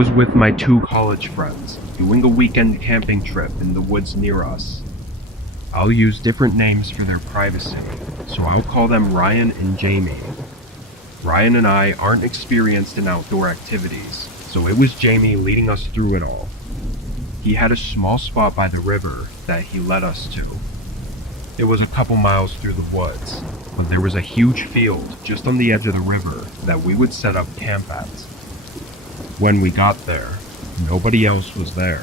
was with my 2 college friends, doing a weekend camping trip in the woods near us. I'll use different names for their privacy, so I'll call them Ryan and Jamie. Ryan and I aren't experienced in outdoor activities, so it was Jamie leading us through it all. He had a small spot by the river that he led us to. It was a couple miles through the woods, but there was a huge field just on the edge of the river that we would set up camp at. When we got there, nobody else was there.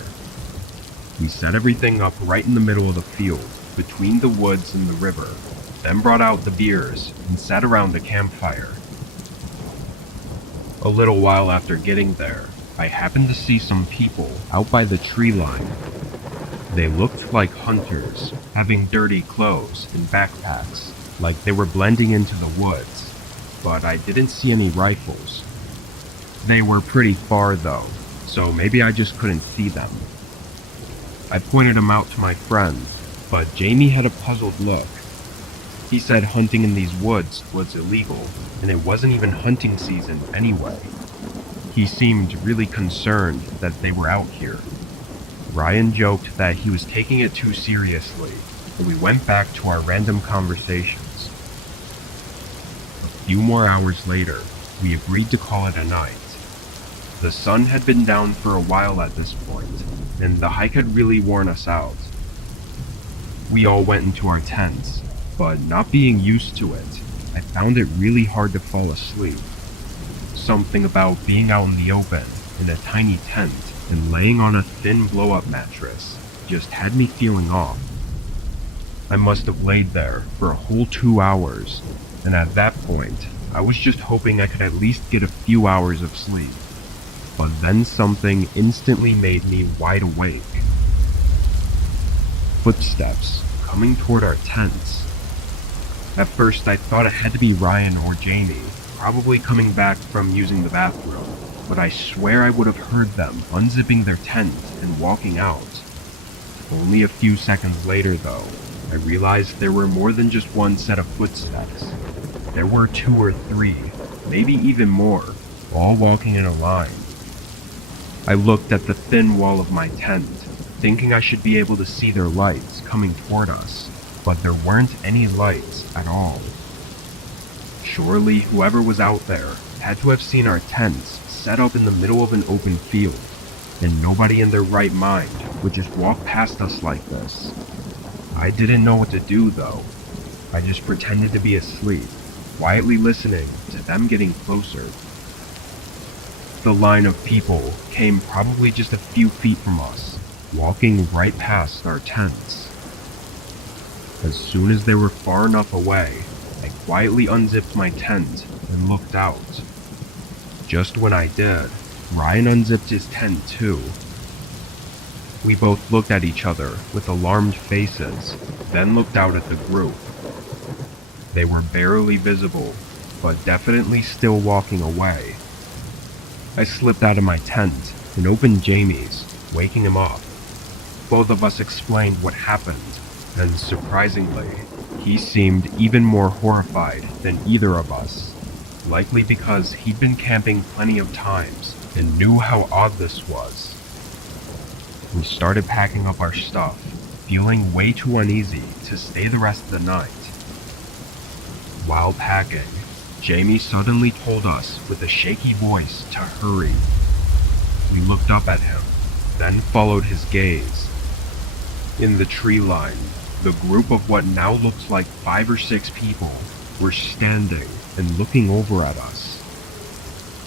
We set everything up right in the middle of the field, between the woods and the river, then brought out the beers and sat around the campfire. A little while after getting there, I happened to see some people out by the tree line. They looked like hunters, having dirty clothes and backpacks, like they were blending into the woods, but I didn't see any rifles. They were pretty far though, so maybe I just couldn't see them. I pointed them out to my friends, but Jamie had a puzzled look. He said hunting in these woods was illegal, and it wasn't even hunting season anyway. He seemed really concerned that they were out here. Ryan joked that he was taking it too seriously, and we went back to our random conversations. A few more hours later, we agreed to call it a night. The sun had been down for a while at this point, and the hike had really worn us out. We all went into our tents, but not being used to it, I found it really hard to fall asleep. Something about being out in the open, in a tiny tent, and laying on a thin blow-up mattress just had me feeling off. I must have laid there for a whole 2 hours, and at that point, I was just hoping I could at least get a few hours of sleep. But then something instantly made me wide awake. Footsteps coming toward our tents. At first I thought it had to be Ryan or Jamie, probably coming back from using the bathroom, but I swear I would have heard them unzipping their tent and walking out. Only a few seconds later though, I realized there were more than just one set of footsteps. There were 2 or 3, maybe even more, all walking in a line. I looked at the thin wall of my tent, thinking I should be able to see their lights coming toward us, but there weren't any lights at all. Surely whoever was out there had to have seen our tents set up in the middle of an open field, and nobody in their right mind would just walk past us like this. I didn't know what to do though. I just pretended to be asleep, quietly listening to them getting closer. The line of people came probably just a few feet from us, walking right past our tents. As soon as they were far enough away, I quietly unzipped my tent and looked out. Just when I did, Ryan unzipped his tent too. We both looked at each other with alarmed faces, then looked out at the group. They were barely visible, but definitely still walking away. I slipped out of my tent and opened Jamie's, waking him up. Both of us explained what happened, and surprisingly, he seemed even more horrified than either of us, likely because he'd been camping plenty of times and knew how odd this was. We started packing up our stuff, feeling way too uneasy to stay the rest of the night. While packing, Jamie suddenly told us with a shaky voice to hurry. We looked up at him, then followed his gaze. In the tree line, the group of what now looked like 5 or 6 people were standing and looking over at us.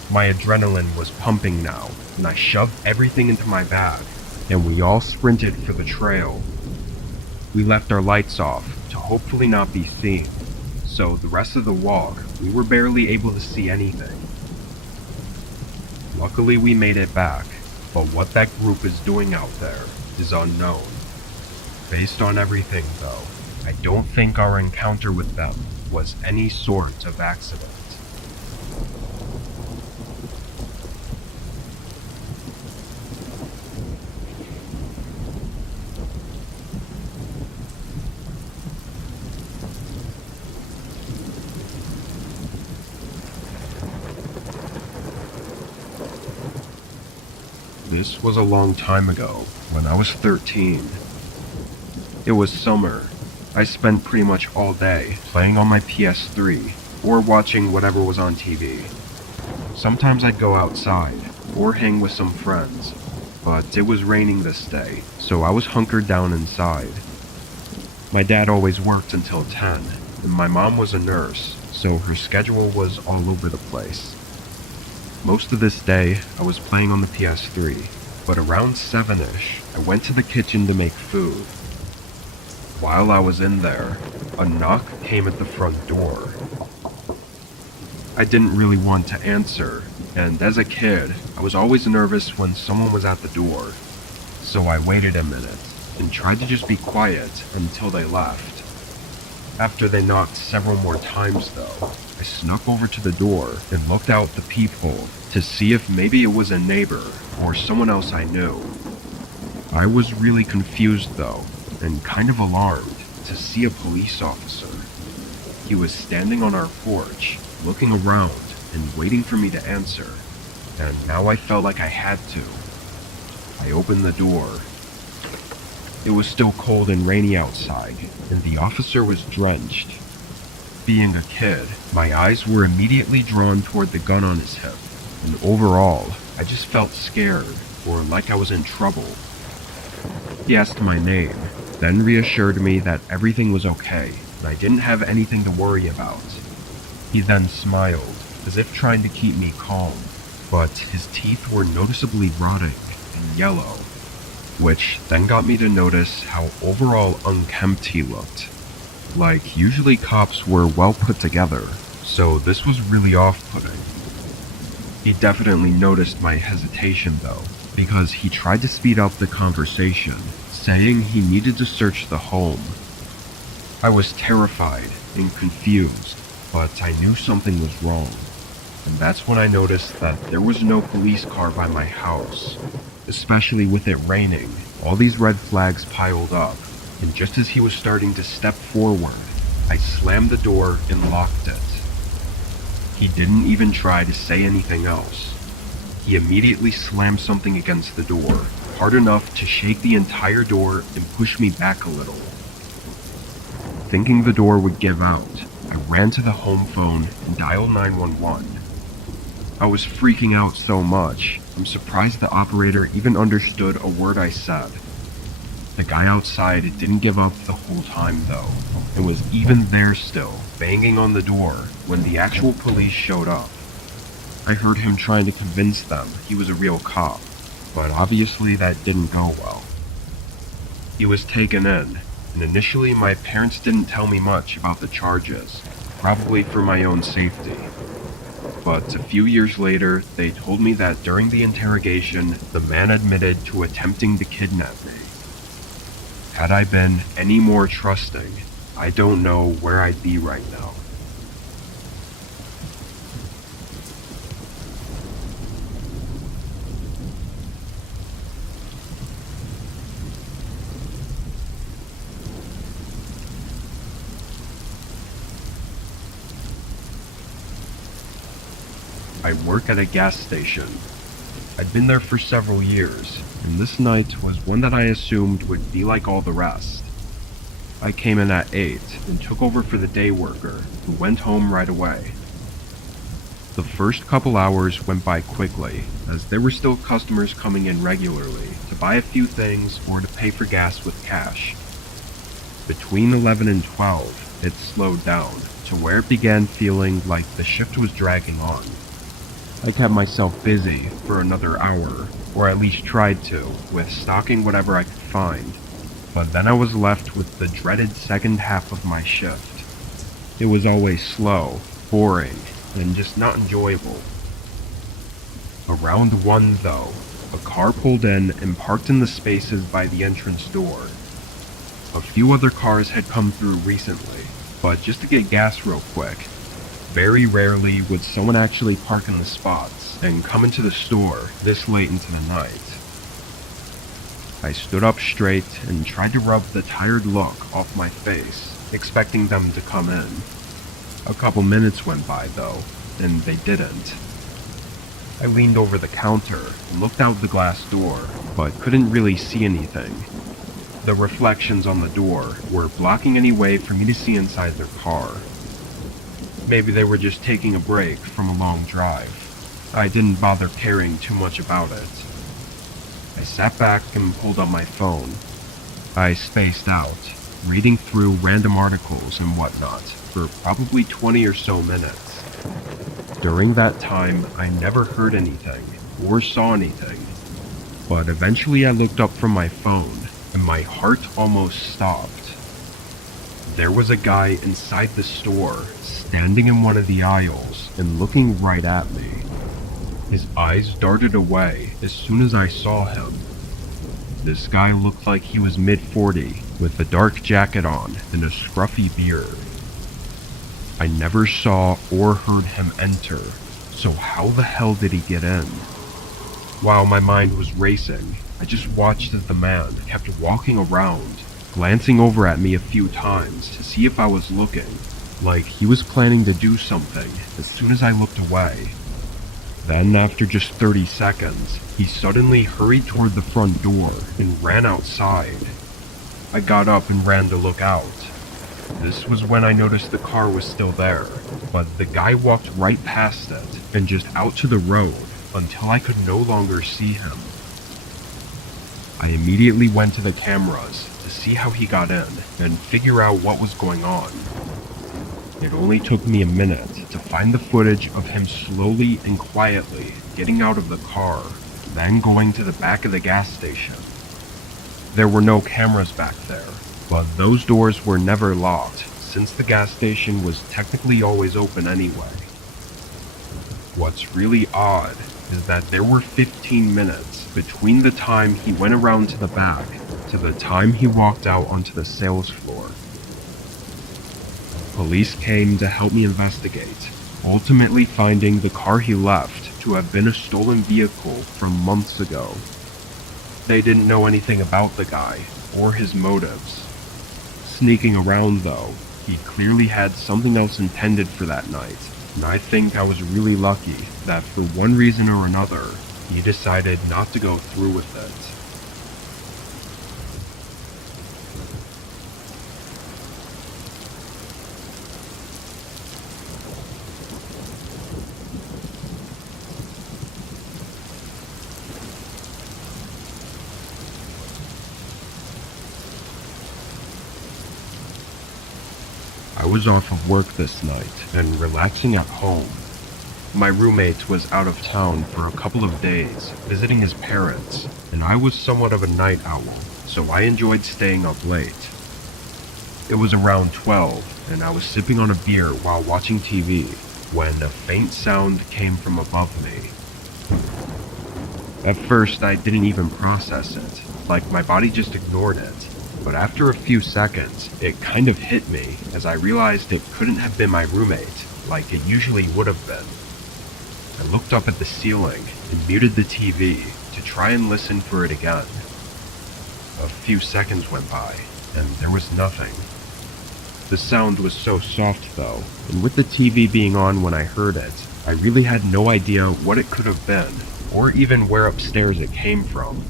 My adrenaline was pumping now, and I shoved everything into my bag, and we all sprinted for the trail. We left our lights off to hopefully not be seen, so the rest of the walk we were barely able to see anything. Luckily we made it back, but what that group is doing out there is unknown. Based on everything though, I don't think our encounter with them was any sort of accident. This was a long time ago, when I was 13. It was summer. I spent pretty much all day playing on my PS3 or watching whatever was on TV. Sometimes I'd go outside or hang with some friends, but it was raining this day, so I was hunkered down inside. My dad always worked until 10, and my mom was a nurse, so her schedule was all over the place. Most of this day, I was playing on the PS3, but around 7-ish, I went to the kitchen to make food. While I was in there, a knock came at the front door. I didn't really want to answer, and as a kid, I was always nervous when someone was at the door, so I waited a minute and tried to just be quiet until they left. After they knocked several more times though, I snuck over to the door and looked out the peephole to see if maybe it was a neighbor or someone else I knew. I was really confused though, and kind of alarmed to see a police officer. He was standing on our porch, looking around and waiting for me to answer, and now I felt like I had to. I opened the door. It was still cold and rainy outside, and the officer was drenched. Being a kid, my eyes were immediately drawn toward the gun on his hip, and overall, I just felt scared, or like I was in trouble. He asked my name, then reassured me that everything was okay, and I didn't have anything to worry about. He then smiled, as if trying to keep me calm, but his teeth were noticeably rotting and yellow, which then got me to notice how overall unkempt he looked. Like, usually cops were well put together, so this was really off-putting. He definitely noticed my hesitation though, because he tried to speed up the conversation, saying he needed to search the home. I was terrified and confused, but I knew something was wrong, and that's when I noticed that there was no police car by my house. Especially with it raining, all these red flags piled up, and just as he was starting to step forward, I slammed the door and locked it. He didn't even try to say anything else. He immediately slammed something against the door, hard enough to shake the entire door and push me back a little. Thinking the door would give out, I ran to the home phone and dialed 911. I was freaking out so much, I'm surprised the operator even understood a word I said. The guy outside didn't give up the whole time though, and was even there still, banging on the door when the actual police showed up. I heard him trying to convince them he was a real cop, but obviously that didn't go well. He was taken in, and initially my parents didn't tell me much about the charges, probably for my own safety. But a few years later, they told me that during the interrogation, the man admitted to attempting to kidnap me. Had I been any more trusting, I don't know where I'd be right now. I work at a gas station. I'd been there for several years, and this night was one that I assumed would be like all the rest. I came in at 8 and took over for the day worker, who went home right away. The first couple hours went by quickly, as there were still customers coming in regularly to buy a few things or to pay for gas with cash. Between 11 and 12, it slowed down to where it began feeling like the shift was dragging on. I kept myself busy for another hour, or at least tried to, with stocking whatever I could find, but then I was left with the dreaded second half of my shift. It was always slow, boring, and just not enjoyable. Around 1 though, a car pulled in and parked in the spaces by the entrance door. A few other cars had come through recently, but just to get gas real quick. Very rarely would someone actually park in the spots and come into the store this late into the night. I stood up straight and tried to rub the tired look off my face, expecting them to come in. A couple minutes went by though, and they didn't. I leaned over the counter and looked out the glass door, but couldn't really see anything. The reflections on the door were blocking any way for me to see inside their car. Maybe they were just taking a break from a long drive. I didn't bother caring too much about it. I sat back and pulled up my phone. I spaced out, reading through random articles and whatnot for probably 20 or so minutes. During that time, I never heard anything or saw anything, but eventually I looked up from my phone and my heart almost stopped. There was a guy inside the store, standing in one of the aisles and looking right at me. His eyes darted away as soon as I saw him. This guy looked like he was mid-40, with a dark jacket on and a scruffy beard. I never saw or heard him enter, so how the hell did he get in? While my mind was racing, I just watched as the man kept walking around, glancing over at me a few times to see if I was looking, like he was planning to do something as soon as I looked away. Then, after just 30 seconds, he suddenly hurried toward the front door and ran outside. I got up and ran to look out. This was when I noticed the car was still there, but the guy walked right past it and just out to the road until I could no longer see him. I immediately went to the cameras to see how he got in and figure out what was going on. It only took me a minute to find the footage of him slowly and quietly getting out of the car, then going to the back of the gas station. There were no cameras back there, but those doors were never locked since the gas station was technically always open anyway. What's really odd is that there were 15 minutes between the time he went around to the back to the time he walked out onto the sales floor. Police came to help me investigate, ultimately finding the car he left to have been a stolen vehicle from months ago. They didn't know anything about the guy or his motives. Sneaking around though, he clearly had something else intended for that night, and I think I was really lucky that for one reason or another, he decided not to go through with it. I was off of work this night and relaxing at home. My roommate was out of town for a couple of days, visiting his parents, and I was somewhat of a night owl, so I enjoyed staying up late. It was around 12, and I was sipping on a beer while watching TV, when a faint sound came from above me. At first, I didn't even process it, like my body just ignored it. But after a few seconds, it kind of hit me as I realized it couldn't have been my roommate, like it usually would have been. I looked up at the ceiling and muted the TV to try and listen for it again. A few seconds went by, and there was nothing. The sound was so soft though, and with the TV being on when I heard it, I really had no idea what it could have been, or even where upstairs it came from.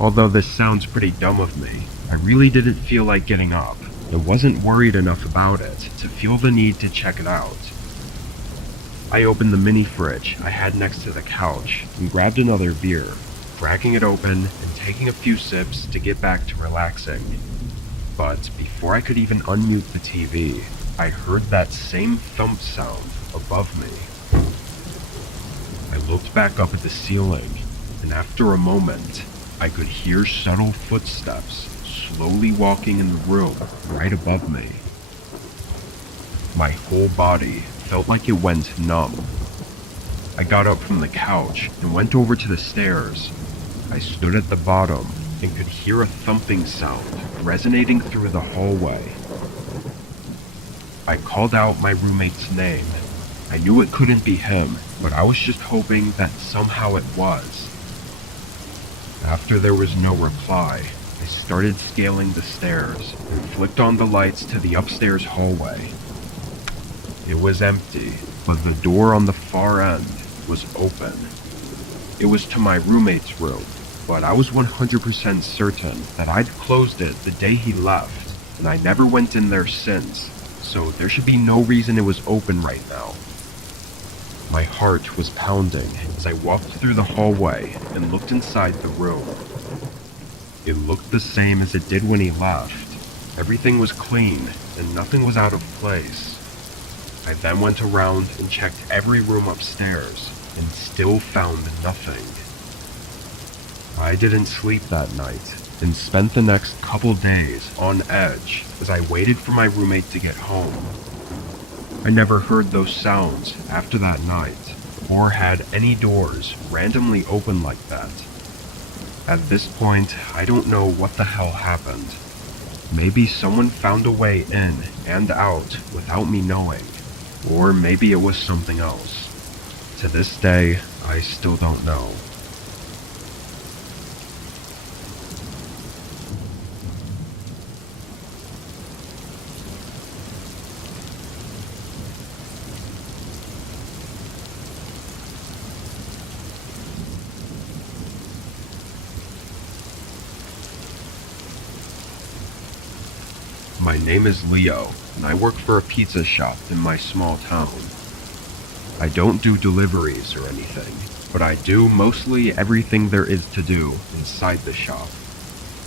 Although this sounds pretty dumb of me, I really didn't feel like getting up and wasn't worried enough about it to feel the need to check it out. I opened the mini fridge I had next to the couch and grabbed another beer, cracking it open and taking a few sips to get back to relaxing. But before I could even unmute the TV, I heard that same thump sound above me. I looked back up at the ceiling, and after a moment, I could hear subtle footsteps slowly walking in the room right above me. My whole body felt like it went numb. I got up from the couch and went over to the stairs. I stood at the bottom and could hear a thumping sound resonating through the hallway. I called out my roommate's name. I knew it couldn't be him, but I was just hoping that somehow it was. After there was no reply, I started scaling the stairs and flicked on the lights to the upstairs hallway. It was empty, but the door on the far end was open. It was to my roommate's room, but I was 100% certain that I'd closed it the day he left, and I never went in there since, so there should be no reason it was open right now. My heart was pounding as I walked through the hallway and looked inside the room. It looked the same as it did when he left. Everything was clean and nothing was out of place. I then went around and checked every room upstairs and still found nothing. I didn't sleep that night and spent the next couple days on edge as I waited for my roommate to get home. I never heard those sounds after that night, or had any doors randomly open like that. At this point, I don't know what the hell happened. Maybe someone found a way in and out without me knowing, or maybe it was something else. To this day, I still don't know. My name is Leo, and I work for a pizza shop in my small town. I don't do deliveries or anything, but I do mostly everything there is to do inside the shop.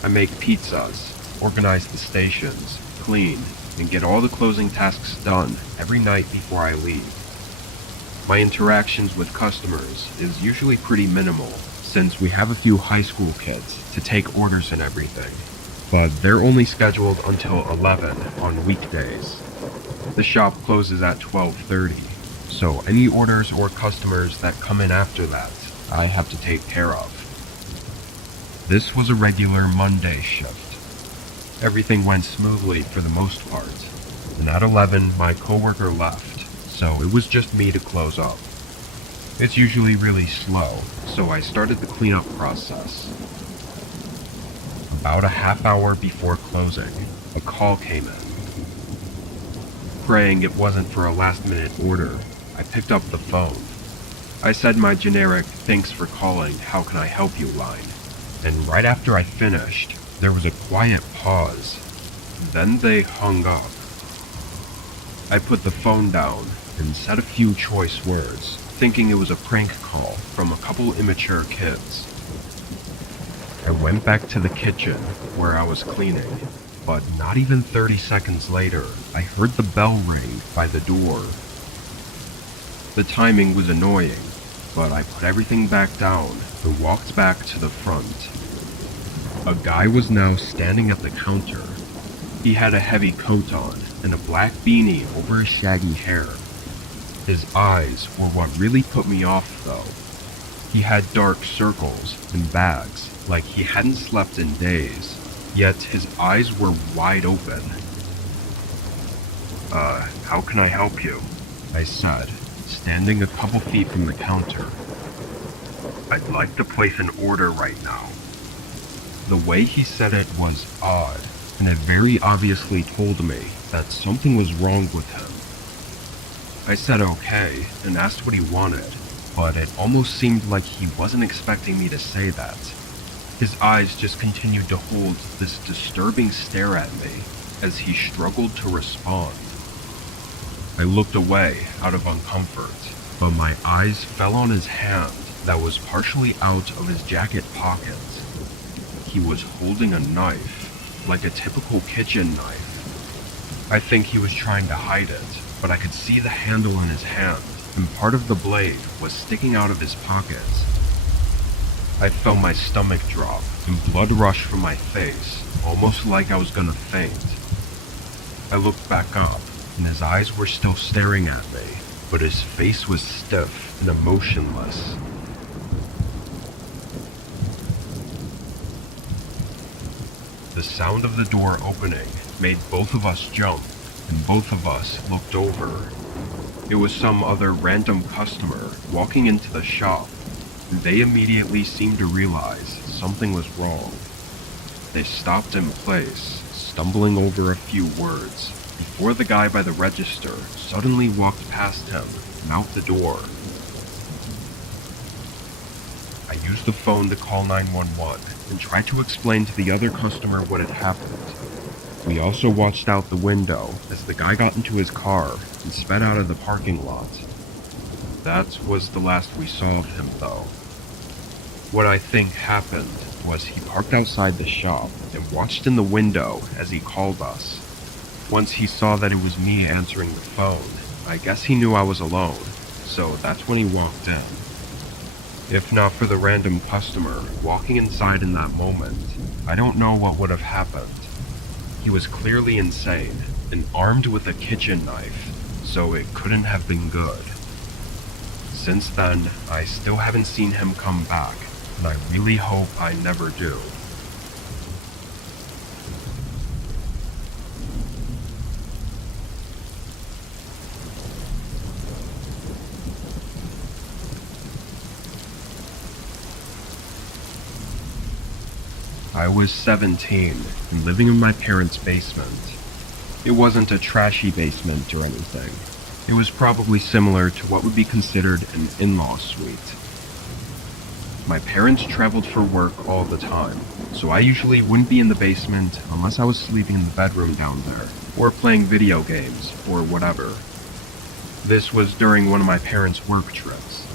I make pizzas, organize the stations, clean, and get all the closing tasks done every night before I leave. My interactions with customers is usually pretty minimal, since we have a few high school kids to take orders and everything, but they're only scheduled until 11 on weekdays. The shop closes at 12:30, so any orders or customers that come in after that, I have to take care of. This was a regular Monday shift. Everything went smoothly for the most part, and at 11 my coworker left, so it was just me to close up. It's usually really slow, so I started the cleanup process. About a half hour before closing, a call came in. Praying it wasn't for a last-minute order, I picked up the phone. I said my generic "thanks for calling, how can I help you" line, and right after I finished, there was a quiet pause. Then they hung up. I put the phone down and said a few choice words, thinking it was a prank call from a couple immature kids. I went back to the kitchen where I was cleaning, but not even 30 seconds later, I heard the bell ring by the door. The timing was annoying, but I put everything back down and walked back to the front. A guy was now standing at the counter. He had a heavy coat on and a black beanie over his shaggy hair. His eyes were what really put me off though. He had dark circles and bags, like he hadn't slept in days, yet his eyes were wide open. How can I help you?" I said, standing a couple feet from the counter. "I'd like to place an order right now." The way he said it was odd, and it very obviously told me that something was wrong with him. I said okay, and asked what he wanted, but it almost seemed like he wasn't expecting me to say that. His eyes just continued to hold this disturbing stare at me as he struggled to respond. I looked away out of uncomfort, but my eyes fell on his hand that was partially out of his jacket pocket. He was holding a knife, like a typical kitchen knife. I think he was trying to hide it, but I could see the handle in his hand, and part of the blade was sticking out of his pocket. I felt my stomach drop and blood rush from my face, almost like I was gonna faint. I looked back up, and his eyes were still staring at me, but his face was stiff and emotionless. The sound of the door opening made both of us jump, and both of us looked over. It was some other random customer walking into the shop, and they immediately seemed to realize something was wrong. They stopped in place, stumbling over a few words, before the guy by the register suddenly walked past him and out the door. I used the phone to call 911 and tried to explain to the other customer what had happened. We also watched out the window as the guy got into his car and sped out of the parking lot. That was the last we saw of him, though. What I think happened was he parked outside the shop and watched in the window as he called us. Once he saw that it was me answering the phone, I guess he knew I was alone, so that's when he walked in. If not for the random customer walking inside in that moment, I don't know what would have happened. He was clearly insane and armed with a kitchen knife, so it couldn't have been good. Since then, I still haven't seen him come back, and I really hope I never do. I was 17 and living in my parents' basement. It wasn't a trashy basement or anything. It was probably similar to what would be considered an in-law suite. My parents traveled for work all the time, so I usually wouldn't be in the basement unless I was sleeping in the bedroom down there, or playing video games, or whatever. This was during one of my parents' work trips.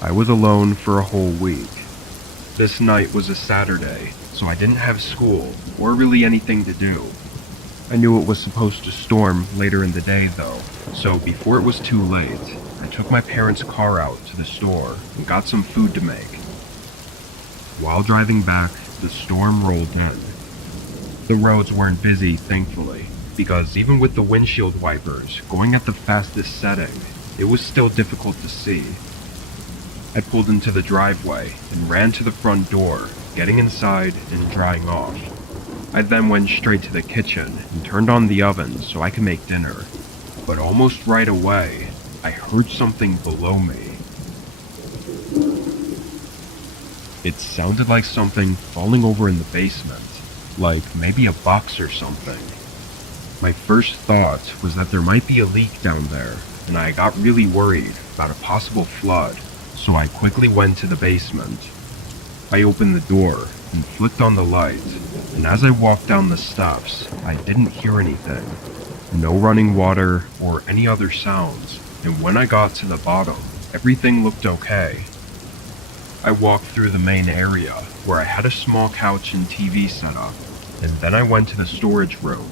I was alone for a whole week. This night was a Saturday, so I didn't have school, or really anything to do. I knew it was supposed to storm later in the day though, so before it was too late, I took my parents' car out to the store and got some food to make. While driving back, the storm rolled in. The roads weren't busy, thankfully, because even with the windshield wipers going at the fastest setting, it was still difficult to see. I pulled into the driveway and ran to the front door, getting inside and drying off. I then went straight to the kitchen and turned on the oven so I could make dinner. But almost right away, I heard something below me. It sounded like something falling over in the basement, like maybe a box or something. My first thought was that there might be a leak down there, and I got really worried about a possible flood, so I quickly went to the basement. I opened the door and flicked on the light, and as I walked down the steps, I didn't hear anything. No running water or any other sounds, and when I got to the bottom, everything looked okay. I walked through the main area, where I had a small couch and TV set up, and then I went to the storage room.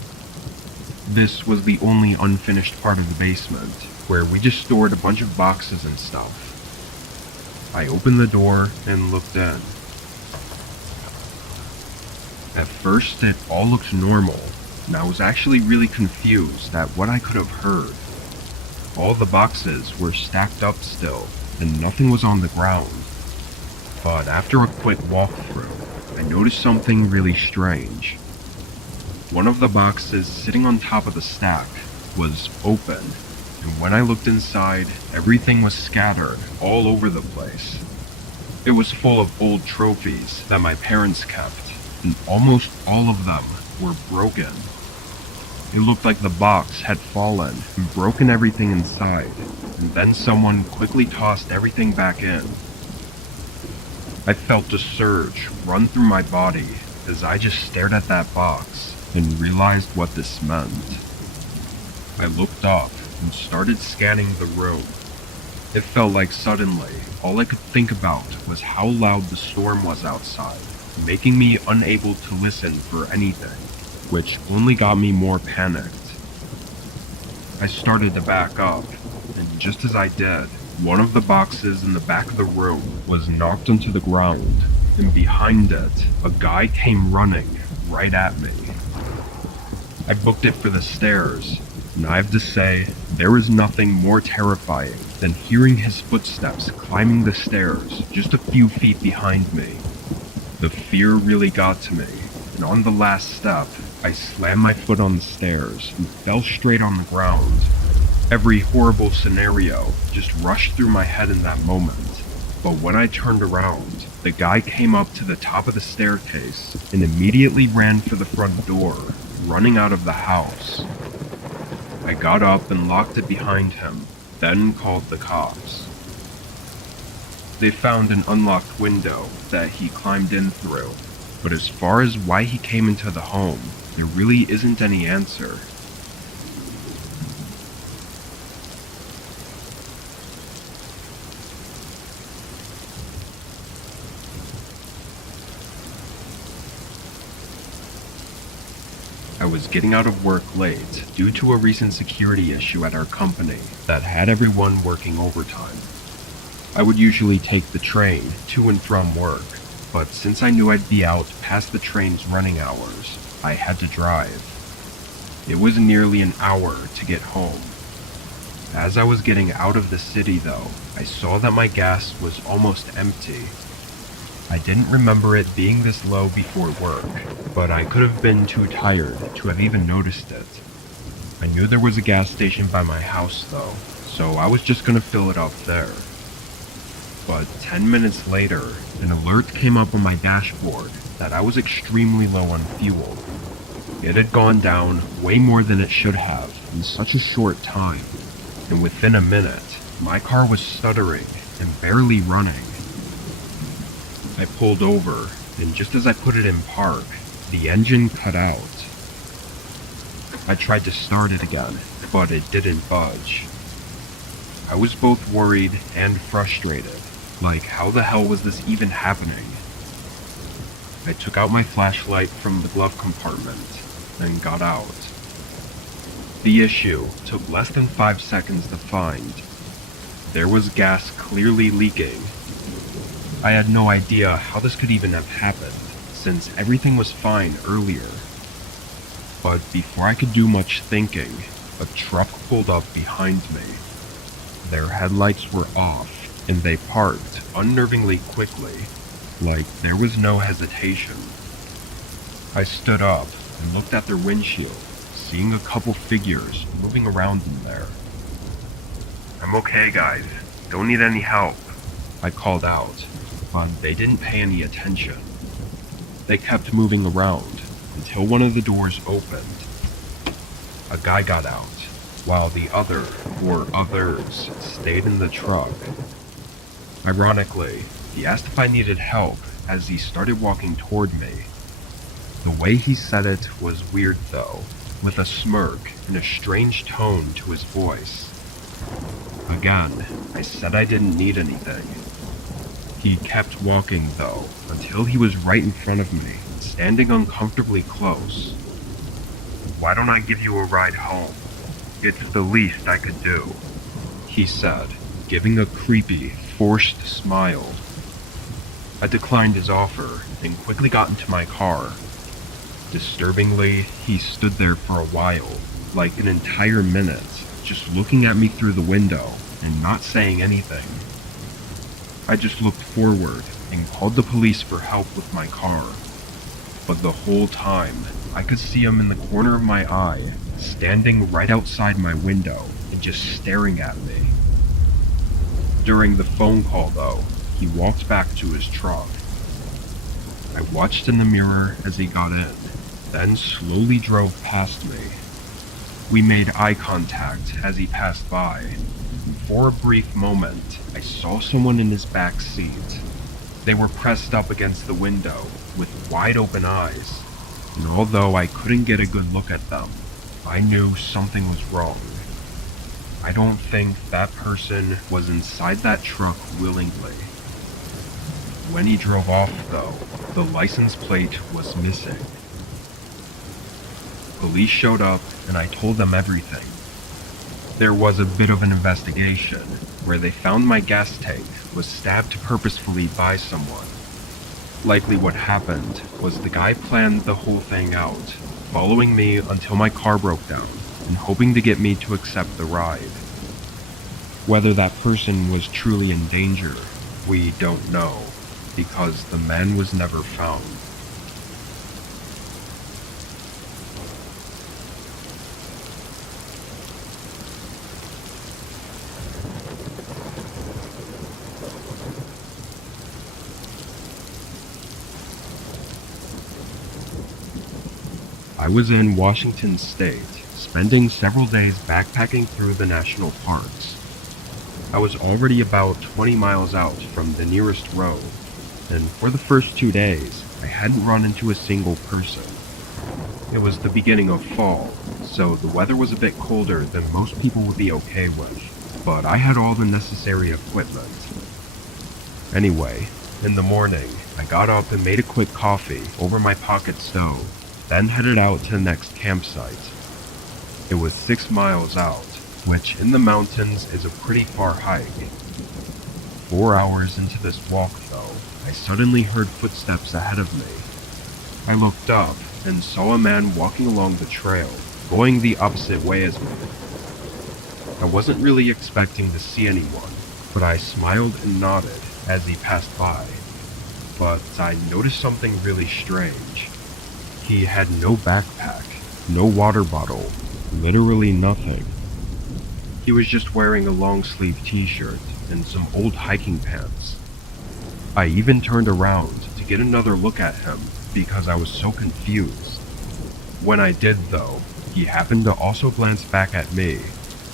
This was the only unfinished part of the basement, where we just stored a bunch of boxes and stuff. I opened the door and looked in. At first, it all looked normal, and I was actually really confused at what I could have heard. All the boxes were stacked up still, and nothing was on the ground. But after a quick walkthrough, I noticed something really strange. One of the boxes sitting on top of the stack was open, and when I looked inside, everything was scattered all over the place. It was full of old trophies that my parents kept, and almost all of them were broken. It looked like the box had fallen and broken everything inside, and then someone quickly tossed everything back in. I felt a surge run through my body as I just stared at that box and realized what this meant. I looked up and started scanning the room. It felt like suddenly, all I could think about was how loud the storm was outside, making me unable to listen for anything, which only got me more panicked. I started to back up, and just as I did, one of the boxes in the back of the room was knocked onto the ground, and behind it, a guy came running right at me. I booked it for the stairs, and I have to say, there is nothing more terrifying than hearing his footsteps climbing the stairs just a few feet behind me. The fear really got to me, and on the last step, I slammed my foot on the stairs and fell straight on the ground. Every horrible scenario just rushed through my head in that moment, but when I turned around, the guy came up to the top of the staircase and immediately ran for the front door, running out of the house. I got up and locked it behind him, then called the cops. They found an unlocked window that he climbed in through, but as far as why he came into the home, there really isn't any answer. I was getting out of work late due to a recent security issue at our company that had everyone working overtime. I would usually take the train to and from work, but since I knew I'd be out past the train's running hours, I had to drive. It was nearly an hour to get home. As I was getting out of the city though, I saw that my gas was almost empty. I didn't remember it being this low before work, but I could have been too tired to have even noticed it. I knew there was a gas station by my house though, so I was just gonna fill it up there. But 10 minutes later, an alert came up on my dashboard that I was extremely low on fuel. It had gone down way more than it should have in such a short time, and within a minute, my car was stuttering and barely running. I pulled over, and just as I put it in park, the engine cut out. I tried to start it again, but it didn't budge. I was both worried and frustrated, like how the hell was this even happening? I took out my flashlight from the glove compartment and got out. The issue took less than 5 seconds to find. There was gas clearly leaking. I had no idea how this could even have happened, since everything was fine earlier. But before I could do much thinking, a truck pulled up behind me. Their headlights were off, and they parked unnervingly quickly, like there was no hesitation. I stood up and looked at their windshield, seeing a couple figures moving around in there. "I'm okay, guys. Don't need any help," I called out, but they didn't pay any attention. They kept moving around until one of the doors opened. A guy got out, while the other, or others, stayed in the truck. Ironically, he asked if I needed help as he started walking toward me. The way he said it was weird though, with a smirk and a strange tone to his voice. Again, I said I didn't need anything. He kept walking though, until he was right in front of me, standing uncomfortably close. "Why don't I give you a ride home? It's the least I could do," he said, giving a creepy, forced smile. I declined his offer and quickly got into my car. Disturbingly, he stood there for a while, like an entire minute, just looking at me through the window and not saying anything. I just looked forward and called the police for help with my car. But the whole time, I could see him in the corner of my eye, standing right outside my window and just staring at me. During the phone call though, he walked back to his truck. I watched in the mirror as he got in, then slowly drove past me. We made eye contact as he passed by. For a brief moment, I saw someone in his back seat. They were pressed up against the window with wide open eyes, and although I couldn't get a good look at them, I knew something was wrong. I don't think that person was inside that truck willingly. When he drove off though, the license plate was missing. Police showed up and I told them everything. There was a bit of an investigation where they found my gas tank was stabbed purposefully by someone. Likely what happened was the guy planned the whole thing out, following me until my car broke down and hoping to get me to accept the ride. Whether that person was truly in danger, we don't know, because the man was never found. I was in Washington State, spending several days backpacking through the national parks. I was already about 20 miles out from the nearest road, and for the first 2 days, I hadn't run into a single person. It was the beginning of fall, so the weather was a bit colder than most people would be okay with, but I had all the necessary equipment. Anyway, in the morning, I got up and made a quick coffee over my pocket stove, then headed out to the next campsite. It was 6 miles out, which in the mountains is a pretty far hike. 4 hours into this walk, though, I suddenly heard footsteps ahead of me. I looked up and saw a man walking along the trail, going the opposite way as me. I wasn't really expecting to see anyone, but I smiled and nodded as he passed by. But I noticed something really strange. He had no backpack, no water bottle, literally nothing. He was just wearing a long-sleeve t-shirt and some old hiking pants. I even turned around to get another look at him because I was so confused. When I did though, he happened to also glance back at me,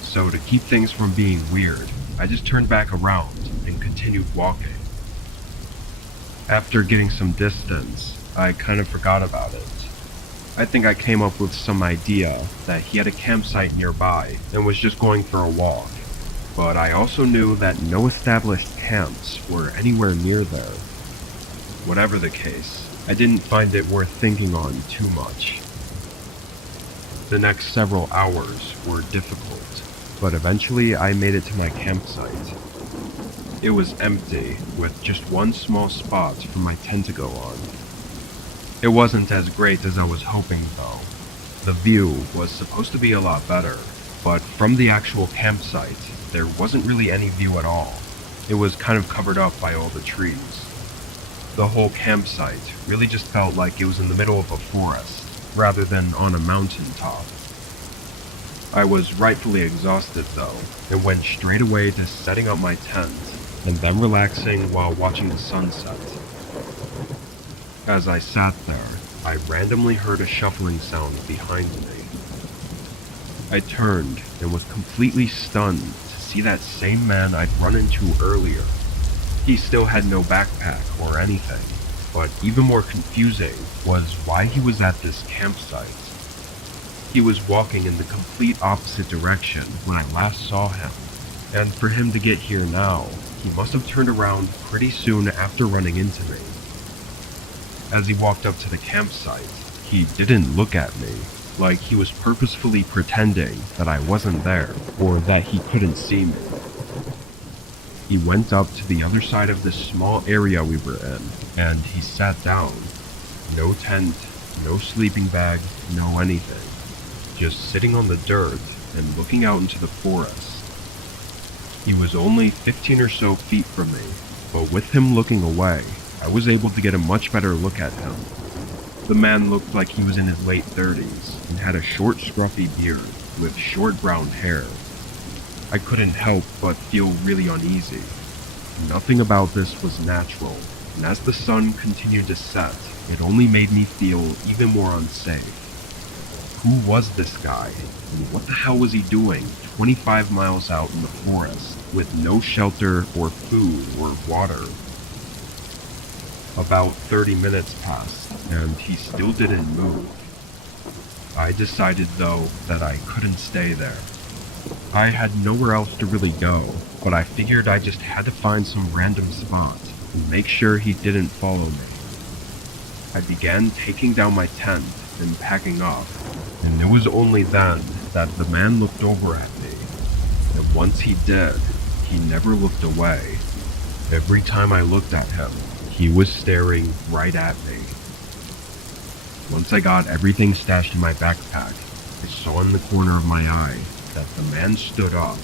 so to keep things from being weird, I just turned back around and continued walking. After getting some distance, I kind of forgot about it. I think I came up with some idea that he had a campsite nearby and was just going for a walk, but I also knew that no established camps were anywhere near there. Whatever the case, I didn't find it worth thinking on too much. The next several hours were difficult, but eventually I made it to my campsite. It was empty, with just one small spot for my tent to go on. It wasn't as great as I was hoping though. The view was supposed to be a lot better, but from the actual campsite, there wasn't really any view at all. It was kind of covered up by all the trees. The whole campsite really just felt like it was in the middle of a forest, rather than on a mountain top. I was rightfully exhausted though, and went straight away to setting up my tent, and then relaxing while watching the sunset. As I sat there, I randomly heard a shuffling sound behind me. I turned and was completely stunned to see that same man I'd run into earlier. He still had no backpack or anything, but even more confusing was why he was at this campsite. He was walking in the complete opposite direction when I last saw him, and for him to get here now, he must have turned around pretty soon after running into me. As he walked up to the campsite, he didn't look at me, like he was purposefully pretending that I wasn't there, or that he couldn't see me. He went up to the other side of this small area we were in, and he sat down. No tent, no sleeping bag, no anything. Just sitting on the dirt and looking out into the forest. He was only 15 or so feet from me, but with him looking away, I was able to get a much better look at him. The man looked like he was in his late 30s and had a short scruffy beard with short brown hair. I couldn't help but feel really uneasy. Nothing about this was natural, and as the sun continued to set, it only made me feel even more unsafe. Who was this guy, and what the hell was he doing 25 miles out in the forest with no shelter or food or water? About 30 minutes passed, and he still didn't move. I decided, though, that I couldn't stay there. I had nowhere else to really go, but I figured I just had to find some random spot and make sure he didn't follow me. I began taking down my tent and packing up, and it was only then that the man looked over at me, and once he did, he never looked away. Every time I looked at him, he was staring right at me. Once I got everything stashed in my backpack, I saw in the corner of my eye that the man stood up.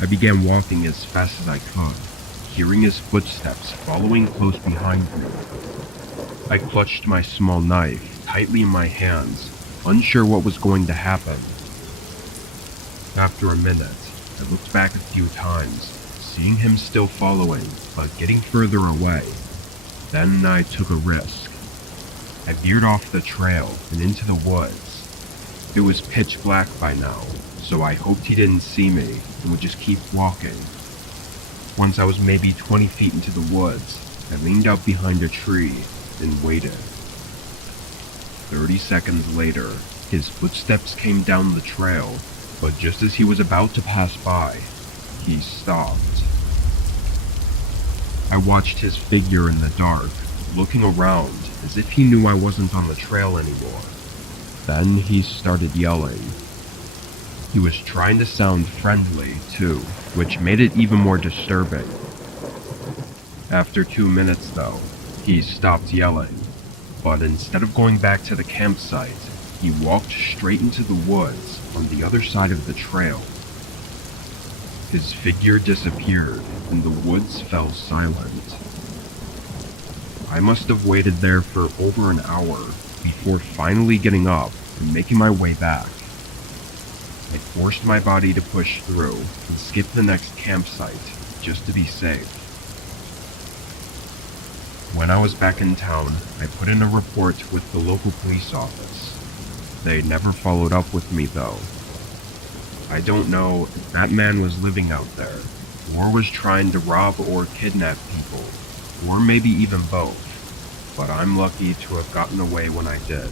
I began walking as fast as I could, hearing his footsteps following close behind me. I clutched my small knife tightly in my hands, unsure what was going to happen. After a minute, I looked back a few times, seeing him still following, but getting further away. Then I took a risk. I veered off the trail and into the woods. It was pitch black by now, so I hoped he didn't see me and would just keep walking. Once I was maybe 20 feet into the woods, I leaned out behind a tree and waited. 30 seconds later, his footsteps came down the trail, but just as he was about to pass by, he stopped. I watched his figure in the dark, looking around as if he knew I wasn't on the trail anymore. Then he started yelling. He was trying to sound friendly, too, which made it even more disturbing. After 2 minutes, though, he stopped yelling, but instead of going back to the campsite, he walked straight into the woods on the other side of the trail. His figure disappeared, and the woods fell silent. I must have waited there for over an hour before finally getting up and making my way back. I forced my body to push through and skip the next campsite just to be safe. When I was back in town, I put in a report with the local police office. They never followed up with me though. I don't know if that man was living out there, or was trying to rob or kidnap people, or maybe even both, but I'm lucky to have gotten away when I did.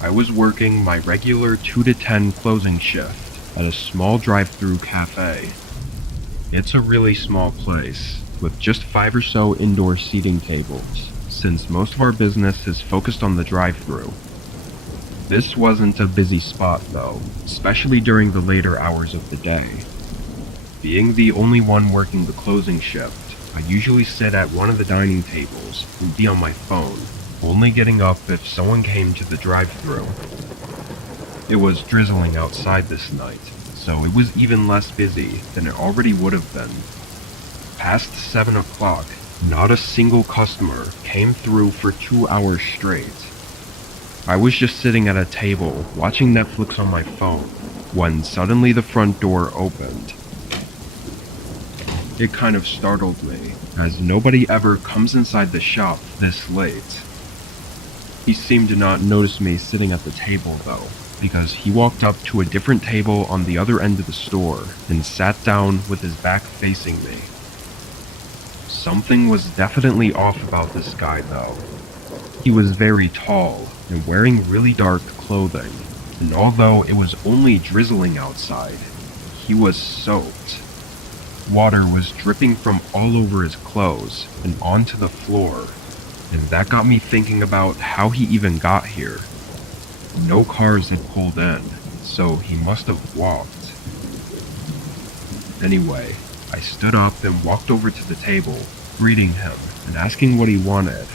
I was working my regular 2 to 10 closing shift at a small drive-through cafe. It's a really small place, with just 5 or so indoor seating tables, since most of our business is focused on the drive-through. This wasn't a busy spot though, especially during the later hours of the day. Being the only one working the closing shift, I usually sit at one of the dining tables and be on my phone, only getting up if someone came to the drive-thru. It was drizzling outside this night, so it was even less busy than it already would have been. Past 7 o'clock, not a single customer came through for 2 hours straight. I was just sitting at a table watching Netflix on my phone when suddenly the front door opened. It kind of startled me, as nobody ever comes inside the shop this late. He seemed to not notice me sitting at the table though, because he walked up to a different table on the other end of the store and sat down with his back facing me. Something was definitely off about this guy though. He was very tall and wearing really dark clothing, and although it was only drizzling outside, he was soaked. Water was dripping from all over his clothes and onto the floor, and that got me thinking about how he even got here. No cars had pulled in, so he must have walked. Anyway, I stood up and walked over to the table, greeting him and asking what he wanted.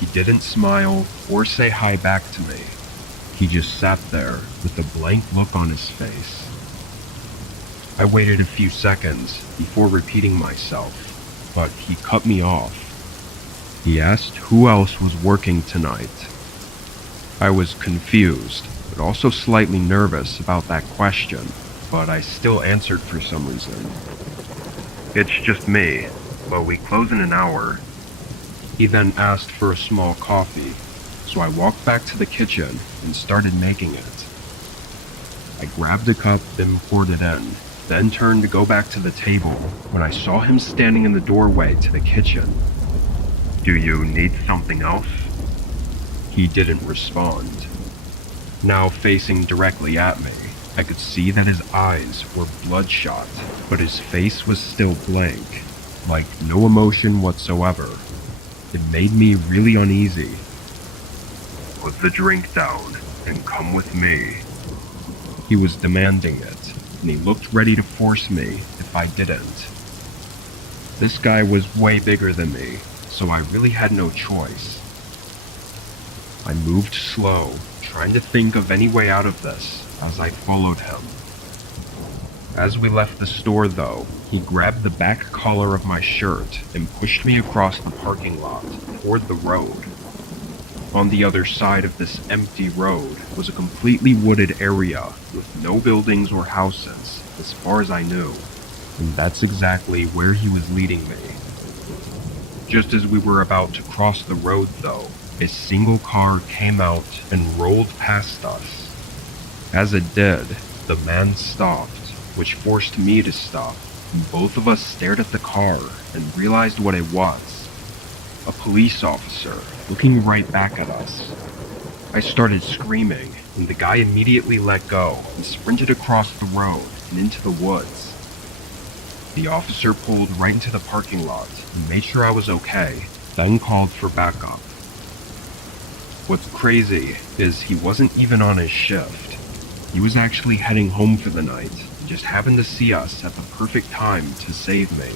He didn't smile or say hi back to me. He just sat there with a blank look on his face. I waited a few seconds before repeating myself, but he cut me off. He asked who else was working tonight. I was confused, but also slightly nervous about that question, but I still answered for some reason. It's just me, but we close in an hour. He then asked for a small coffee, so I walked back to the kitchen and started making it. I grabbed a cup and poured it in, then turned to go back to the table when I saw him standing in the doorway to the kitchen. Do you need something else? He didn't respond. Now facing directly at me, I could see that his eyes were bloodshot, but his face was still blank, like no emotion whatsoever. It made me really uneasy. Put the drink down and come with me. He was demanding it, and he looked ready to force me if I didn't. This guy was way bigger than me, so I really had no choice. I moved slow, trying to think of any way out of this as I followed him. As we left the store though, he grabbed the back collar of my shirt and pushed me across the parking lot toward the road. On the other side of this empty road was a completely wooded area with no buildings or houses, as far as I knew. And that's exactly where he was leading me. Just as we were about to cross the road though, a single car came out and rolled past us. As it did, the man stopped, which forced me to stop, and both of us stared at the car and realized what it was. A police officer, looking right back at us. I started screaming, and the guy immediately let go and sprinted across the road and into the woods. The officer pulled right into the parking lot and made sure I was okay, then called for backup. What's crazy is he wasn't even on his shift. He was actually heading home for the night and just happened to see us at the perfect time to save me.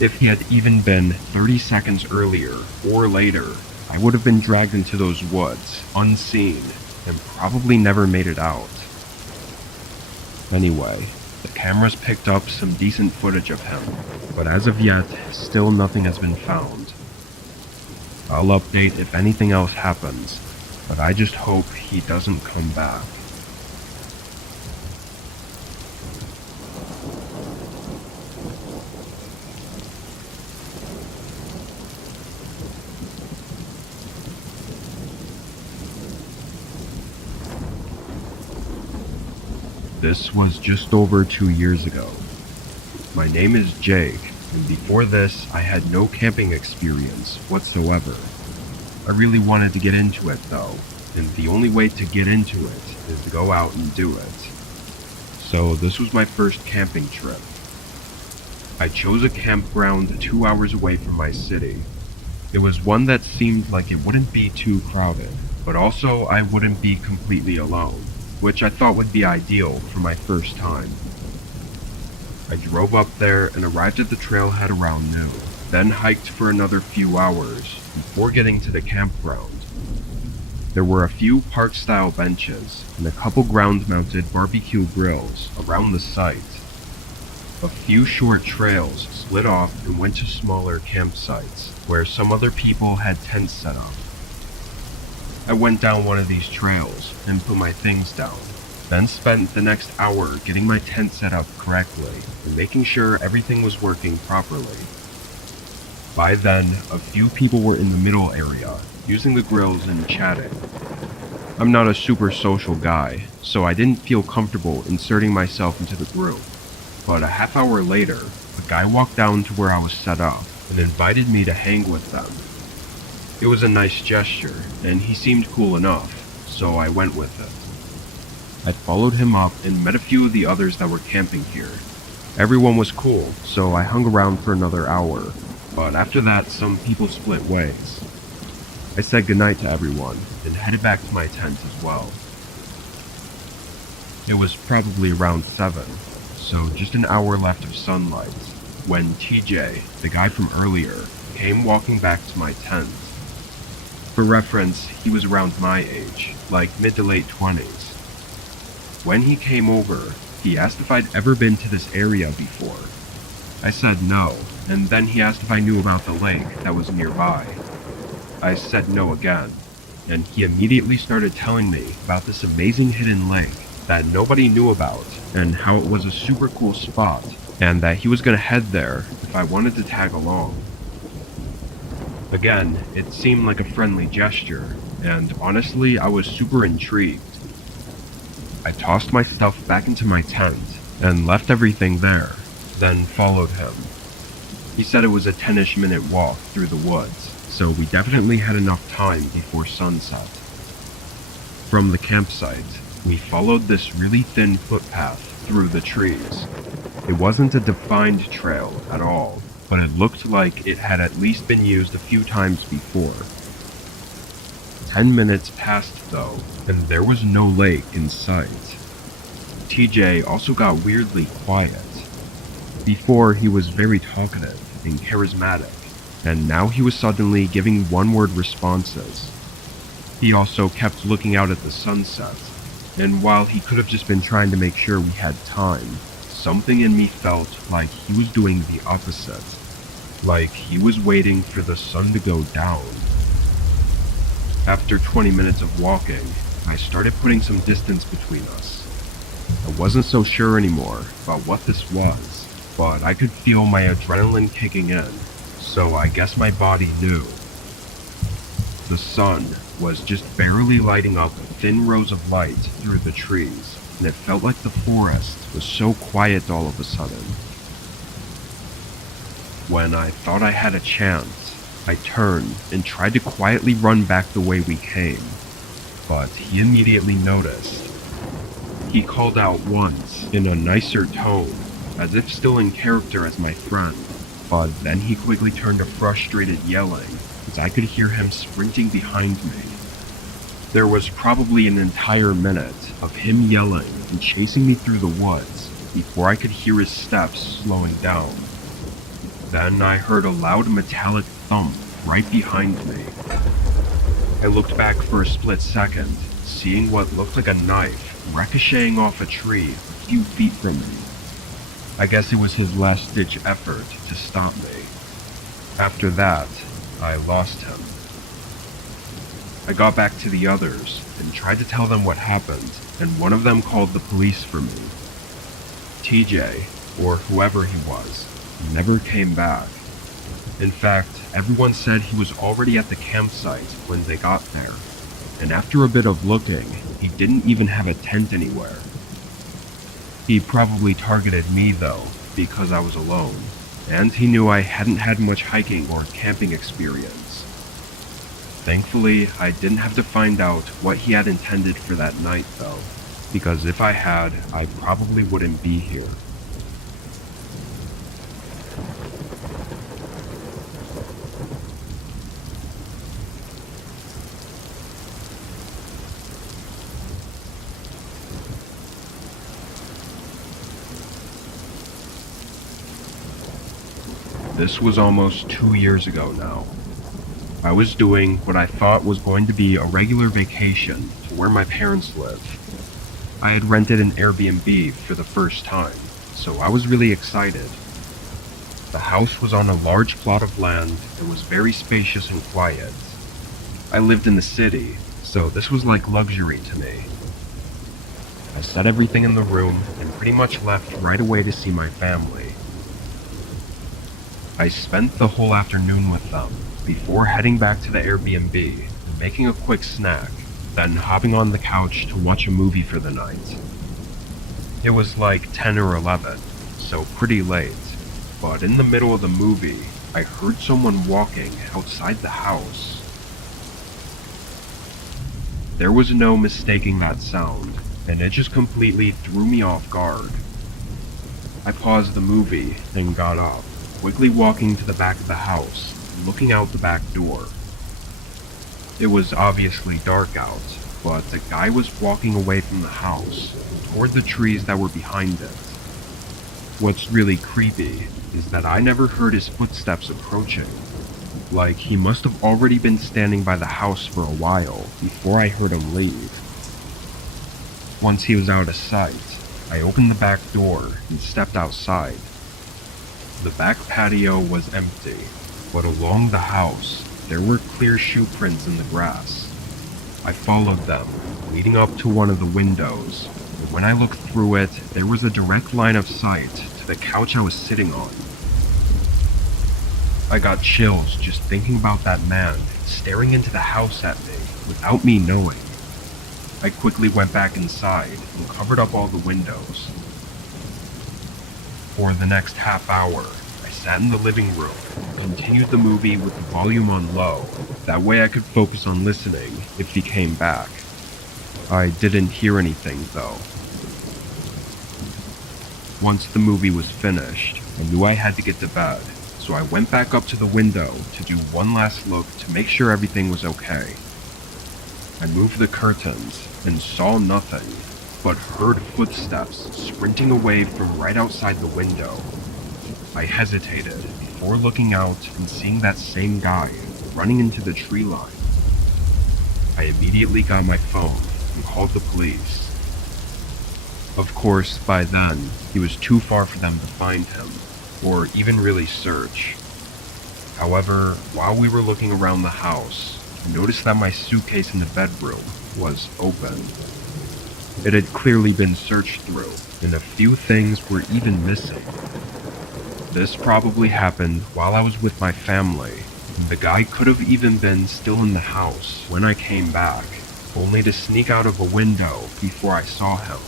If he had even been 30 seconds earlier or later, I would have been dragged into those woods, unseen, and probably never made it out. Anyway, the cameras picked up some decent footage of him, but as of yet, still nothing has been found. I'll update if anything else happens, but I just hope he doesn't come back. This was just over 2 years ago. My name is Jake, and before this, I had no camping experience whatsoever. I really wanted to get into it though, and the only way to get into it is to go out and do it. So this was my first camping trip. I chose a campground 2 hours away from my city. It was one that seemed like it wouldn't be too crowded, but also I wouldn't be completely alone, which I thought would be ideal for my first time. I drove up there and arrived at the trailhead around noon, then hiked for another few hours before getting to the campground. There were a few park-style benches and a couple ground-mounted barbecue grills around the site. A few short trails slid off and went to smaller campsites, where some other people had tents set up. I went down one of these trails and put my things down, then spent the next hour getting my tent set up correctly and making sure everything was working properly. By then, a few people were in the middle area, using the grills and chatting. I'm not a super social guy, so I didn't feel comfortable inserting myself into the group. But a half hour later, a guy walked down to where I was set up and invited me to hang with them. It was a nice gesture, and he seemed cool enough, so I went with it. I followed him up and met a few of the others that were camping here. Everyone was cool, so I hung around for another hour, but after that some people split ways. I said goodnight to everyone and headed back to my tent as well. It was probably around 7, so just an hour left of sunlight, when TJ, the guy from earlier, came walking back to my tent. For reference, he was around my age, like mid to late 20s. When he came over, he asked if I'd ever been to this area before. I said no, and then he asked if I knew about the lake that was nearby. I said no again, and he immediately started telling me about this amazing hidden lake that nobody knew about, and how it was a super cool spot, and that he was going to head there if I wanted to tag along. Again, it seemed like a friendly gesture, and honestly, I was super intrigued. I tossed my stuff back into my tent, and left everything there, then followed him. He said it was a 10-ish minute walk through the woods, so we definitely had enough time before sunset. From the campsite, we followed this really thin footpath through the trees. It wasn't a defined trail at all, but it looked like it had at least been used a few times before. 10 minutes passed though, and there was no lake in sight. TJ also got weirdly quiet. Before he was very talkative and charismatic, and now he was suddenly giving one-word responses. He also kept looking out at the sunset, and while he could have just been trying to make sure we had time, something in me felt like he was doing the opposite. Like he was waiting for the sun to go down. After 20 minutes of walking, I started putting some distance between us. I wasn't so sure anymore about what this was, but I could feel my adrenaline kicking in, so I guess my body knew. The sun was just barely lighting up thin rows of light through the trees, and it felt like the forest was so quiet all of a sudden. When I thought I had a chance, I turned and tried to quietly run back the way we came, but he immediately noticed. He called out once in a nicer tone, as if still in character as my friend, but then he quickly turned to frustrated yelling as I could hear him sprinting behind me. There was probably an entire minute of him yelling and chasing me through the woods before I could hear his steps slowing down. Then I heard a loud metallic thump right behind me. I looked back for a split second, seeing what looked like a knife ricocheting off a tree a few feet from me. I guess it was his last-ditch effort to stop me. After that, I lost him. I got back to the others and tried to tell them what happened, and one of them called the police for me. TJ, or whoever he was, never came back. In fact, everyone said he was already at the campsite when they got there, and after a bit of looking, he didn't even have a tent anywhere. He probably targeted me though, because I was alone, and he knew I hadn't had much hiking or camping experience. Thankfully, I didn't have to find out what he had intended for that night though, because if I had, I probably wouldn't be here. This was almost 2 years ago now. I was doing what I thought was going to be a regular vacation to where my parents live. I had rented an Airbnb for the first time, so I was really excited. The house was on a large plot of land that was very spacious and quiet. I lived in the city, so this was like luxury to me. I set everything in the room and pretty much left right away to see my family. I spent the whole afternoon with them, before heading back to the Airbnb and making a quick snack, then hopping on the couch to watch a movie for the night. It was like 10 or 11, so pretty late, but in the middle of the movie, I heard someone walking outside the house. There was no mistaking that sound, and it just completely threw me off guard. I paused the movie and got up, quickly walking to the back of the house, looking out the back door. It was obviously dark out, but the guy was walking away from the house, toward the trees that were behind it. What's really creepy is that I never heard his footsteps approaching. Like he must have already been standing by the house for a while before I heard him leave. Once he was out of sight, I opened the back door and stepped outside. The back patio was empty, but along the house, there were clear shoe prints in the grass. I followed them, leading up to one of the windows, and when I looked through it, there was a direct line of sight to the couch I was sitting on. I got chills just thinking about that man staring into the house at me without me knowing. I quickly went back inside and covered up all the windows. For the next half hour, I sat in the living room and continued the movie with the volume on low. That way I could focus on listening if he came back. I didn't hear anything though. Once the movie was finished, I knew I had to get to bed, so I went back up to the window to do one last look to make sure everything was okay. I moved the curtains and saw nothing, but heard footsteps sprinting away from right outside the window. I hesitated before looking out and seeing that same guy running into the tree line. I immediately got my phone and called the police. Of course, by then, he was too far for them to find him, or even really search. However, while we were looking around the house, I noticed that my suitcase in the bedroom was open. It had clearly been searched through, and a few things were even missing. This probably happened while I was with my family. The guy could have even been still in the house when I came back, only to sneak out of a window before I saw him.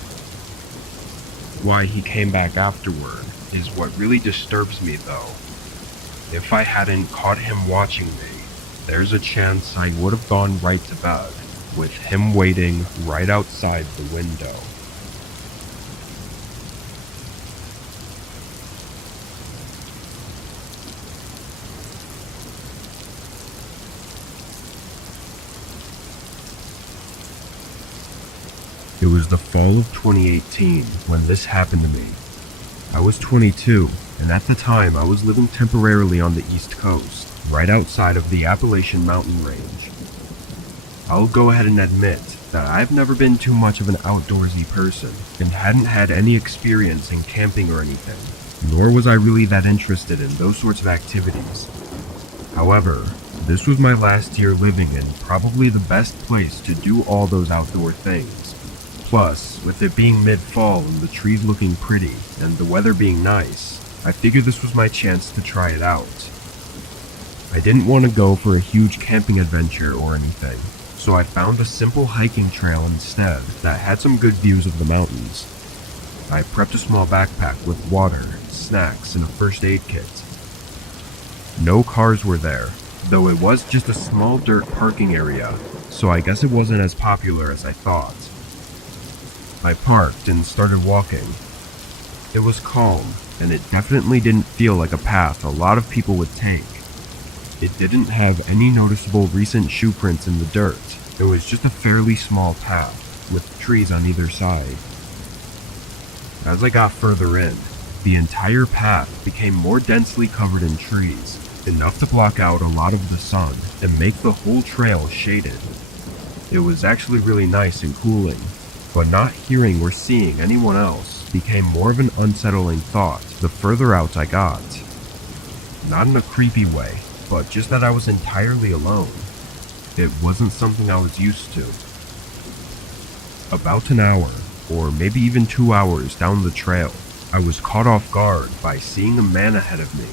Why he came back afterward is what really disturbs me though. If I hadn't caught him watching me, there's a chance I would have gone right to bed, with him waiting right outside the window. It was the fall of 2018 when this happened to me. I was 22, and at the time I was living temporarily on the East Coast, right outside of the Appalachian mountain range. I'll go ahead and admit that I've never been too much of an outdoorsy person, and hadn't had any experience in camping or anything, nor was I really that interested in those sorts of activities. However, this was my last year living in probably the best place to do all those outdoor things. Plus, with it being mid-fall and the trees looking pretty, and the weather being nice, I figured this was my chance to try it out. I didn't want to go for a huge camping adventure or anything, so I found a simple hiking trail instead that had some good views of the mountains. I prepped a small backpack with water, snacks, and a first aid kit. No cars were there, though it was just a small dirt parking area, so I guess it wasn't as popular as I thought. I parked and started walking. It was calm, and it definitely didn't feel like a path a lot of people would take. It didn't have any noticeable recent shoe prints in the dirt. It was just a fairly small path, with trees on either side. As I got further in, the entire path became more densely covered in trees, enough to block out a lot of the sun and make the whole trail shaded. It was actually really nice and cooling, but not hearing or seeing anyone else became more of an unsettling thought the further out I got. Not in a creepy way, but just that I was entirely alone. It wasn't something I was used to. About an hour, or maybe even 2 hours down the trail, I was caught off guard by seeing a man ahead of me.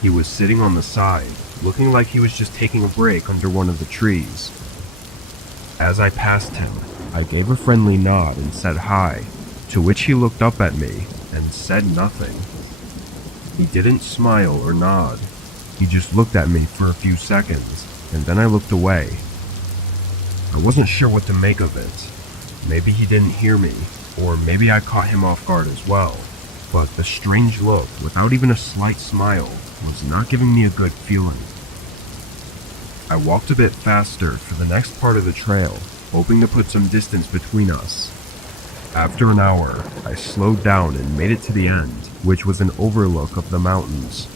He was sitting on the side, looking like he was just taking a break under one of the trees. As I passed him, I gave a friendly nod and said hi, to which he looked up at me and said nothing. He didn't smile or nod. He just looked at me for a few seconds, and then I looked away. I wasn't sure what to make of it. Maybe he didn't hear me, or maybe I caught him off guard as well, but the strange look, without even a slight smile, was not giving me a good feeling. I walked a bit faster for the next part of the trail, hoping to put some distance between us. After an hour, I slowed down and made it to the end, which was an overlook of the mountains.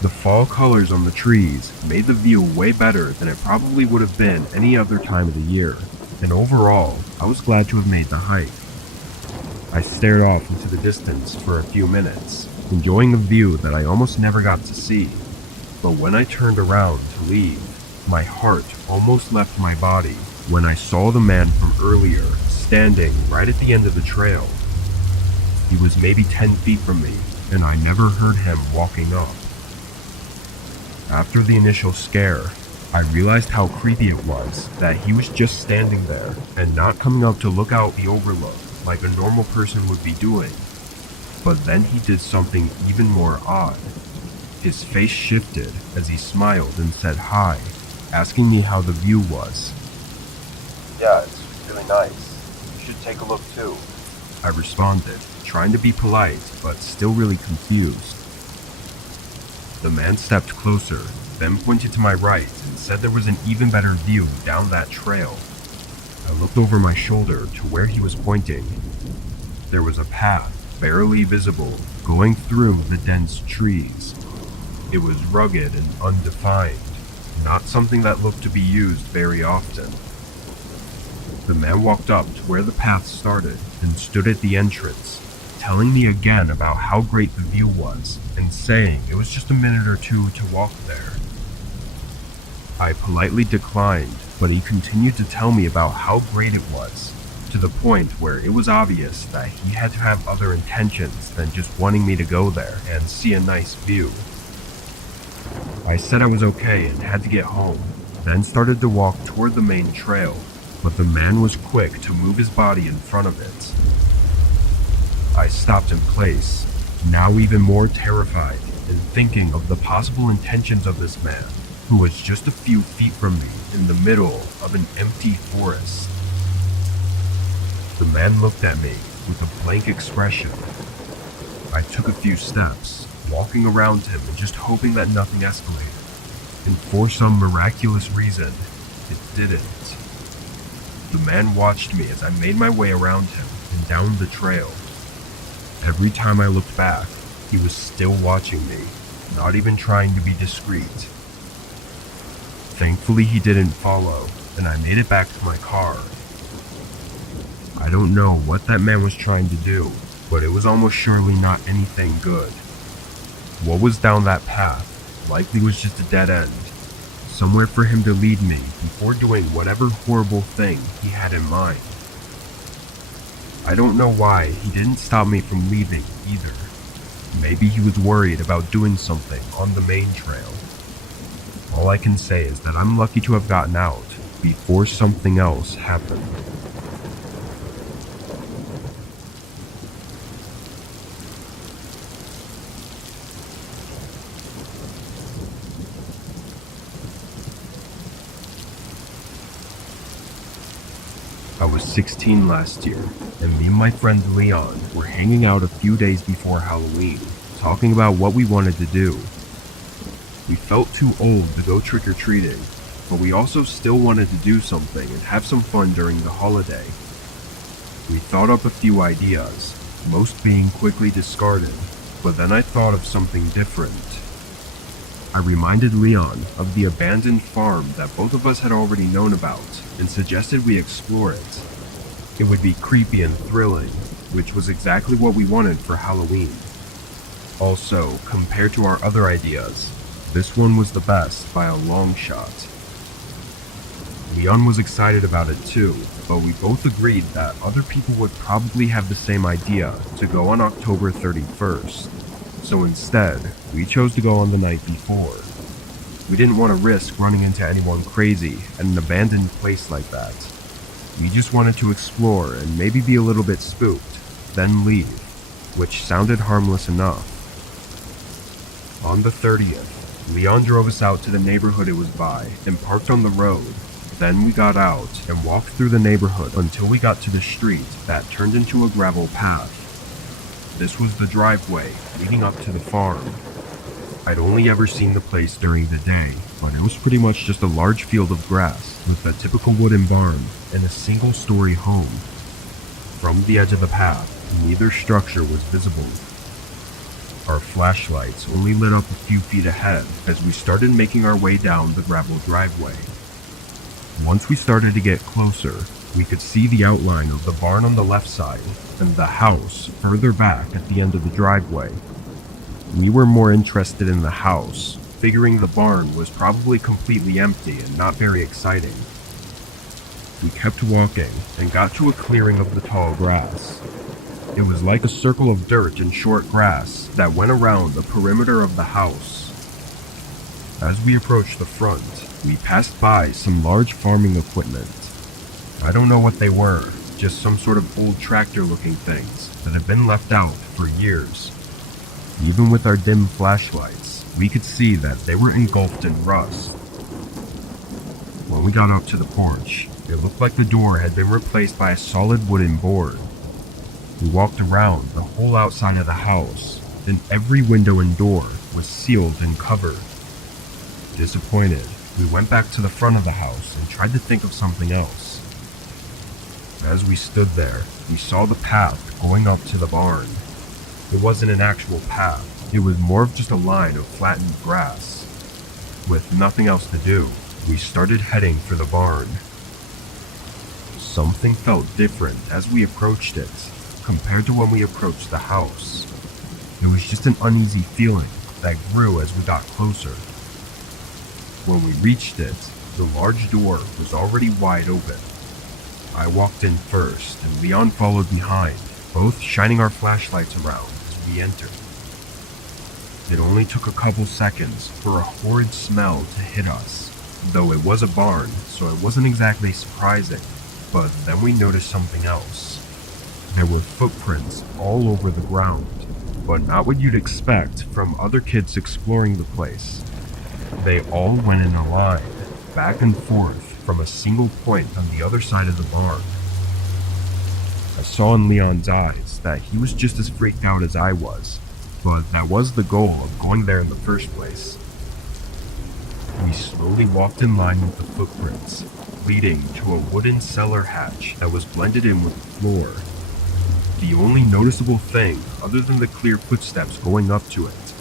The fall colors on the trees made the view way better than it probably would have been any other time of the year, and overall, I was glad to have made the hike. I stared off into the distance for a few minutes, enjoying a view that I almost never got to see, but when I turned around to leave, my heart almost left my body when I saw the man from earlier standing right at the end of the trail. He was maybe 10 feet from me, and I never heard him walking up. After the initial scare, I realized how creepy it was that he was just standing there and not coming up to look out the overlook like a normal person would be doing. But then he did something even more odd. His face shifted as he smiled and said hi, asking me how the view was. "Yeah, it's really nice. You should take a look too," I responded, trying to be polite but still really confused. The man stepped closer, then pointed to my right and said there was an even better view down that trail. I looked over my shoulder to where he was pointing. There was a path, barely visible, going through the dense trees. It was rugged and undefined, not something that looked to be used very often. The man walked up to where the path started and stood at the entrance, telling me again about how great the view was and saying it was just a minute or two to walk there. I politely declined, but he continued to tell me about how great it was, to the point where it was obvious that he had to have other intentions than just wanting me to go there and see a nice view. I said I was okay and had to get home, then started to walk toward the main trail, but the man was quick to move his body in front of it. I stopped in place, now even more terrified and thinking of the possible intentions of this man, who was just a few feet from me in the middle of an empty forest. The man looked at me with a blank expression. I took a few steps, walking around him and just hoping that nothing escalated. And for some miraculous reason, it didn't. The man watched me as I made my way around him and down the trail. Every time I looked back, he was still watching me, not even trying to be discreet. Thankfully, he didn't follow, and I made it back to my car. I don't know what that man was trying to do, but it was almost surely not anything good. What was down that path likely was just a dead end, somewhere for him to lead me before doing whatever horrible thing he had in mind. I don't know why he didn't stop me from leaving either. Maybe he was worried about doing something on the main trail. All I can say is that I'm lucky to have gotten out before something else happened. I was 16 last year, and me and my friend Leon were hanging out a few days before Halloween, talking about what we wanted to do. We felt too old to go trick-or-treating, but we also still wanted to do something and have some fun during the holiday. We thought up a few ideas, most being quickly discarded, but then I thought of something different. I reminded Leon of the abandoned farm that both of us had already known about and suggested we explore it. It would be creepy and thrilling, which was exactly what we wanted for Halloween. Also, compared to our other ideas, this one was the best by a long shot. Leon was excited about it too, but we both agreed that other people would probably have the same idea to go on October 31st. So instead, we chose to go on the night before. We didn't want to risk running into anyone crazy at an abandoned place like that. We just wanted to explore and maybe be a little bit spooked, then leave, which sounded harmless enough. On the 30th, Leon drove us out to the neighborhood it was by and parked on the road. Then we got out and walked through the neighborhood until we got to the street that turned into a gravel path. This was the driveway leading up to the farm. I'd only ever seen the place during the day, but it was pretty much just a large field of grass with a typical wooden barn and a single-story home. From the edge of the path, neither structure was visible. Our flashlights only lit up a few feet ahead as we started making our way down the gravel driveway. Once we started to get closer, we could see the outline of the barn on the left side and the house further back at the end of the driveway. We were more interested in the house, figuring the barn was probably completely empty and not very exciting. We kept walking and got to a clearing of the tall grass. It was like a circle of dirt and short grass that went around the perimeter of the house. As we approached the front, we passed by some large farming equipment. I don't know what they were, just some sort of old tractor-looking things that had been left out for years. Even with our dim flashlights, we could see that they were engulfed in rust. When we got up to the porch, it looked like the door had been replaced by a solid wooden board. We walked around the whole outside of the house, and every window and door was sealed and covered. Disappointed, we went back to the front of the house and tried to think of something else. As we stood there, we saw the path going up to the barn. It wasn't an actual path, it was more of just a line of flattened grass. With nothing else to do, we started heading for the barn. Something felt different as we approached it, compared to when we approached the house. It was just an uneasy feeling that grew as we got closer. When we reached it, the large door was already wide open. I walked in first, and Leon followed behind, both shining our flashlights around as we entered. It only took a couple seconds for a horrid smell to hit us, though it was a barn, so it wasn't exactly surprising. But then we noticed something else. There were footprints all over the ground, but not what you'd expect from other kids exploring the place. They all went in a line, back and forth from a single point on the other side of the barn. I saw in Leon's eyes that he was just as freaked out as I was, but that was the goal of going there in the first place. We slowly walked in line with the footprints, leading to a wooden cellar hatch that was blended in with the floor. The only noticeable thing, other than the clear footsteps going up to it,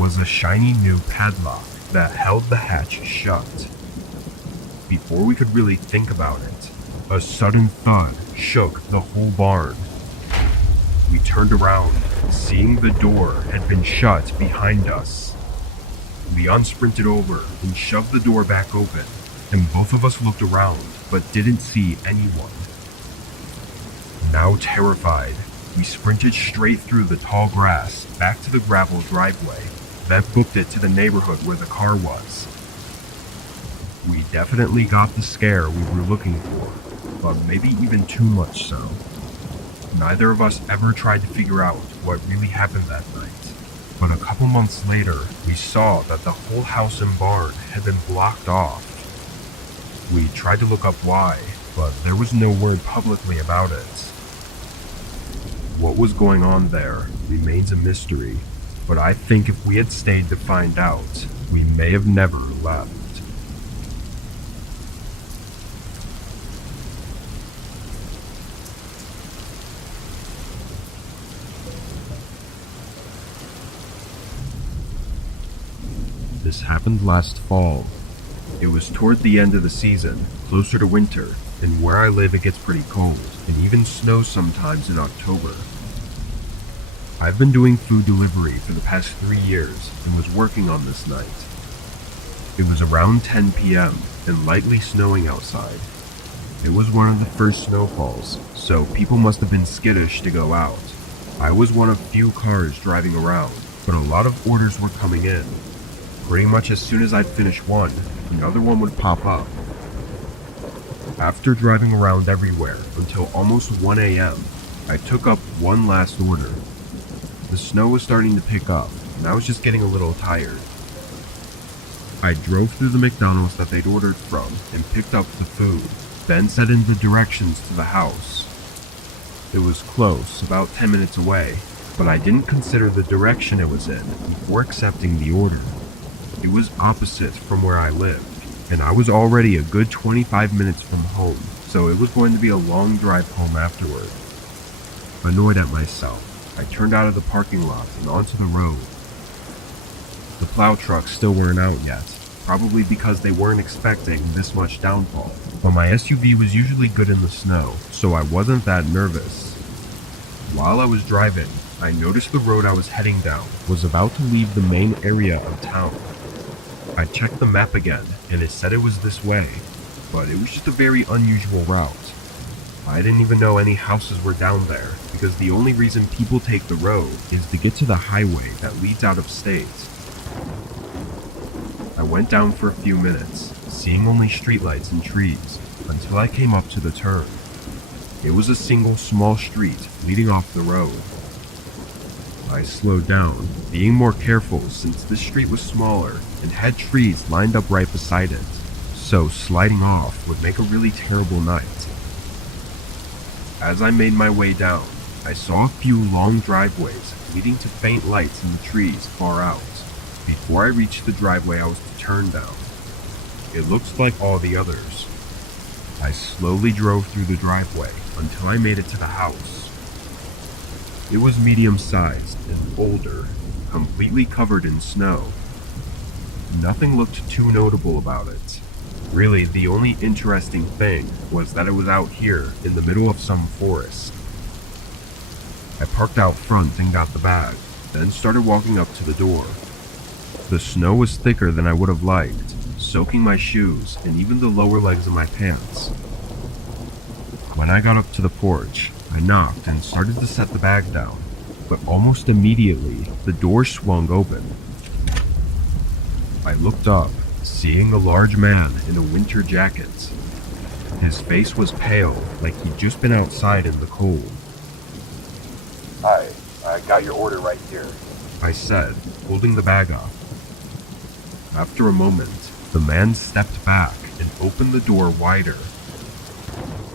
was a shiny new padlock that held the hatch shut. Before we could really think about it, a sudden thud shook the whole barn. We turned around, seeing the door had been shut behind us. Leon sprinted over and shoved the door back open, and both of us looked around but didn't see anyone. Now terrified, we sprinted straight through the tall grass back to the gravel driveway, then booked it to the neighborhood where the car was. We definitely got the scare we were looking for, but maybe even too much so. Neither of us ever tried to figure out what really happened that night, but a couple months later, we saw that the whole house and barn had been blocked off. We tried to look up why, but there was no word publicly about it. What was going on there remains a mystery, but I think if we had stayed to find out, we may have never left. This happened last fall. It was toward the end of the season, closer to winter, and where I live it gets pretty cold, and even snows sometimes in October. I've been doing food delivery for the past 3 years and was working on this night. It was around 10 p.m. and lightly snowing outside. It was one of the first snowfalls, so people must have been skittish to go out. I was one of few cars driving around, but a lot of orders were coming in. Pretty much as soon as I'd finish one, another one would pop up. After driving around everywhere until almost 1 a.m., I took up one last order. The snow was starting to pick up, and I was just getting a little tired. I drove through the McDonald's that they'd ordered from and picked up the food, then set in the directions to the house. It was close, about 10 minutes away, but I didn't consider the direction it was in before accepting the order. It was opposite from where I lived, and I was already a good 25 minutes from home, so it was going to be a long drive home afterward. Annoyed at myself, I turned out of the parking lot and onto the road. The plow trucks still weren't out yet, probably because they weren't expecting this much downfall, but my SUV was usually good in the snow, so I wasn't that nervous. While I was driving, I noticed the road I was heading down was about to leave the main area of town. I checked the map again, and it said it was this way, but it was just a very unusual route. I didn't even know any houses were down there, because the only reason people take the road is to get to the highway that leads out of state. I went down for a few minutes, seeing only streetlights and trees, until I came up to the turn. It was a single small street leading off the road. I slowed down, being more careful since this street was smaller and had trees lined up right beside it, so sliding off would make a really terrible night. As I made my way down, I saw a few long driveways leading to faint lights in the trees far out. Before I reached the driveway I was to turn down, it looked like all the others. I slowly drove through the driveway until I made it to the house. It was medium-sized and older, completely covered in snow. Nothing looked too notable about it. Really, the only interesting thing was that it was out here in the middle of some forest. I parked out front and got the bag, then started walking up to the door. The snow was thicker than I would have liked, soaking my shoes and even the lower legs of my pants. When I got up to the porch, I knocked and started to set the bag down, but almost immediately, the door swung open. I looked up, seeing a large man in a winter jacket. His face was pale, like he'd just been outside in the cold. "Hi, I got your order right here," I said, holding the bag up. After a moment, the man stepped back and opened the door wider.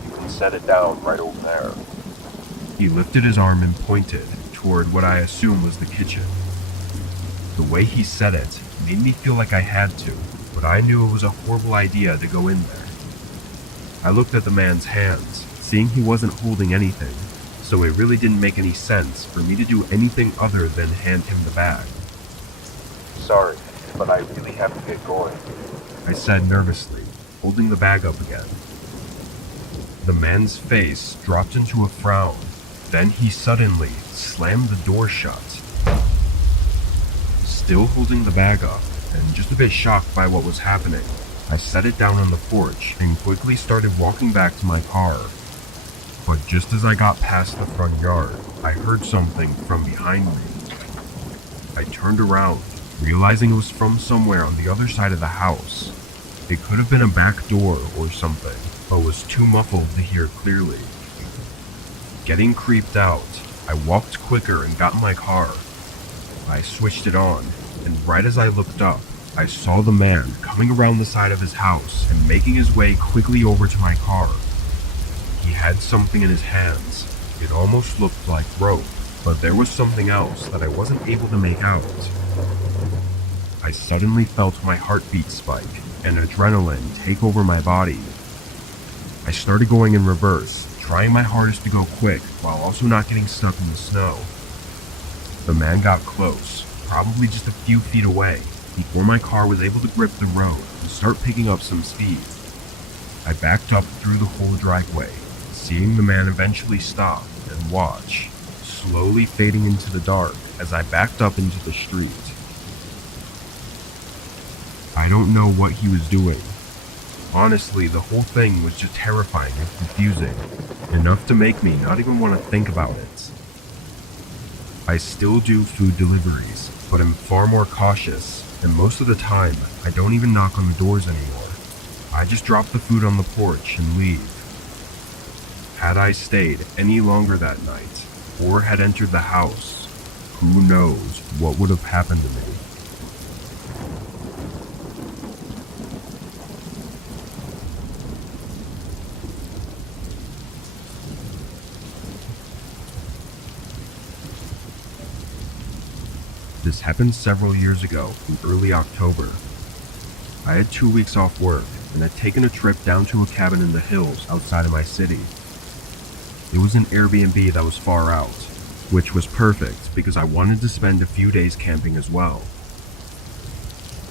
"You can set it down right over there." He lifted his arm and pointed toward what I assume was the kitchen. The way he said it made me feel like I had to, but I knew it was a horrible idea to go in there. I looked at the man's hands, seeing he wasn't holding anything, so it really didn't make any sense for me to do anything other than hand him the bag. "Sorry, but I really have to get going," I said nervously, holding the bag up again. The man's face dropped into a frown, then he suddenly slammed the door shut. Still holding the bag up, and just a bit shocked by what was happening, I set it down on the porch and quickly started walking back to my car. But just as I got past the front yard, I heard something from behind me. I turned around, realizing it was from somewhere on the other side of the house. It could have been a back door or something, but was too muffled to hear clearly. Getting creeped out, I walked quicker and got in my car. I switched it on, and right as I looked up, I saw the man coming around the side of his house and making his way quickly over to my car. He had something in his hands. It almost looked like rope, but there was something else that I wasn't able to make out. I suddenly felt my heartbeat spike and adrenaline take over my body. I started going in reverse, trying my hardest to go quick while also not getting stuck in the snow. The man got close, probably just a few feet away, before my car was able to grip the road and start picking up some speed. I backed up through the whole driveway, seeing the man eventually stop and watch, slowly fading into the dark as I backed up into the street. I don't know what he was doing. Honestly, the whole thing was just terrifying and confusing, enough to make me not even want to think about it. I still do food deliveries, but I'm far more cautious, and most of the time, I don't even knock on the doors anymore. I just drop the food on the porch and leave. Had I stayed any longer that night, or had entered the house, who knows what would have happened to me. This happened several years ago in early October. I had 2 weeks off work and had taken a trip down to a cabin in the hills outside of my city. It was an Airbnb that was far out, which was perfect because I wanted to spend a few days camping as well.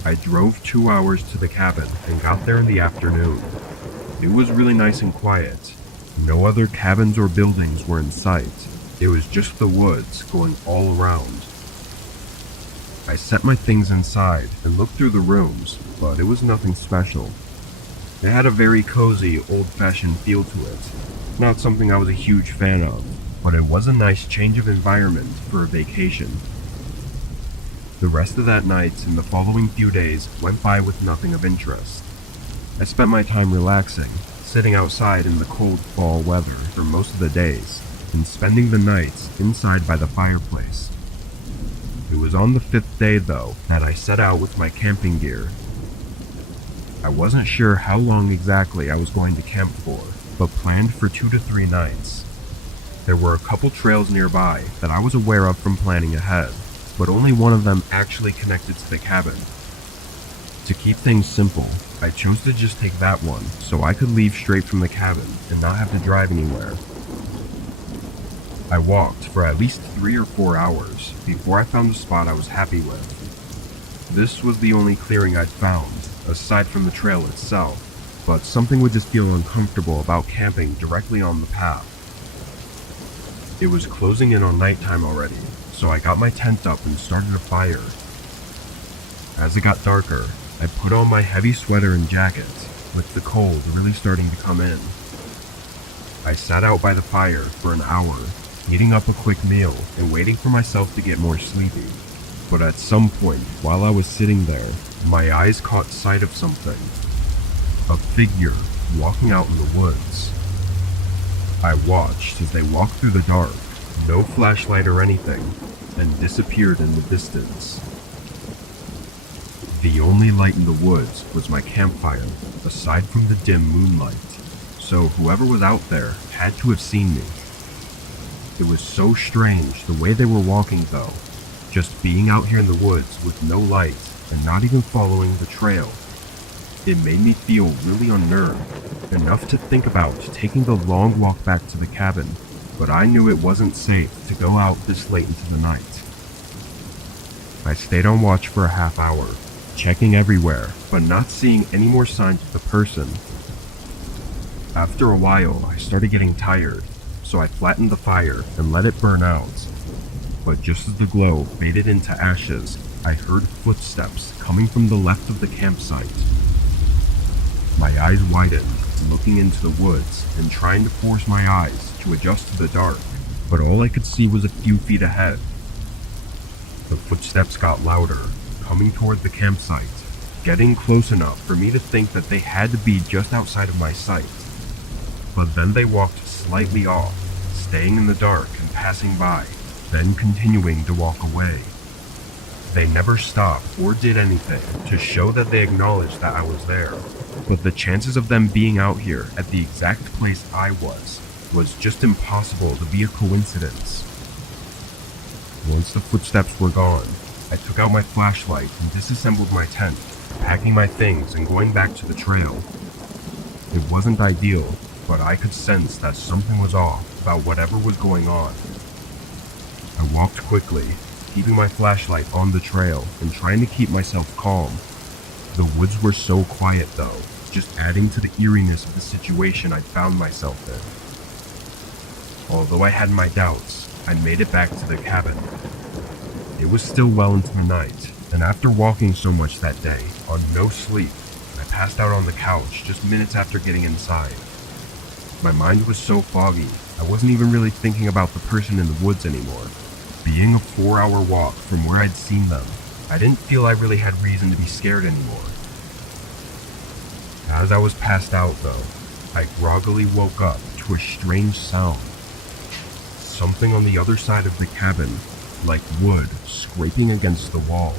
I drove 2 hours to the cabin and got there in the afternoon. It was really nice and quiet. No other cabins or buildings were in sight. It was just the woods going all around. I set my things inside and looked through the rooms, but it was nothing special. It had a very cozy, old-fashioned feel to it. Not something I was a huge fan of, but it was a nice change of environment for a vacation. The rest of that night and the following few days went by with nothing of interest. I spent my time relaxing, sitting outside in the cold fall weather for most of the days, and spending the nights inside by the fireplace. It was on the 5th day, though, that I set out with my camping gear. I wasn't sure how long exactly I was going to camp for, but planned for 2 to 3 nights. There were a couple trails nearby that I was aware of from planning ahead, but only one of them actually connected to the cabin. To keep things simple, I chose to just take that one so I could leave straight from the cabin and not have to drive anywhere. I walked for at least 3 or 4 hours before I found a spot I was happy with. This was the only clearing I'd found, aside from the trail itself, but something would just feel uncomfortable about camping directly on the path. It was closing in on nighttime already, so I got my tent up and started a fire. As it got darker, I put on my heavy sweater and jacket, with the cold really starting to come in. I sat out by the fire for an hour, eating up a quick meal and waiting for myself to get more sleepy. But at some point, while I was sitting there, my eyes caught sight of something. A figure walking out in the woods. I watched as they walked through the dark, no flashlight or anything, and disappeared in the distance. The only light in the woods was my campfire, aside from the dim moonlight, so whoever was out there had to have seen me. It was so strange the way they were walking though, just being out here in the woods with no light and not even following the trail. It made me feel really unnerved, enough to think about taking the long walk back to the cabin, but I knew it wasn't safe to go out this late into the night. I stayed on watch for a half hour, checking everywhere, but not seeing any more signs of the person. After a while, I started getting tired, so I flattened the fire and let it burn out. But just as the glow faded into ashes, I heard footsteps coming from the left of the campsite. My eyes widened, looking into the woods and trying to force my eyes to adjust to the dark, but all I could see was a few feet ahead. The footsteps got louder, coming toward the campsite, getting close enough for me to think that they had to be just outside of my sight. But then they walked slightly off, staying in the dark and passing by, then continuing to walk away. They never stopped or did anything to show that they acknowledged that I was there, but the chances of them being out here at the exact place I was just impossible to be a coincidence. Once the footsteps were gone, I took out my flashlight and disassembled my tent, packing my things and going back to the trail. It wasn't ideal, but I could sense that something was off about whatever was going on. I walked quickly, keeping my flashlight on the trail and trying to keep myself calm. The woods were so quiet though, just adding to the eeriness of the situation I'd found myself in. Although I had my doubts, I made it back to the cabin. It was still well into the night, and after walking so much that day, on no sleep, I passed out on the couch just minutes after getting inside. My mind was so foggy, I wasn't even really thinking about the person in the woods anymore. Being a 4-hour walk from where I'd seen them, I didn't feel I really had reason to be scared anymore. As I was passed out though, I groggily woke up to a strange sound. Something on the other side of the cabin, like wood scraping against the walls.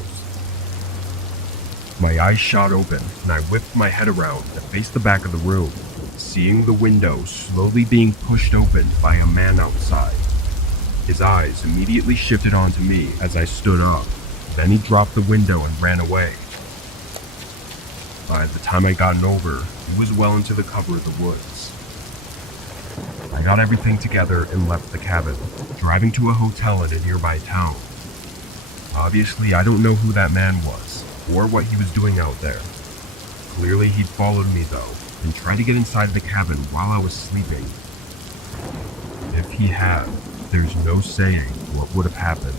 My eyes shot open and I whipped my head around and faced the back of the room, seeing the window slowly being pushed open by a man outside. His eyes immediately shifted onto me as I stood up. Then he dropped the window and ran away. By the time I gotten over, he was well into the cover of the woods. I got everything together and left the cabin, driving to a hotel in a nearby town. Obviously, I don't know who that man was, or what he was doing out there. Clearly, he'd followed me though, and tried to get inside the cabin while I was sleeping. If he had, there's no saying what would have happened.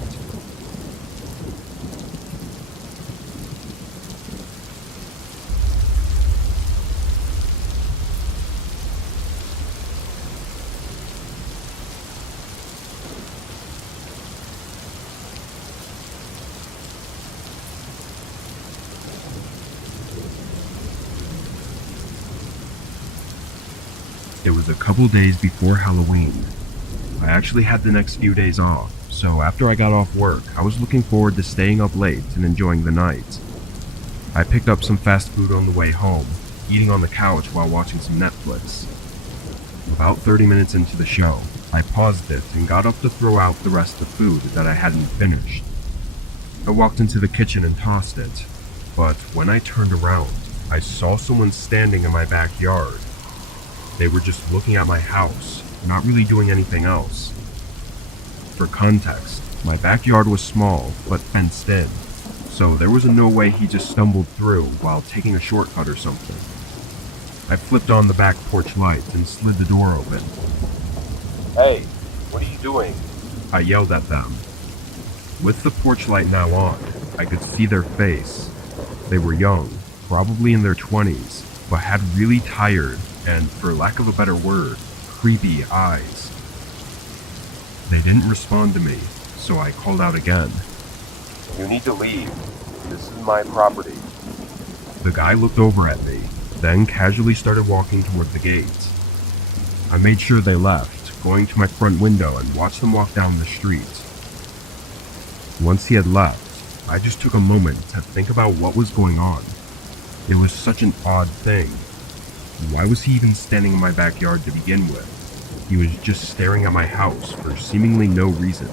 It was a couple days before Halloween. I actually had the next few days off, so after I got off work, I was looking forward to staying up late and enjoying the night. I picked up some fast food on the way home, eating on the couch while watching some Netflix. About 30 minutes into the show, I paused it and got up to throw out the rest of the food that I hadn't finished. I walked into the kitchen and tossed it, but when I turned around, I saw someone standing in my backyard. They were just looking at my house, not really doing anything else. For context, my backyard was small, but fenced in, so there was no way he just stumbled through while taking a shortcut or something. I flipped on the back porch light and slid the door open. Hey, what are you doing? I yelled at them. With the porch light now on, I could see their face. They were young, probably in their 20s, but had really tired and, for lack of a better word, creepy eyes. They didn't respond to me, so I called out again. You need to leave. This is my property. The guy looked over at me, then casually started walking toward the gates. I made sure they left, going to my front window and watched them walk down the street. Once he had left, I just took a moment to think about what was going on. It was such an odd thing. Why was he even standing in my backyard to begin with? He was just staring at my house for seemingly no reason.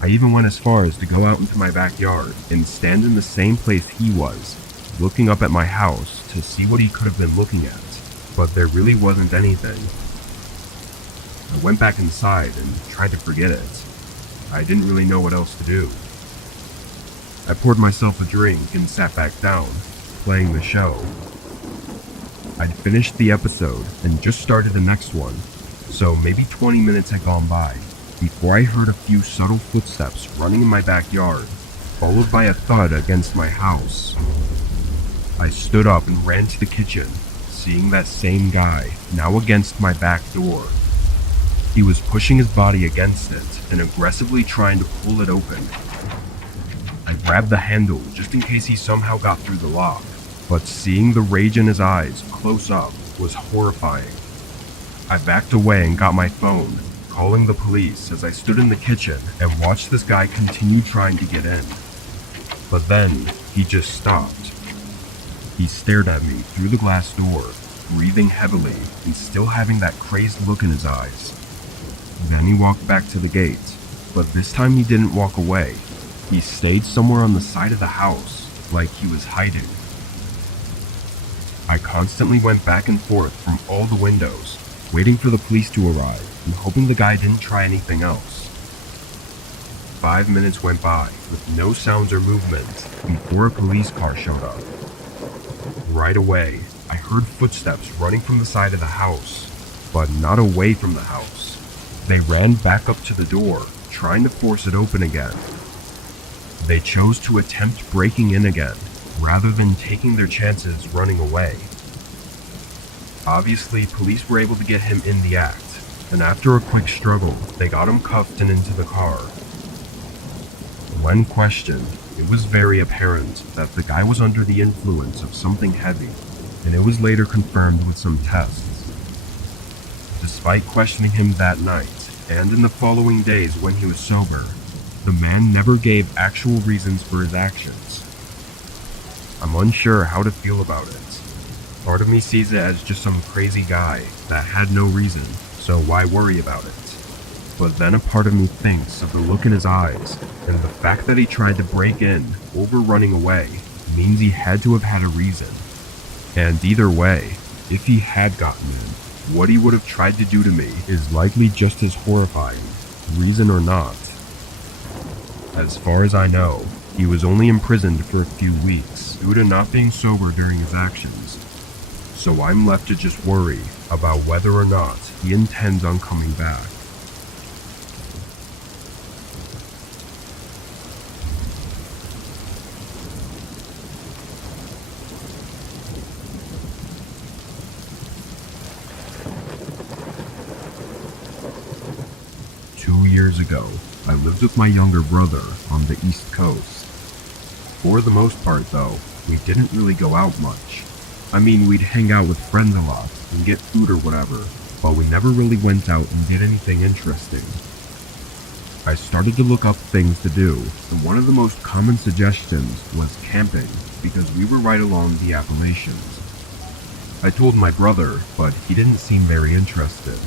I even went as far as to go out into my backyard and stand in the same place he was, looking up at my house to see what he could have been looking at, but there really wasn't anything. I went back inside and tried to forget it. I didn't really know what else to do. I poured myself a drink and sat back down, playing the show. I'd finished the episode and just started the next one, so maybe 20 minutes had gone by before I heard a few subtle footsteps running in my backyard, followed by a thud against my house. I stood up and ran to the kitchen, seeing that same guy, now against my back door. He was pushing his body against it and aggressively trying to pull it open. I grabbed the handle just in case he somehow got through the lock, but seeing the rage in his eyes close up was horrifying. I backed away and got my phone, calling the police as I stood in the kitchen and watched this guy continue trying to get in. But then, he just stopped. He stared at me through the glass door, breathing heavily and still having that crazed look in his eyes. Then he walked back to the gate, but this time he didn't walk away. He stayed somewhere on the side of the house, like he was hiding. I constantly went back and forth from all the windows, waiting for the police to arrive and hoping the guy didn't try anything else. 5 minutes went by with no sounds or movement before a police car showed up. Right away, I heard footsteps running from the side of the house, but not away from the house. They ran back up to the door, trying to force it open again. They chose to attempt breaking in again, rather than taking their chances running away. Obviously, police were able to get him in the act, and after a quick struggle, they got him cuffed and into the car. When questioned, it was very apparent that the guy was under the influence of something heavy, and it was later confirmed with some tests. Despite questioning him that night, and in the following days when he was sober, the man never gave actual reasons for his actions. I'm unsure how to feel about it. Part of me sees it as just some crazy guy that had no reason, so why worry about it? But then a part of me thinks of the look in his eyes, and the fact that he tried to break in over running away means he had to have had a reason. And either way, if he had gotten in, what he would have tried to do to me is likely just as horrifying, reason or not. As far as I know, he was only imprisoned for a few weeks due to not being sober during his actions. So I'm left to just worry about whether or not he intends on coming back. Years ago, I lived with my younger brother on the East Coast. For the most part though, we didn't really go out much. I mean, we'd hang out with friends a lot and get food or whatever, but we never really went out and did anything interesting. I started to look up things to do, and one of the most common suggestions was camping because we were right along the Appalachians. I told my brother, but he didn't seem very interested.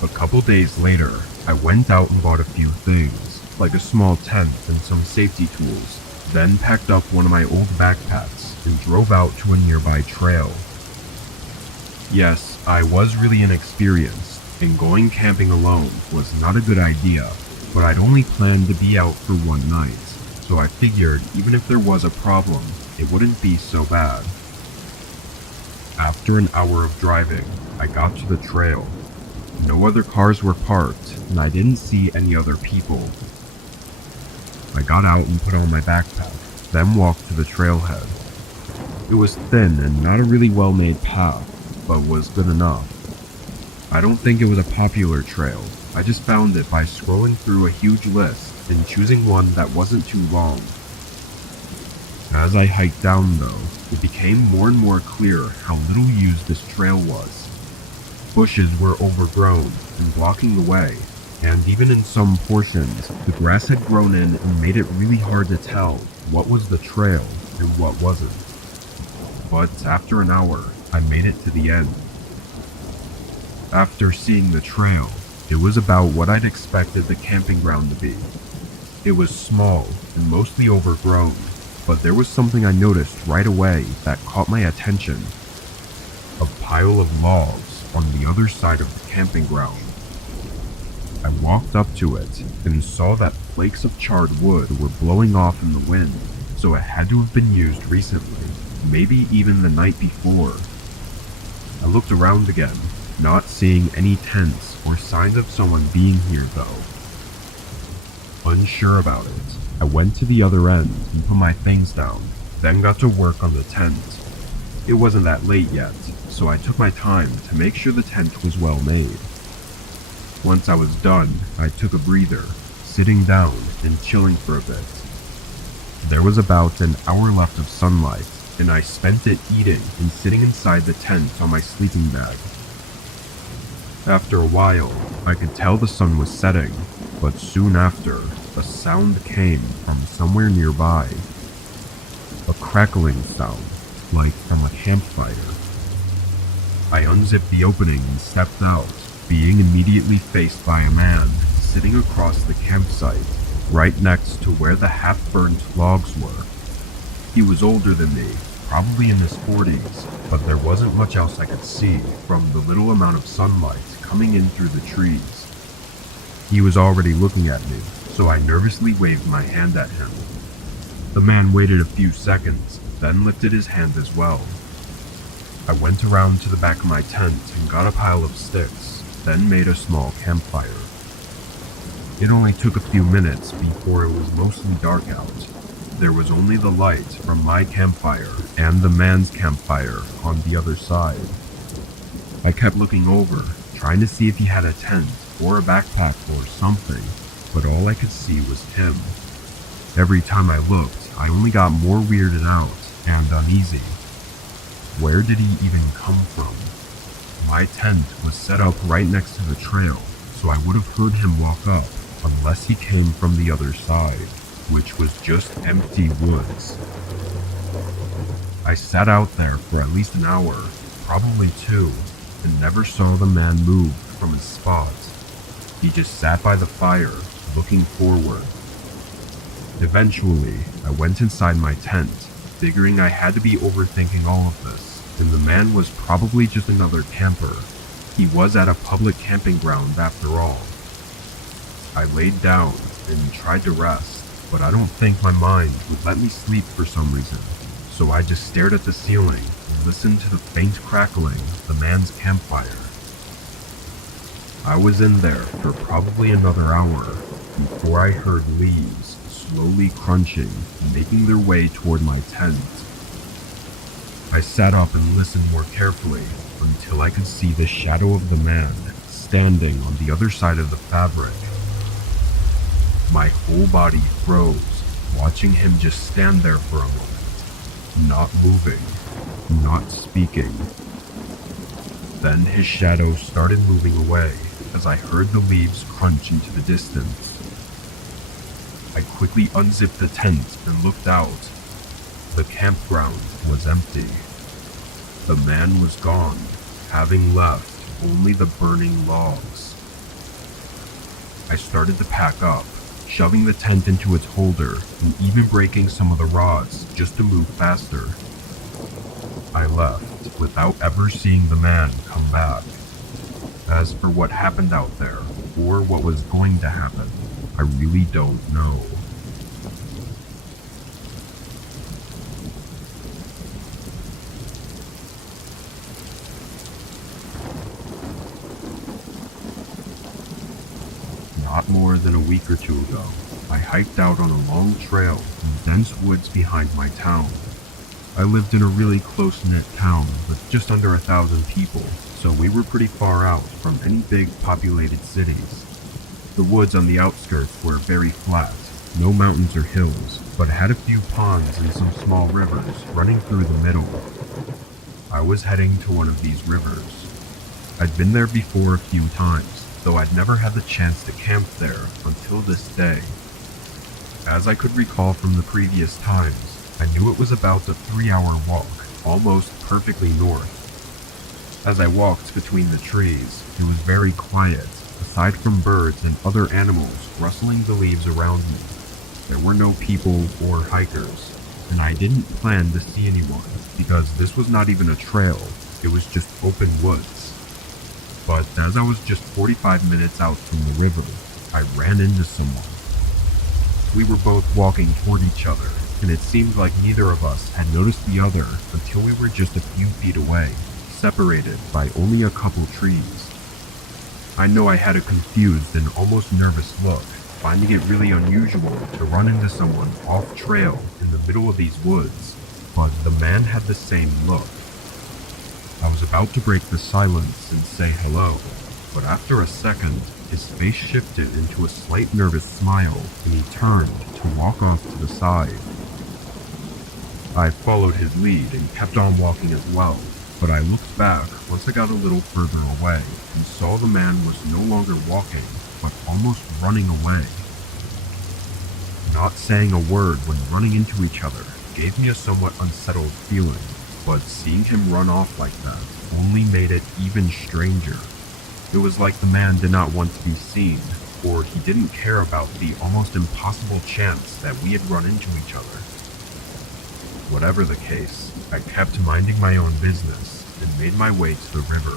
A couple days later, I went out and bought a few things, like a small tent and some safety tools, then packed up one of my old backpacks and drove out to a nearby trail. Yes, I was really inexperienced, and going camping alone was not a good idea, but I'd only planned to be out for one night, so I figured even if there was a problem, it wouldn't be so bad. After an hour of driving, I got to the trail. No other cars were parked, and I didn't see any other people. I got out and put on my backpack, then walked to the trailhead. It was thin and not a really well-made path, but was good enough. I don't think it was a popular trail. I just found it by scrolling through a huge list and choosing one that wasn't too long. As I hiked down though, it became more and more clear how little used this trail was. Bushes were overgrown and blocking the way, and even in some portions, the grass had grown in and made it really hard to tell what was the trail and what wasn't. But after an hour, I made it to the end. After seeing the trail, it was about what I'd expected the camping ground to be. It was small and mostly overgrown, but there was something I noticed right away that caught my attention. A pile of logs on the other side of the camping ground. I walked up to it and saw that flakes of charred wood were blowing off in the wind, so it had to have been used recently, maybe even the night before. I looked around again, not seeing any tents or signs of someone being here though. Unsure about it, I went to the other end and put my things down, then got to work on the tent. It wasn't that late yet, so I took my time to make sure the tent was well made. Once I was done, I took a breather, sitting down and chilling for a bit. There was about an hour left of sunlight, and I spent it eating and sitting inside the tent on my sleeping bag. After a while, I could tell the sun was setting, but soon after, a sound came from somewhere nearby. A crackling sound, like from a campfire. I unzipped the opening and stepped out, being immediately faced by a man sitting across the campsite, right next to where the half-burnt logs were. He was older than me, probably in his 40s, but there wasn't much else I could see from the little amount of sunlight coming in through the trees. He was already looking at me, so I nervously waved my hand at him. The man waited a few seconds, then lifted his hand as well. I went around to the back of my tent and got a pile of sticks, then made a small campfire. It only took a few minutes before it was mostly dark out. There was only the light from my campfire and the man's campfire on the other side. I kept looking over, trying to see if he had a tent or a backpack or something, but all I could see was him. Every time I looked, I only got more weirded out and uneasy. Where did he even come from? My tent was set up right next to the trail, so I would have heard him walk up unless he came from the other side, which was just empty woods. I sat out there for at least an hour, probably two, and never saw the man move from his spot. He just sat by the fire, looking forward. Eventually, I went inside my tent, figuring I had to be overthinking all of this, and the man was probably just another camper. He was at a public camping ground after all. I laid down and tried to rest, but I don't think my mind would let me sleep for some reason, so I just stared at the ceiling and listened to the faint crackling of the man's campfire. I was in there for probably another hour before I heard leaves slowly crunching, making their way toward my tent. I sat up and listened more carefully until I could see the shadow of the man standing on the other side of the fabric. My whole body froze, watching him just stand there for a moment, not moving, not speaking. Then his shadow started moving away as I heard the leaves crunch into the distance. I quickly unzipped the tent and looked out. The campground was empty. The man was gone, having left only the burning logs. I started to pack up, shoving the tent into its holder and even breaking some of the rods just to move faster. I left without ever seeing the man come back. As for what happened out there, or what was going to happen, I really don't know. Not more than a week or two ago, I hiked out on a long trail in dense woods behind my town. I lived in a really close-knit town with just under 1,000 people, so we were pretty far out from any big populated cities. The woods on the outskirts were very flat, no mountains or hills, but had a few ponds and some small rivers running through the middle. I was heading to one of these rivers. I'd been there before a few times, though I'd never had the chance to camp there until this day. As I could recall from the previous times, I knew it was about a 3-hour walk, almost perfectly north. As I walked between the trees, it was very quiet, aside from birds and other animals rustling the leaves around me. There were no people or hikers, and I didn't plan to see anyone, because this was not even a trail, it was just open woods. But as I was just 45 minutes out from the river, I ran into someone. We were both walking toward each other, and it seemed like neither of us had noticed the other until we were just a few feet away, separated by only a couple trees. I know I had a confused and almost nervous look, finding it really unusual to run into someone off trail in the middle of these woods, but the man had the same look. I was about to break the silence and say hello, but after a second, his face shifted into a slight nervous smile and he turned to walk off to the side. I followed his lead and kept on walking as well, but I looked back once I got a little further away and saw the man was no longer walking, but almost running away. Not saying a word when running into each other gave me a somewhat unsettled feeling, but seeing him run off like that only made it even stranger. It was like the man did not want to be seen, or he didn't care about the almost impossible chance that we had run into each other. Whatever the case, I kept minding my own business and made my way to the river.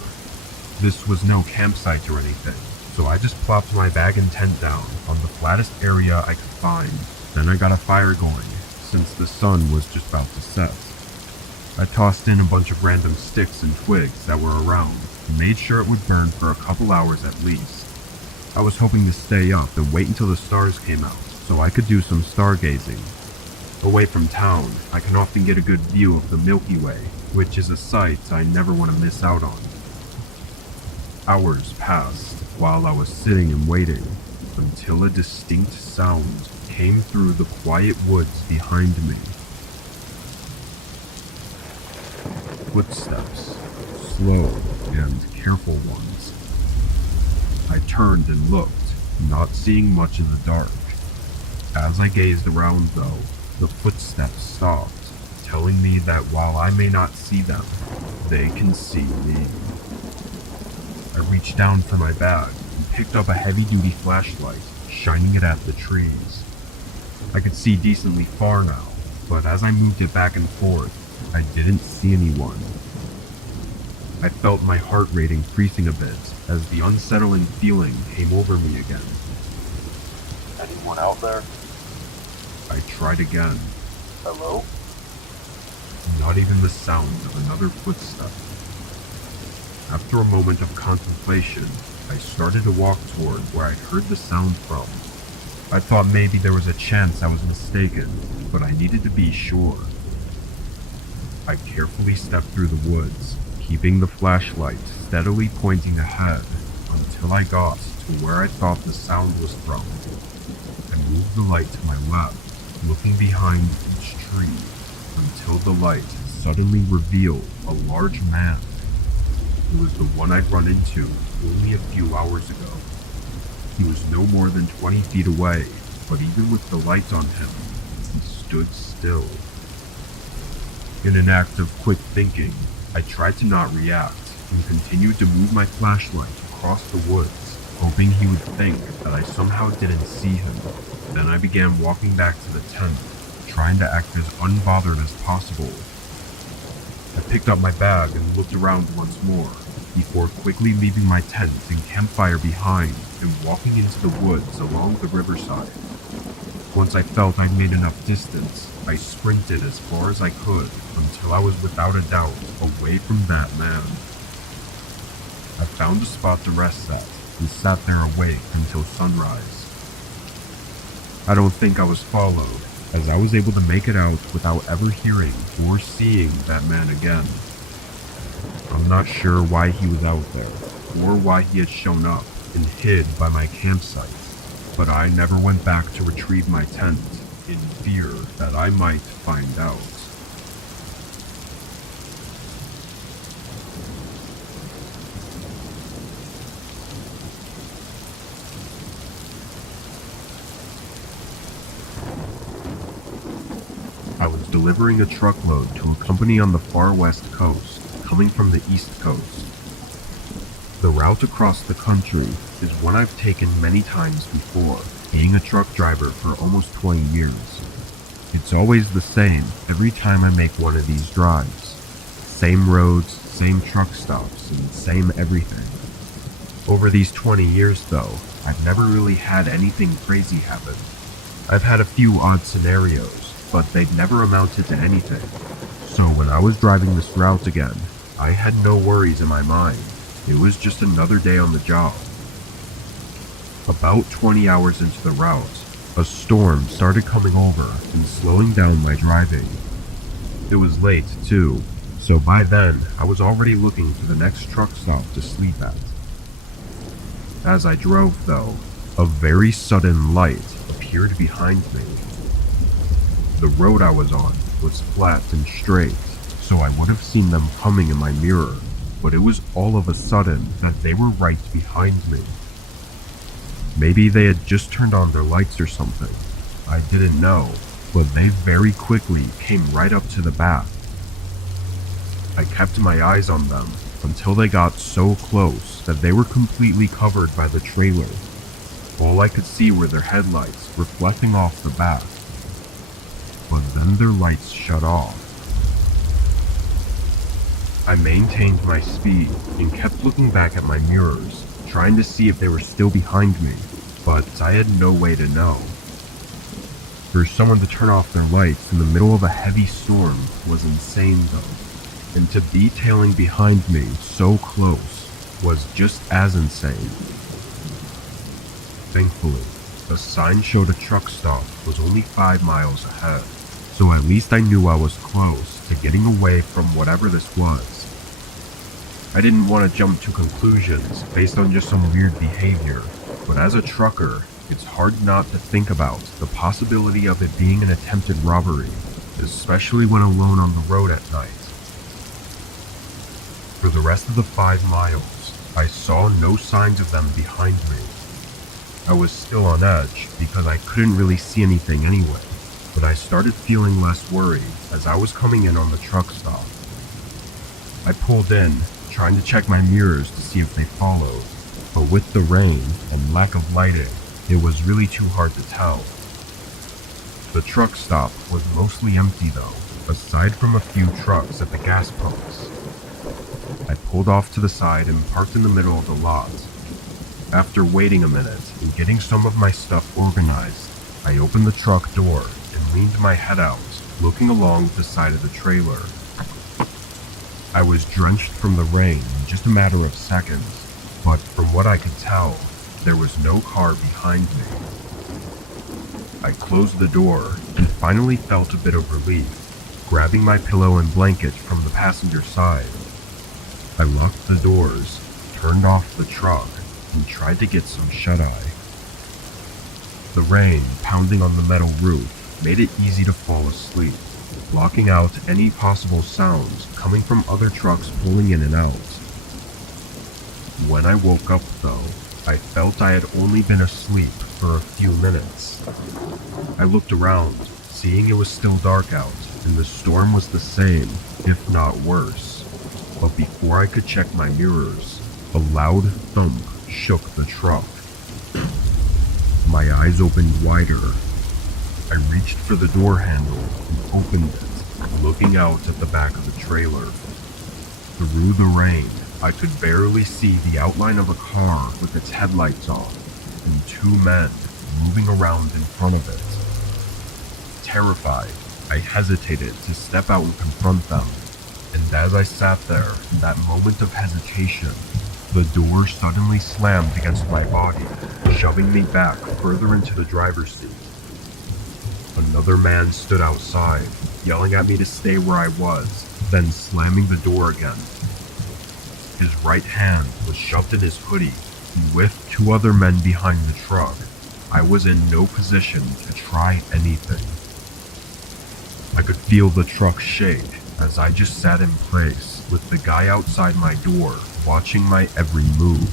This was no campsite or anything, so I just plopped my bag and tent down on the flattest area I could find. Then I got a fire going, since the sun was just about to set. I tossed in a bunch of random sticks and twigs that were around and made sure it would burn for a couple hours at least. I was hoping to stay up and wait until the stars came out so I could do some stargazing. Away from town, I can often get a good view of the Milky Way, which is a sight I never want to miss out on. Hours passed while I was sitting and waiting, until a distinct sound came through the quiet woods behind me. Footsteps, slow and careful ones. I turned and looked, not seeing much in the dark. As I gazed around though, the footsteps stopped, telling me that while I may not see them, they can see me. I reached down for my bag and picked up a heavy-duty flashlight, shining it at the trees. I could see decently far now, but as I moved it back and forth, I didn't see anyone. I felt my heart rate increasing a bit as the unsettling feeling came over me again. Anyone out there? I tried again. Hello? Not even the sound of another footstep. After a moment of contemplation, I started to walk toward where I'd heard the sound from. I thought maybe there was a chance I was mistaken, but I needed to be sure. I carefully stepped through the woods, keeping the flashlight steadily pointing ahead until I got to where I thought the sound was from. I moved the light to my left, looking behind each tree until the light suddenly revealed a large man. It was the one I'd run into only a few hours ago. He was no more than 20 feet away, but even with the light on him, he stood still. In an act of quick thinking, I tried to not react and continued to move my flashlight across the woods, hoping he would think that I somehow didn't see him. Then I began walking back to the tent, trying to act as unbothered as possible. I picked up my bag and looked around once more, before quickly leaving my tent and campfire behind and walking into the woods along the riverside. Once I felt I'd made enough distance, I sprinted as far as I could until I was without a doubt away from that man. I found a spot to rest at and sat there awake until sunrise. I don't think I was followed, as I was able to make it out without ever hearing or seeing that man again. I'm not sure why he was out there, or why he had shown up and hid by my campsite, but I never went back to retrieve my tent, in fear that I might find out. I was delivering a truckload to a company on the far west coast, coming from the east coast. The route across the country is one I've taken many times before, being a truck driver for almost 20 years. It's always the same every time I make one of these drives. Same roads, same truck stops, and same everything. Over these 20 years though, I've never really had anything crazy happen. I've had a few odd scenarios, but they've never amounted to anything. So when I was driving this route again, I had no worries in my mind. It was just another day on the job. About 20 hours into the route, a storm started coming over and slowing down my driving. It was late too, so by then I was already looking for the next truck stop to sleep at. As I drove though, a very sudden light appeared behind me. The road I was on was flat and straight, so I would have seen them coming in my mirror, but it was all of a sudden that they were right behind me. Maybe they had just turned on their lights or something. I didn't know, but they very quickly came right up to the back. I kept my eyes on them until they got so close that they were completely covered by the trailer. All I could see were their headlights reflecting off the back. But then their lights shut off. I maintained my speed and kept looking back at my mirrors, trying to see if they were still behind me, but I had no way to know. For someone to turn off their lights in the middle of a heavy storm was insane though, and to be tailing behind me so close was just as insane. Thankfully, the sign showed a truck stop was only 5 miles ahead, so at least I knew I was close to getting away from whatever this was. I didn't want to jump to conclusions based on just some weird behavior, but as a trucker, it's hard not to think about the possibility of it being an attempted robbery, especially when alone on the road at night. For the rest of the 5 miles, I saw no signs of them behind me. I was still on edge because I couldn't really see anything anyway, but I started feeling less worried as I was coming in on the truck stop. I pulled in, trying to check my mirrors to see if they followed, but with the rain and lack of lighting, it was really too hard to tell. The truck stop was mostly empty though, aside from a few trucks at the gas pumps. I pulled off to the side and parked in the middle of the lot. After waiting a minute and getting some of my stuff organized, I opened the truck door and leaned my head out, looking along the side of the trailer. I was drenched from the rain in just a matter of seconds, but from what I could tell, there was no car behind me. I closed the door and finally felt a bit of relief, grabbing my pillow and blanket from the passenger side. I locked the doors, turned off the truck, and tried to get some shut-eye. The rain pounding on the metal roof made it easy to fall asleep, blocking out any possible sounds coming from other trucks pulling in and out. When I woke up though, I felt I had only been asleep for a few minutes. I looked around, seeing it was still dark out, and the storm was the same, if not worse. But before I could check my mirrors, a loud thump shook the truck. My eyes opened wider. I reached for the door handle and opened it, looking out at the back of the trailer. Through the rain, I could barely see the outline of a car with its headlights on, and 2 men moving around in front of it. Terrified, I hesitated to step out and confront them, and as I sat there in that moment of hesitation, the door suddenly slammed against my body, shoving me back further into the driver's seat. Another man stood outside, yelling at me to stay where I was, then slamming the door again. His right hand was shoved in his hoodie, and with two other men behind the truck, I was in no position to try anything. I could feel the truck shake as I just sat in place with the guy outside my door watching my every move.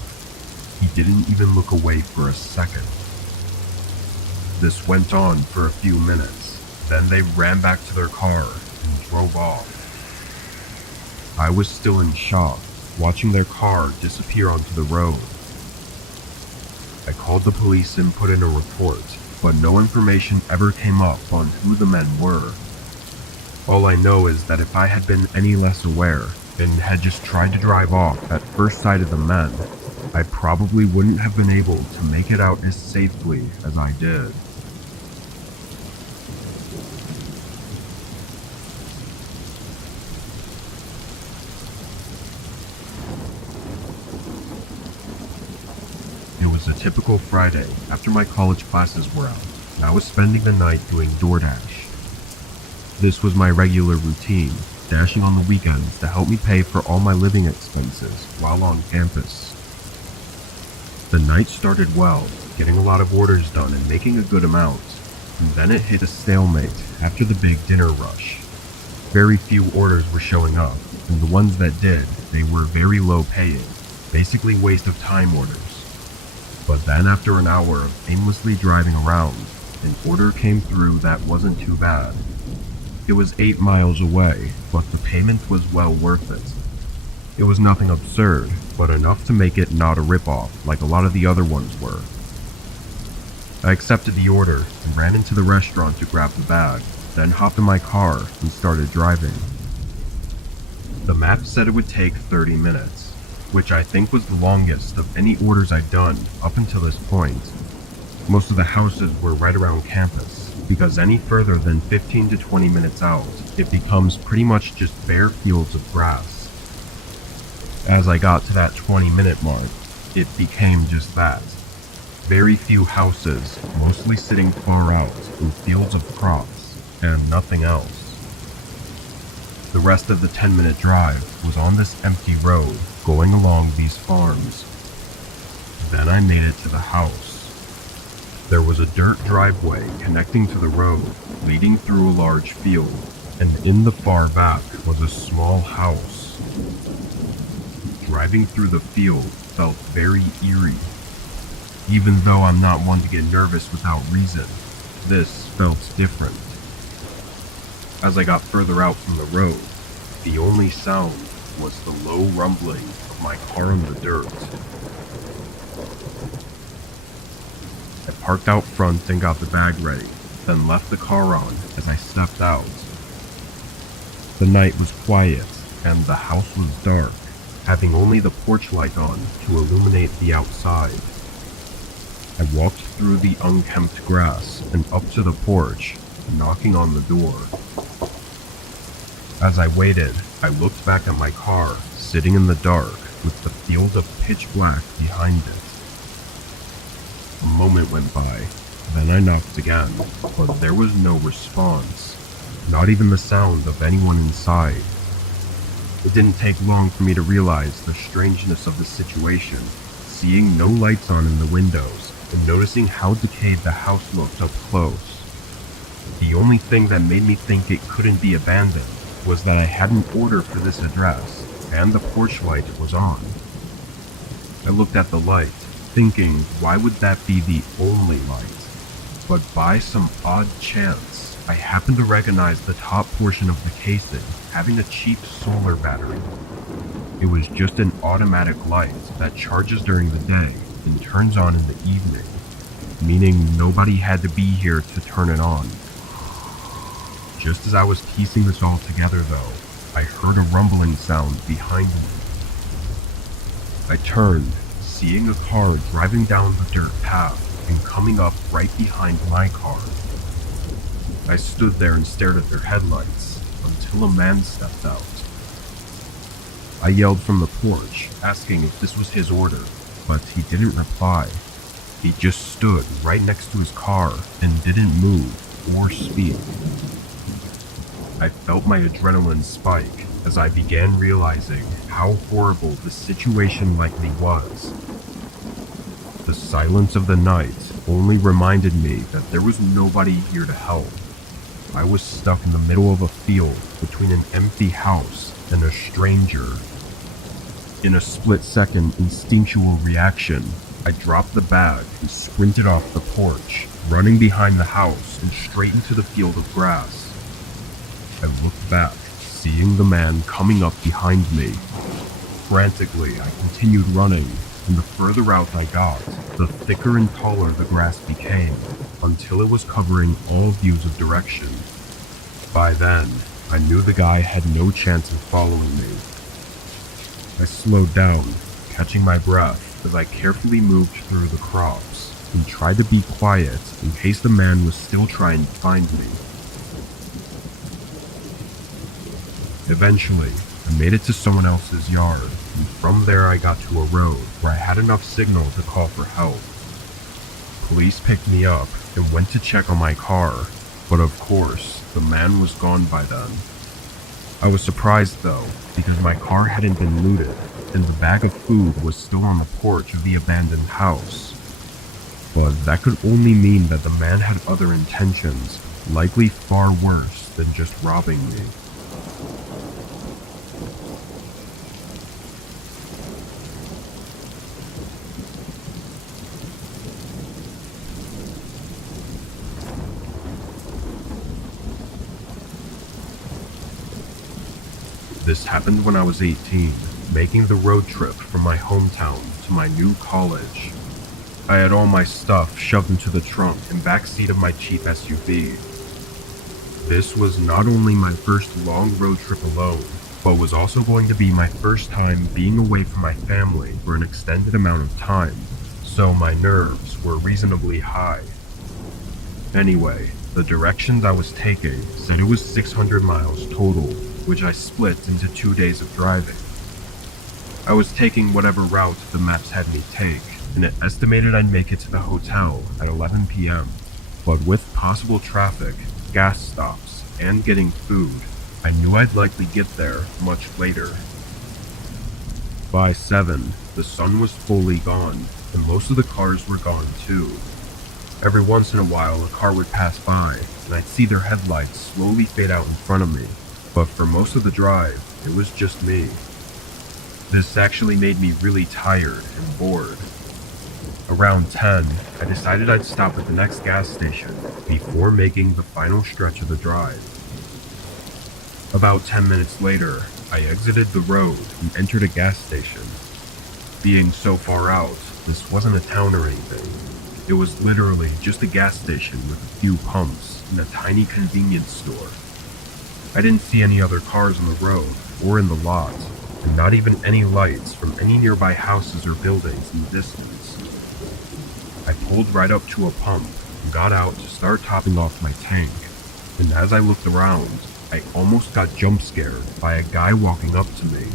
He didn't even look away for a second. This went on for a few minutes, then they ran back to their car and drove off. I was still in shock, watching their car disappear onto the road. I called the police and put in a report, but no information ever came up on who the men were. All I know is that if I had been any less aware and had just tried to drive off at first sight of the men, I probably wouldn't have been able to make it out as safely as I did. It was a typical Friday after my college classes were out, and I was spending the night doing DoorDash. This was my regular routine, dashing on the weekends to help me pay for all my living expenses while on campus. The night started well, getting a lot of orders done and making a good amount, and then it hit a stalemate after the big dinner rush. Very few orders were showing up, and the ones that did, they were very low paying, basically waste of time orders. But then after an hour of aimlessly driving around, an order came through that wasn't too bad. It was 8 miles away, but the payment was well worth it. It was nothing absurd, but enough to make it not a ripoff like a lot of the other ones were. I accepted the order and ran into the restaurant to grab the bag, then hopped in my car and started driving. The map said it would take 30 minutes, which I think was the longest of any orders I'd done up until this point. Most of the houses were right around campus, because any further than 15 to 20 minutes out, it becomes pretty much just bare fields of grass. As I got to that 20-minute mark, it became just that. Very few houses, mostly sitting far out in fields of crops, and nothing else. The rest of the 10-minute drive was on this empty road going along these farms. Then I made it to the house. There was a dirt driveway connecting to the road, leading through a large field, and in the far back was a small house. Driving through the field felt very eerie. Even though I'm not one to get nervous without reason, this felt different. As I got further out from the road, the only sound was the low rumbling of my car in the dirt. I parked out front and got the bag ready, then left the car on as I stepped out. The night was quiet, and the house was dark, having only the porch light on to illuminate the outside. I walked through the unkempt grass and up to the porch, knocking on the door. As I waited, I looked back at my car, sitting in the dark, with the field of pitch black behind it. A moment went by, then I knocked again, but there was no response, not even the sound of anyone inside. It didn't take long for me to realize the strangeness of the situation, seeing no lights on in the windows and noticing how decayed the house looked up close. The only thing that made me think it couldn't be abandoned was that I had an order for this address, and the porch light was on. I looked at the light, thinking, why would that be the only light? But by some odd chance, I happened to recognize the top portion of the casing having a cheap solar battery. It was just an automatic light that charges during the day and turns on in the evening, meaning nobody had to be here to turn it on. Just as I was piecing this all together though, I heard a rumbling sound behind me. I turned, seeing a car driving down the dirt path and coming up right behind my car. I stood there and stared at their headlights until a man stepped out. I yelled from the porch, asking if this was his order, but he didn't reply. He just stood right next to his car and didn't move, or speak. I felt my adrenaline spike as I began realizing how horrible the situation likely was. The silence of the night only reminded me that there was nobody here to help. I was stuck in the middle of a field between an empty house and a stranger. In a split-second instinctual reaction, I dropped the bag and sprinted off the porch, running behind the house and straight into the field of grass. I looked back, seeing the man coming up behind me. Frantically, I continued running, and the further out I got, the thicker and taller the grass became, until it was covering all views of direction. By then, I knew the guy had no chance of following me. I slowed down, catching my breath as I carefully moved through the crops and tried to be quiet in case the man was still trying to find me. Eventually, I made it to someone else's yard, and from there I got to a road where I had enough signal to call for help. Police picked me up and went to check on my car, but of course, the man was gone by then. I was surprised though, because my car hadn't been looted, and the bag of food was still on the porch of the abandoned house. But that could only mean that the man had other intentions, likely far worse than just robbing me. This happened when I was 18, making the road trip from my hometown to my new college. I had all my stuff shoved into the trunk and backseat of my cheap SUV. This was not only my first long road trip alone, but was also going to be my first time being away from my family for an extended amount of time, so my nerves were reasonably high. Anyway, the directions I was taking said it was 600 miles total, which I split into 2 days of driving. I was taking whatever route the maps had me take, and it estimated I'd make it to the hotel at 11 p.m. But with possible traffic, gas stops, and getting food, I knew I'd likely get there much later. By 7, the sun was fully gone, and most of the cars were gone too. Every once in a while, a car would pass by, and I'd see their headlights slowly fade out in front of me. But for most of the drive, it was just me. This actually made me really tired and bored. Around 10, I decided I'd stop at the next gas station before making the final stretch of the drive. About 10 minutes later, I exited the road and entered a gas station. Being so far out, this wasn't a town or anything. It was literally just a gas station with a few pumps and a tiny convenience store. I didn't see any other cars on the road or in the lot, and not even any lights from any nearby houses or buildings in the distance. I pulled right up to a pump and got out to start topping off my tank, and as I looked around, I almost got jump scared by a guy walking up to me.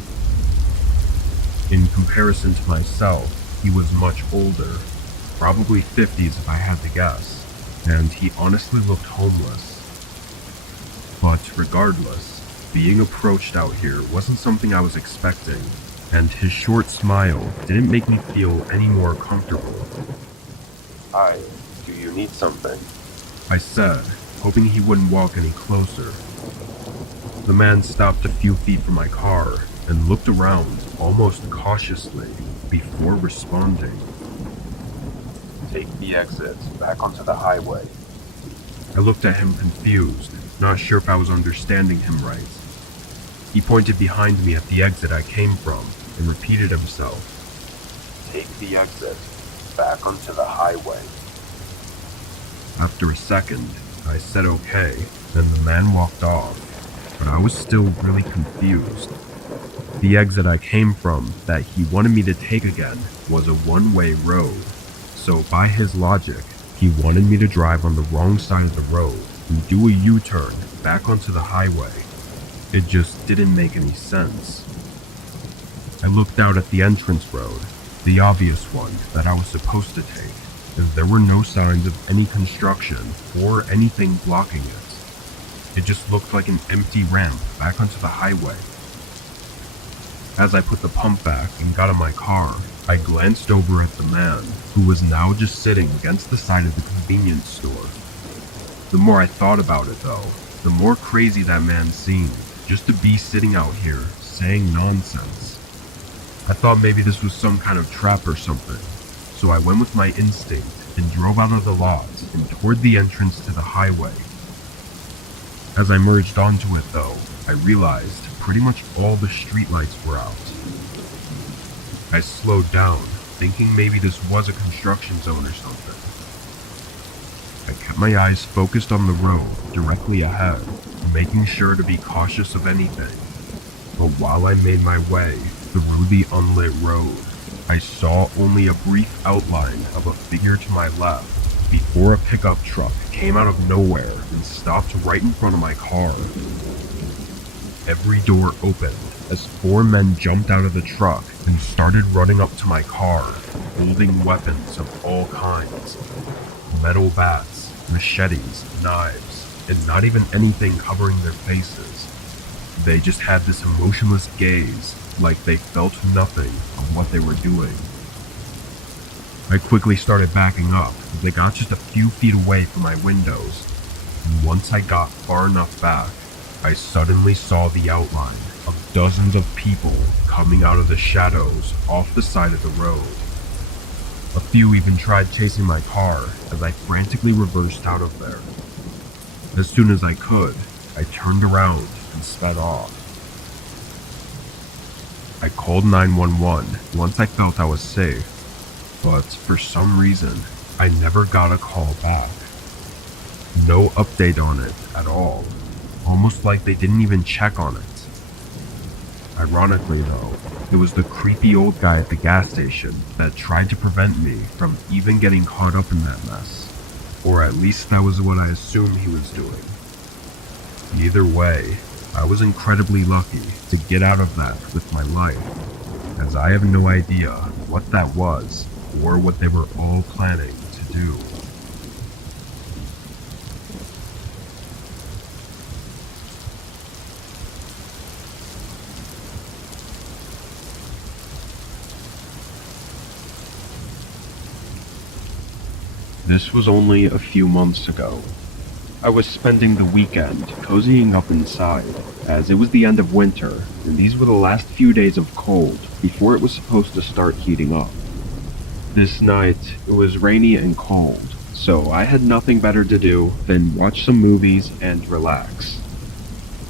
In comparison to myself, he was much older, probably 50s if I had to guess, and he honestly looked homeless. But regardless, being approached out here wasn't something I was expecting, and his short smile didn't make me feel any more comfortable. Hi, do you need something? I said, hoping he wouldn't walk any closer. The man stopped a few feet from my car and looked around almost cautiously before responding. Take the exit back onto the highway. I looked at him confused, not sure if I was understanding him right. He pointed behind me at the exit I came from and repeated himself. Take the exit back onto the highway. After a second, I said okay, and the man walked off, but I was still really confused. The exit I came from that he wanted me to take again was a one-way road, so by his logic, he wanted me to drive on the wrong side of the road and do a U-turn back onto the highway. It just didn't make any sense. I looked out at the entrance road, the obvious one that I was supposed to take, as there were no signs of any construction or anything blocking it. It just looked like an empty ramp back onto the highway. As I put the pump back and got in my car, I glanced over at the man, who was now just sitting against the side of the convenience store. The more I thought about it though, the more crazy that man seemed, just to be sitting out here, saying nonsense. I thought maybe this was some kind of trap or something, so I went with my instinct and drove out of the lot and toward the entrance to the highway. As I merged onto it though, I realized pretty much all the streetlights were out. I slowed down, thinking maybe this was a construction zone or something. I kept my eyes focused on the road directly ahead, making sure to be cautious of anything. But while I made my way through the unlit road, I saw only a brief outline of a figure to my left before a pickup truck came out of nowhere and stopped right in front of my car. Every door opened as 4 men jumped out of the truck and started running up to my car, holding weapons of all kinds. Metal bats, machetes, knives, and not even anything covering their faces. They just had this emotionless gaze, like they felt nothing of what they were doing. I quickly started backing up as they got just a few feet away from my windows, and once I got far enough back, I suddenly saw the outline of dozens of people coming out of the shadows off the side of the road. A few even tried chasing my car as I frantically reversed out of there. As soon as I could, I turned around and sped off. I called 911 once I felt I was safe, but for some reason, I never got a call back. No update on it at all, almost like they didn't even check on it. Ironically though, it was the creepy old guy at the gas station that tried to prevent me from even getting caught up in that mess. Or at least that was what I assumed he was doing. Either way, I was incredibly lucky to get out of that with my life, as I have no idea what that was or what they were all planning to do. This was only a few months ago. I was spending the weekend cozying up inside, as it was the end of winter, and these were the last few days of cold before it was supposed to start heating up. This night, it was rainy and cold, so I had nothing better to do than watch some movies and relax.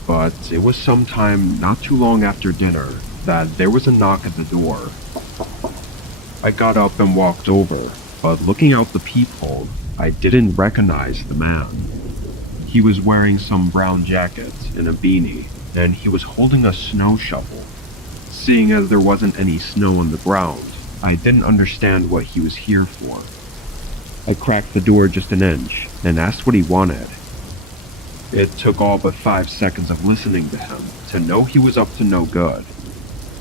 But it was sometime not too long after dinner that there was a knock at the door. I got up and walked over, but looking out the peephole, I didn't recognize the man. He was wearing some brown jacket and a beanie, and he was holding a snow shovel. Seeing as there wasn't any snow on the ground, I didn't understand what he was here for. I cracked the door just an inch and asked what he wanted. It took all but 5 seconds of listening to him to know he was up to no good.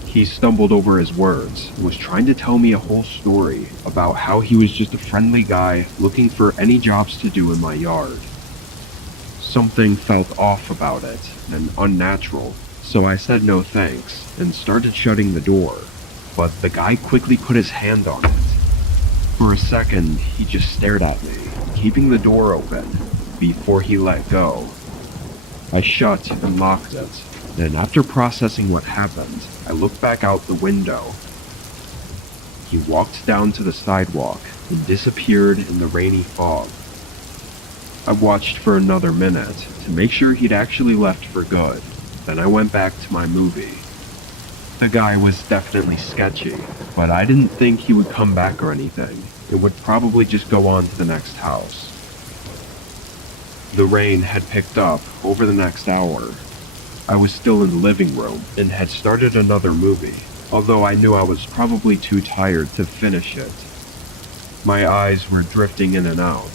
He stumbled over his words and was trying to tell me a whole story about how he was just a friendly guy looking for any jobs to do in my yard. Something felt off about it and unnatural, so I said no thanks and started shutting the door, but the guy quickly put his hand on it. For a second, he just stared at me, keeping the door open, before he let go. I shut and locked it, and after processing what happened, I looked back out the window. He walked down to the sidewalk and disappeared in the rainy fog. I watched for another minute to make sure he'd actually left for good, then I went back to my movie. The guy was definitely sketchy, but I didn't think he would come back or anything. It would probably just go on to the next house. The rain had picked up over the next hour. I was still in the living room and had started another movie, although I knew I was probably too tired to finish it. My eyes were drifting in and out,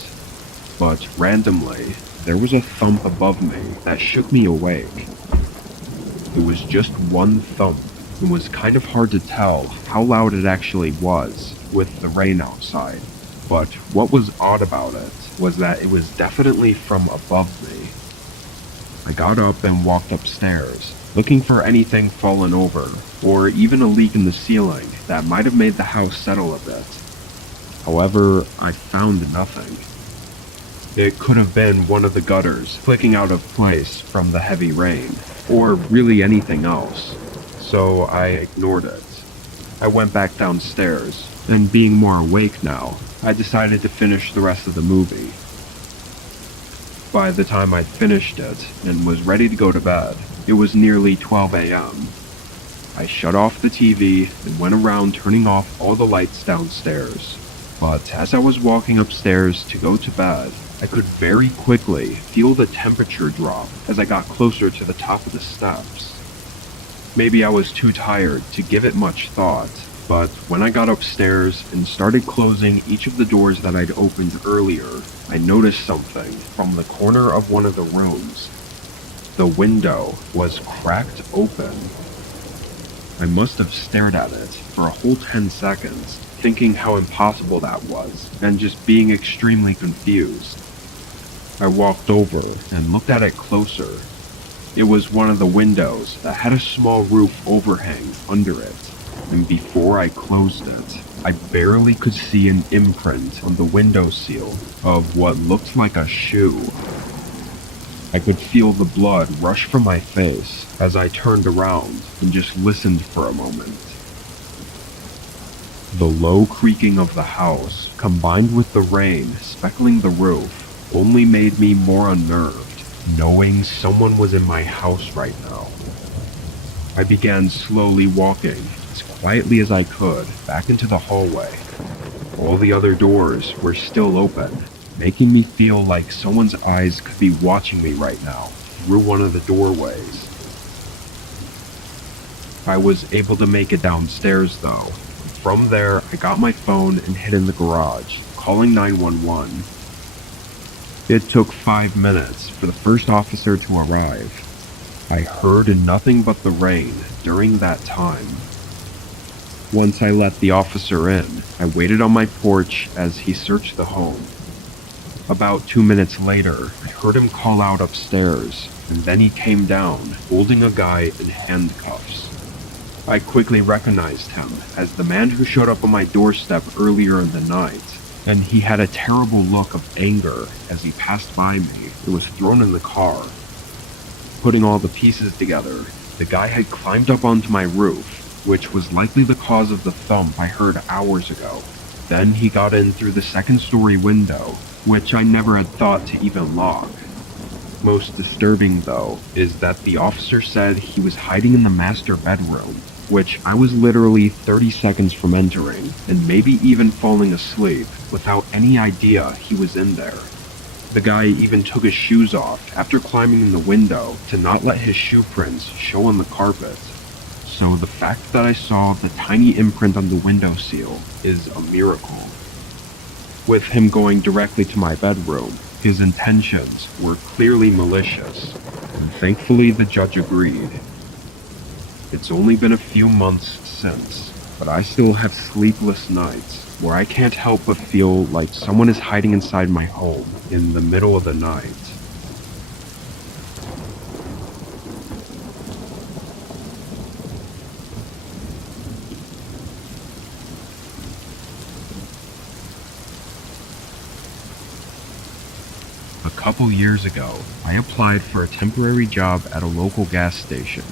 but randomly, there was a thump above me that shook me awake. It was just one thump. It was kind of hard to tell how loud it actually was with the rain outside. But what was odd about it was that it was definitely from above me. I got up and walked upstairs, looking for anything fallen over, or even a leak in the ceiling that might have made the house settle a bit. However, I found nothing. It could have been one of the gutters clicking out of place from the heavy rain, or really anything else, so I ignored it. I went back downstairs, and being more awake now, I decided to finish the rest of the movie. By the time I'd finished it and was ready to go to bed, it was nearly 12 a.m. I shut off the TV and went around turning off all the lights downstairs. But as I was walking upstairs to go to bed, I could very quickly feel the temperature drop as I got closer to the top of the steps. Maybe I was too tired to give it much thought, but when I got upstairs and started closing each of the doors that I'd opened earlier, I noticed something from the corner of one of the rooms. The window was cracked open. I must have stared at it for a whole 10 seconds, thinking how impossible that was, and just being extremely confused. I walked over and looked at it closer. It was one of the windows that had a small roof overhang under it, and before I closed it, I barely could see an imprint on the windowsill of what looked like a shoe. I could feel the blood rush from my face as I turned around and just listened for a moment. The low creaking of the house, combined with the rain speckling the roof, only made me more unnerved, knowing someone was in my house right now. I began slowly walking, as quietly as I could, back into the hallway. All the other doors were still open, making me feel like someone's eyes could be watching me right now, through one of the doorways. I was able to make it downstairs though. From there, I got my phone and hid in the garage, calling 911. It took 5 minutes for the first officer to arrive. I heard nothing but the rain during that time. Once I let the officer in, I waited on my porch as he searched the home. About 2 minutes later, I heard him call out upstairs, and then he came down, holding a guy in handcuffs. I quickly recognized him as the man who showed up on my doorstep earlier in the night, and he had a terrible look of anger as he passed by me and was thrown in the car. Putting all the pieces together, the guy had climbed up onto my roof, which was likely the cause of the thump I heard hours ago. Then he got in through the second-story window, which I never had thought to even lock. Most disturbing, though, is that the officer said he was hiding in the master bedroom, which I was literally 30 seconds from entering, and maybe even falling asleep, without any idea he was in there. The guy even took his shoes off after climbing in the window to not let his shoe prints show on the carpet. So the fact that I saw the tiny imprint on the windowsill is a miracle. With him going directly to my bedroom, his intentions were clearly malicious, and thankfully the judge agreed. It's only been a few months since, but I still have sleepless nights where I can't help but feel like someone is hiding inside my home in the middle of the night. A couple years ago, I applied for a temporary job at a local gas station.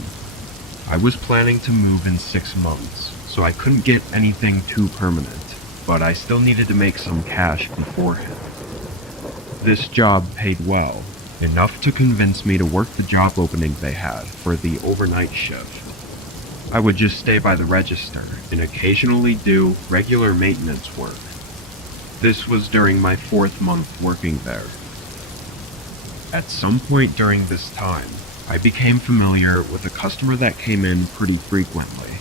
I was planning to move in 6 months, so I couldn't get anything too permanent, but I still needed to make some cash beforehand. This job paid well, enough to convince me to work the job opening they had for the overnight shift. I would just stay by the register and occasionally do regular maintenance work. This was during my 4th month working there. At some point during this time, I became familiar with a customer that came in pretty frequently.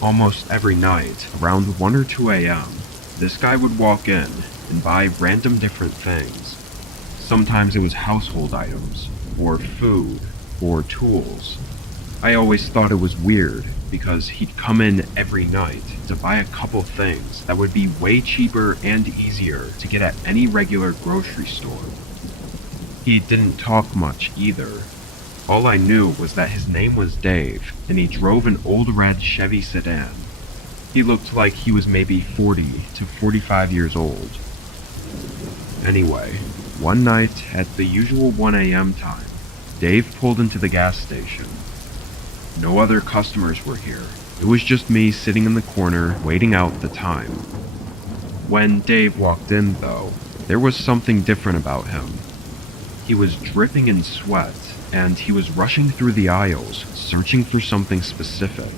Almost every night, around 1 or 2 a.m., this guy would walk in and buy random different things. Sometimes it was household items, or food, or tools. I always thought it was weird, because he'd come in every night to buy a couple things that would be way cheaper and easier to get at any regular grocery store. He didn't talk much either. All I knew was that his name was Dave, and he drove an old red Chevy sedan. He looked like he was maybe 40 to 45 years old. Anyway, one night at the usual 1 a.m. time, Dave pulled into the gas station. No other customers were here. It was just me sitting in the corner waiting out the time. When Dave walked in, though, there was something different about him. He was dripping in sweat, and he was rushing through the aisles, searching for something specific.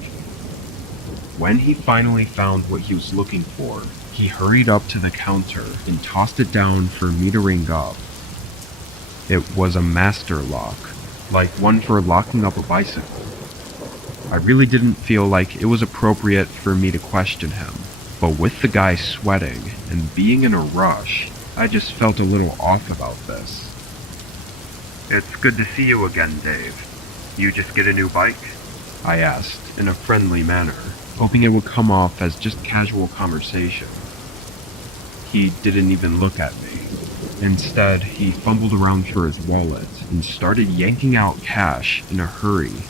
When he finally found what he was looking for, he hurried up to the counter and tossed it down for me to ring up. It was a master lock, like one for locking up a bicycle. I really didn't feel like it was appropriate for me to question him, but with the guy sweating and being in a rush, I just felt a little off about this. "It's good to see you again, Dave. You just get a new bike?" I asked in a friendly manner, hoping it would come off as just casual conversation. He didn't even look at me. Instead, he fumbled around for his wallet and started yanking out cash in a hurry.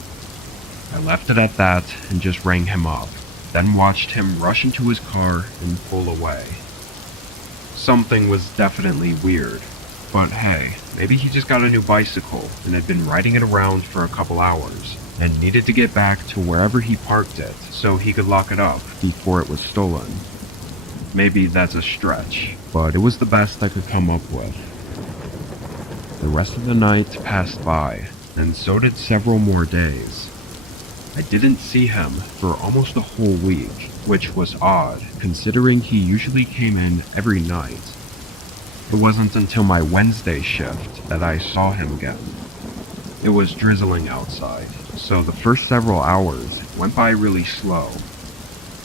I left it at that and just rang him up, then watched him rush into his car and pull away. Something was definitely weird, but hey, maybe he just got a new bicycle and had been riding it around for a couple hours and needed to get back to wherever he parked it so he could lock it up before it was stolen. Maybe that's a stretch, but it was the best I could come up with. The rest of the night passed by, and so did several more days. I didn't see him for almost a whole week, which was odd, considering he usually came in every night. It wasn't until my Wednesday shift that I saw him again. It was drizzling outside, so the first several hours went by really slow.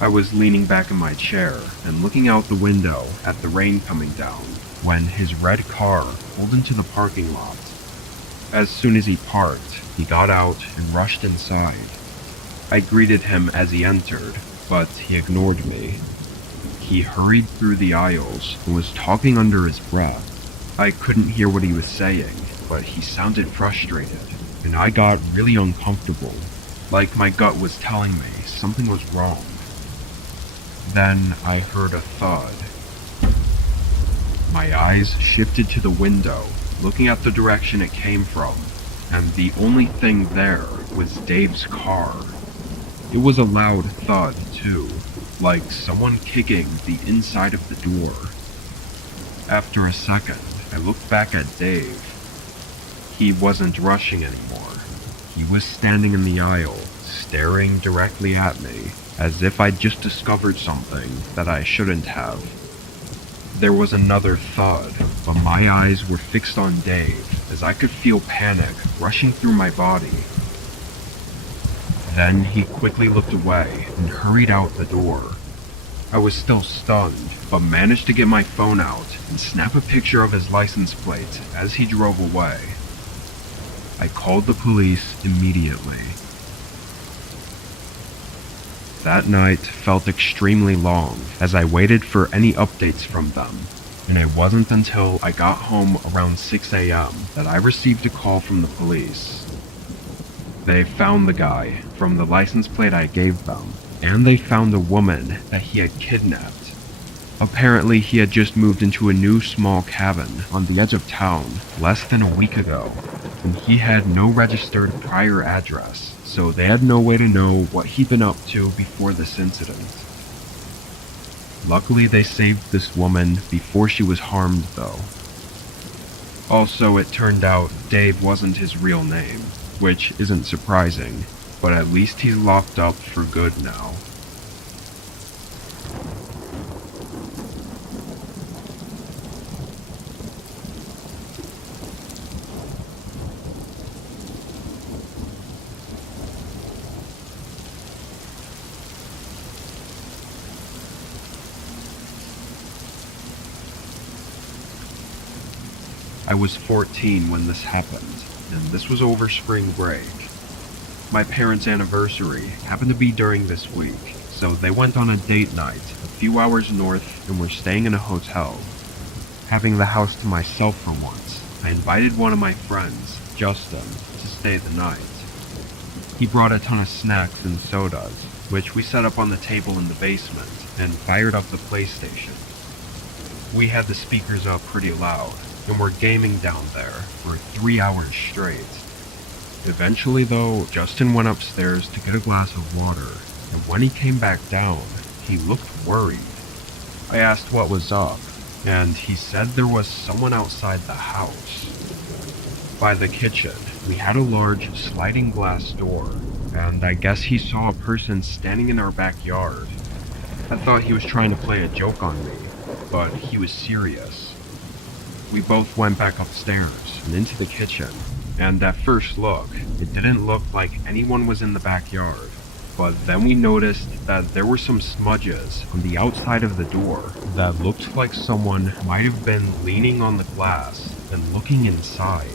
I was leaning back in my chair and looking out the window at the rain coming down when his red car pulled into the parking lot. As soon as he parked, he got out and rushed inside. I greeted him as he entered, but he ignored me. He hurried through the aisles and was talking under his breath. I couldn't hear what he was saying, but he sounded frustrated, and I got really uncomfortable, like my gut was telling me something was wrong. Then I heard a thud. My eyes shifted to the window, looking at the direction it came from, and the only thing there was Dave's car. It was a loud thud, too, like someone kicking the inside of the door. After a second, I looked back at Dave. He wasn't rushing anymore. He was standing in the aisle, staring directly at me, as if I'd just discovered something that I shouldn't have. There was another thud, but my eyes were fixed on Dave as I could feel panic rushing through my body. Then he quickly looked away and hurried out the door. I was still stunned, but managed to get my phone out and snap a picture of his license plate as he drove away. I called the police immediately. That night felt extremely long as I waited for any updates from them, and it wasn't until I got home around 6 a.m. that I received a call from the police. They found the guy from the license plate I gave them, and they found a woman that he had kidnapped. Apparently he had just moved into a new small cabin on the edge of town less than a week ago, and he had no registered prior address, so they had no way to know what he'd been up to before this incident. Luckily they saved this woman before she was harmed, though. Also, it turned out Dave wasn't his real name, which isn't surprising, but at least he's locked up for good now. I was 14 when this happened, and this was over spring break. My parents' anniversary happened to be during this week, so they went on a date night a few hours north and were staying in a hotel. Having the house to myself for once, I invited one of my friends, Justin, to stay the night. He brought a ton of snacks and sodas, which we set up on the table in the basement and fired up the PlayStation. We had the speakers up pretty loud and were gaming down there for 3 hours straight. Eventually though, Justin went upstairs to get a glass of water, and when he came back down, he looked worried. I asked what was up, and he said there was someone outside the house. By the kitchen, we had a large sliding glass door, and I guess he saw a person standing in our backyard. I thought he was trying to play a joke on me, but he was serious. We both went back upstairs and into the kitchen, and at first look, it didn't look like anyone was in the backyard. But then we noticed that there were some smudges on the outside of the door that looked like someone might have been leaning on the glass and looking inside.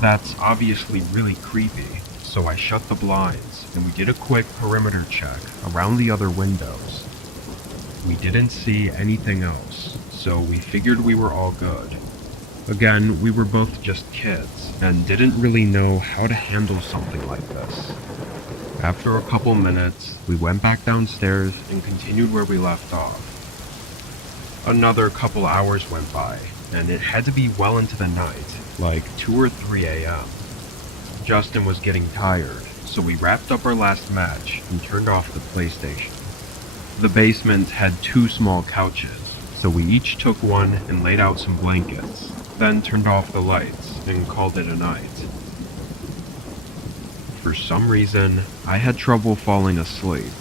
That's obviously really creepy, so I shut the blinds and we did a quick perimeter check around the other windows. We didn't see anything else, so we figured we were all good. Again, we were both just kids and didn't really know how to handle something like this. After a couple minutes, we went back downstairs and continued where we left off. Another couple hours went by, and it had to be well into the night, like 2 or 3 a.m. Justin was getting tired, so we wrapped up our last match and turned off the PlayStation. The basement had 2 small couches, so we each took one and laid out some blankets, then turned off the lights and called it a night. For some reason, I had trouble falling asleep.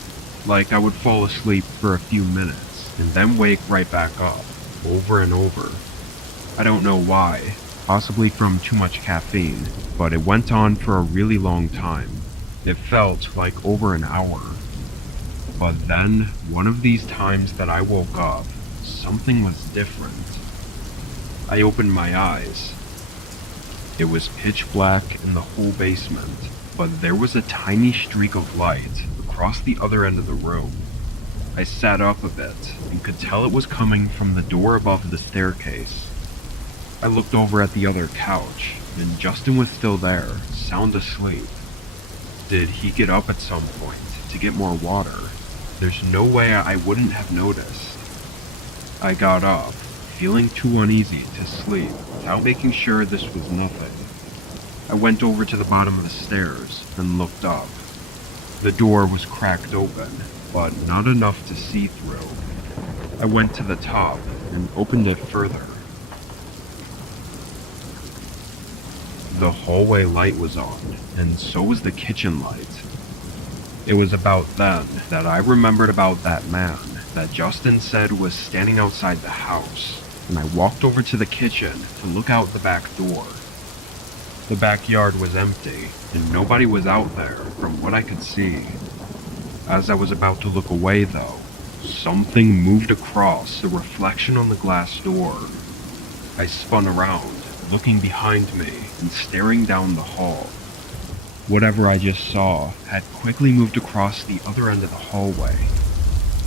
Like I would fall asleep for a few minutes and then wake right back up, over and over. I don't know why, possibly from too much caffeine, but it went on for a really long time. It felt like over an hour. But then, one of these times that I woke up, something was different. I opened my eyes. It was pitch black in the whole basement, but there was a tiny streak of light across the other end of the room. I sat up a bit and could tell it was coming from the door above the staircase. I looked over at the other couch, and Justin was still there, sound asleep. Did he get up at some point to get more water? There's no way I wouldn't have noticed. I got up, feeling too uneasy to sleep without making sure this was nothing. I went over to the bottom of the stairs and looked up. The door was cracked open, but not enough to see through. I went to the top and opened it further. The hallway light was on, and so was the kitchen light. It was about then that I remembered about that man that Justin said was standing outside the house, and I walked over to the kitchen to look out the back door. The backyard was empty, and nobody was out there from what I could see. As I was about to look away though, something moved across the reflection on the glass door. I spun around, looking behind me and staring down the hall. Whatever I just saw had quickly moved across the other end of the hallway.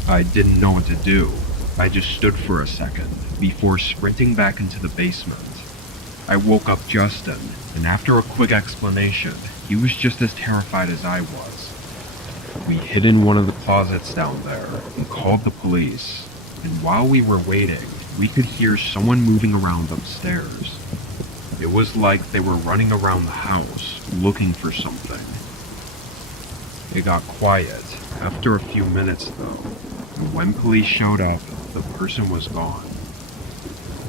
I didn't know what to do. I just stood for a second before sprinting back into the basement. I woke up Justin, and after a quick explanation, he was just as terrified as I was. We hid in one of the closets down there and called the police, and while we were waiting, we could hear someone moving around upstairs. It was like they were running around the house, looking for something. It got quiet after a few minutes though, and when police showed up, the person was gone.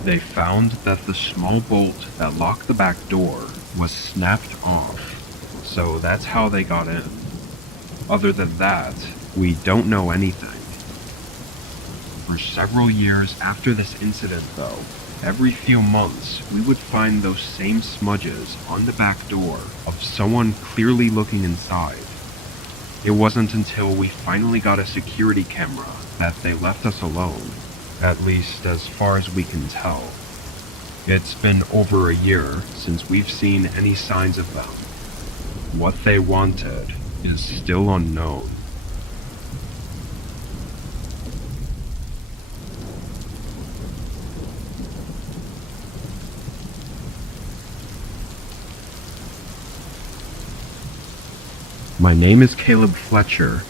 They found that the small bolt that locked the back door was snapped off, so that's how they got in. Other than that, we don't know anything. For several years after this incident though, every few months we would find those same smudges on the back door of someone clearly looking inside. It wasn't until we finally got a security camera that they left us alone, at least as far as we can tell. It's been over a year since we've seen any signs of them. What they wanted is still unknown. My name is Caleb Fletcher.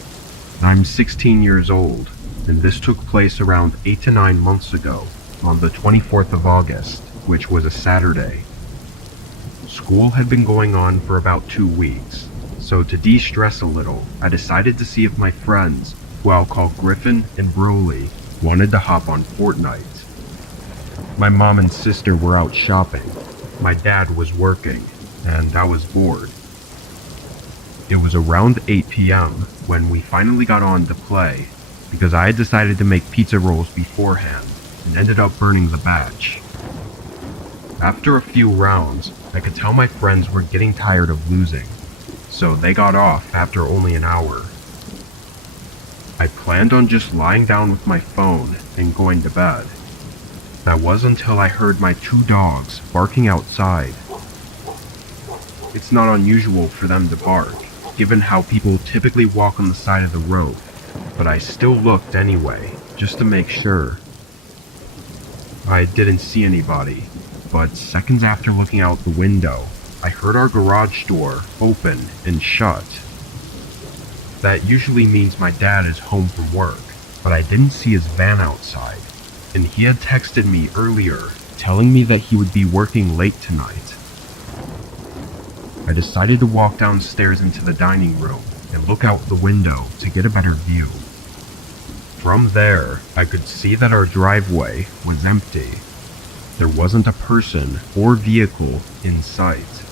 I'm 16 years old, and this took place around 8 to 9 months ago, on the 24th of August, which was a Saturday. School had been going on for about 2 weeks, so to de-stress a little, I decided to see if my friends, who I'll call Griffin and Broly, wanted to hop on Fortnite. My mom and sister were out shopping, my dad was working, and I was bored. It was around 8 p.m. when we finally got on to play, because I had decided to make pizza rolls beforehand and ended up burning the batch. After a few rounds, I could tell my friends were getting tired of losing, so they got off after only an hour. I planned on just lying down with my phone and going to bed. That was until I heard my 2 dogs barking outside. It's not unusual for them to bark, given how people typically walk on the side of the road, but I still looked anyway, just to make sure. I didn't see anybody, but seconds after looking out the window, I heard our garage door open and shut. That usually means my dad is home from work, but I didn't see his van outside, and he had texted me earlier telling me that he would be working late tonight. I decided to walk downstairs into the dining room and look out the window to get a better view. From there, I could see that our driveway was empty. There wasn't a person or vehicle in sight.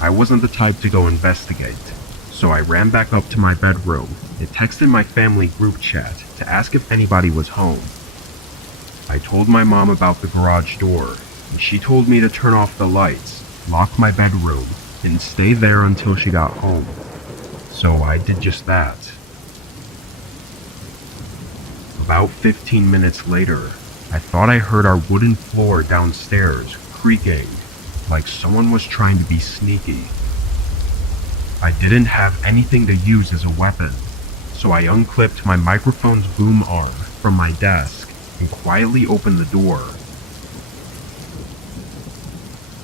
I wasn't the type to go investigate, so I ran back up to my bedroom and texted my family group chat to ask if anybody was home. I told my mom about the garage door, and she told me to turn off the lights, lock my bedroom, and stay there until she got home. So I did just that. About 15 minutes later, I thought I heard our wooden floor downstairs creaking, like someone was trying to be sneaky. I didn't have anything to use as a weapon, so I unclipped my microphone's boom arm from my desk and quietly opened the door.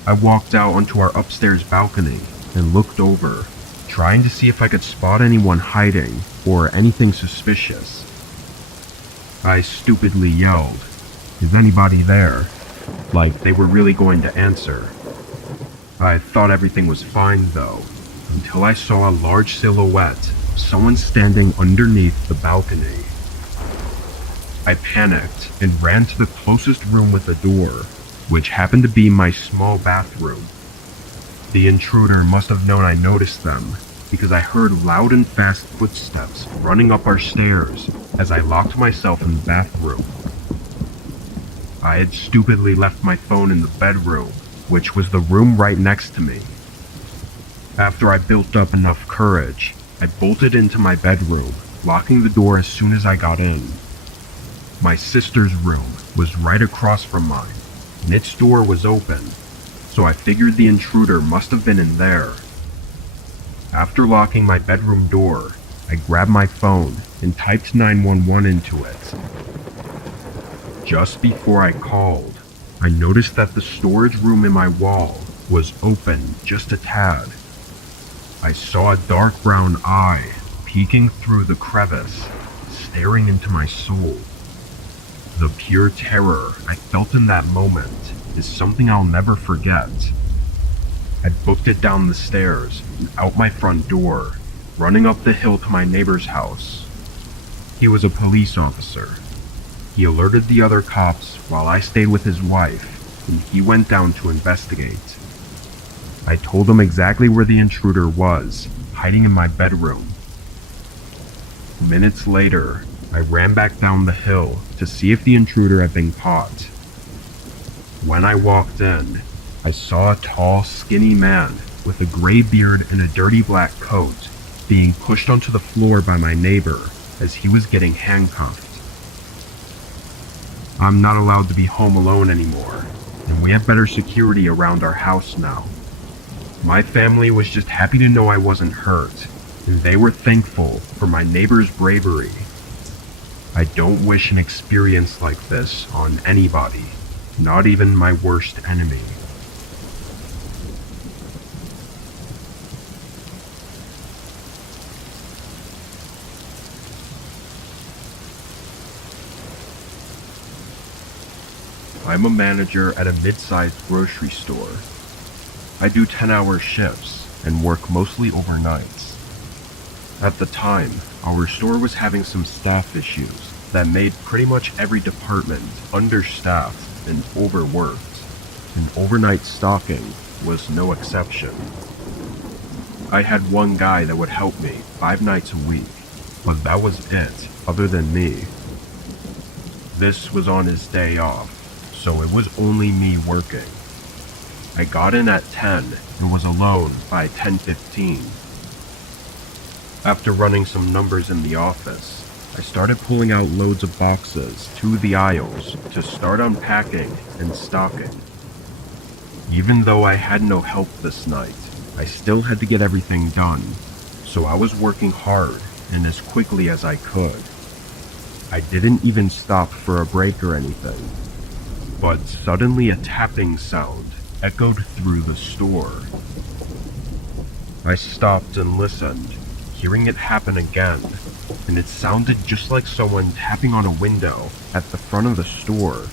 I walked out onto our upstairs balcony and looked over, trying to see if I could spot anyone hiding or anything suspicious. I stupidly yelled, "Is anybody there?" like they were really going to answer. I thought everything was fine though, until I saw a large silhouette of someone standing underneath the balcony. I panicked and ran to the closest room with a door, which happened to be my small bathroom. The intruder must have known I noticed them, because I heard loud and fast footsteps running up our stairs as I locked myself in the bathroom. I had stupidly left my phone in the bedroom, which was the room right next to me. After I built up enough courage, I bolted into my bedroom, locking the door as soon as I got in. My sister's room was right across from mine, and its door was open, so I figured the intruder must have been in there. After locking my bedroom door, I grabbed my phone and typed 911 into it. Just before I called, I noticed that the storage room in my wall was open just a tad. I saw a dark brown eye peeking through the crevice, staring into my soul. The pure terror I felt in that moment is something I'll never forget. I booked it down the stairs and out my front door, running up the hill to my neighbor's house. He was a police officer. He alerted the other cops while I stayed with his wife, and he went down to investigate. I told him exactly where the intruder was, hiding in my bedroom. Minutes later, I ran back down the hill to see if the intruder had been caught. When I walked in, I saw a tall, skinny man with a gray beard and a dirty black coat being pushed onto the floor by my neighbor as he was getting handcuffed. I'm not allowed to be home alone anymore, and we have better security around our house now. My family was just happy to know I wasn't hurt, and they were thankful for my neighbor's bravery. I don't wish an experience like this on anybody, not even my worst enemy. I'm a manager at a mid-sized grocery store. I do 10-hour shifts and work mostly overnights. At the time, our store was having some staff issues that made pretty much every department understaffed and overworked, and overnight stocking was no exception. I had one guy that would help me 5 nights a week, but that was it, other than me. This was on his day off, so it was only me working. I got in at 10 and was alone by 10:15. After running some numbers in the office, I started pulling out loads of boxes to the aisles to start unpacking and stocking. Even though I had no help this night, I still had to get everything done, so I was working hard and as quickly as I could. I didn't even stop for a break or anything. But suddenly a tapping sound echoed through the store. I stopped and listened, hearing it happen again, and it sounded just like someone tapping on a window at the front of the store.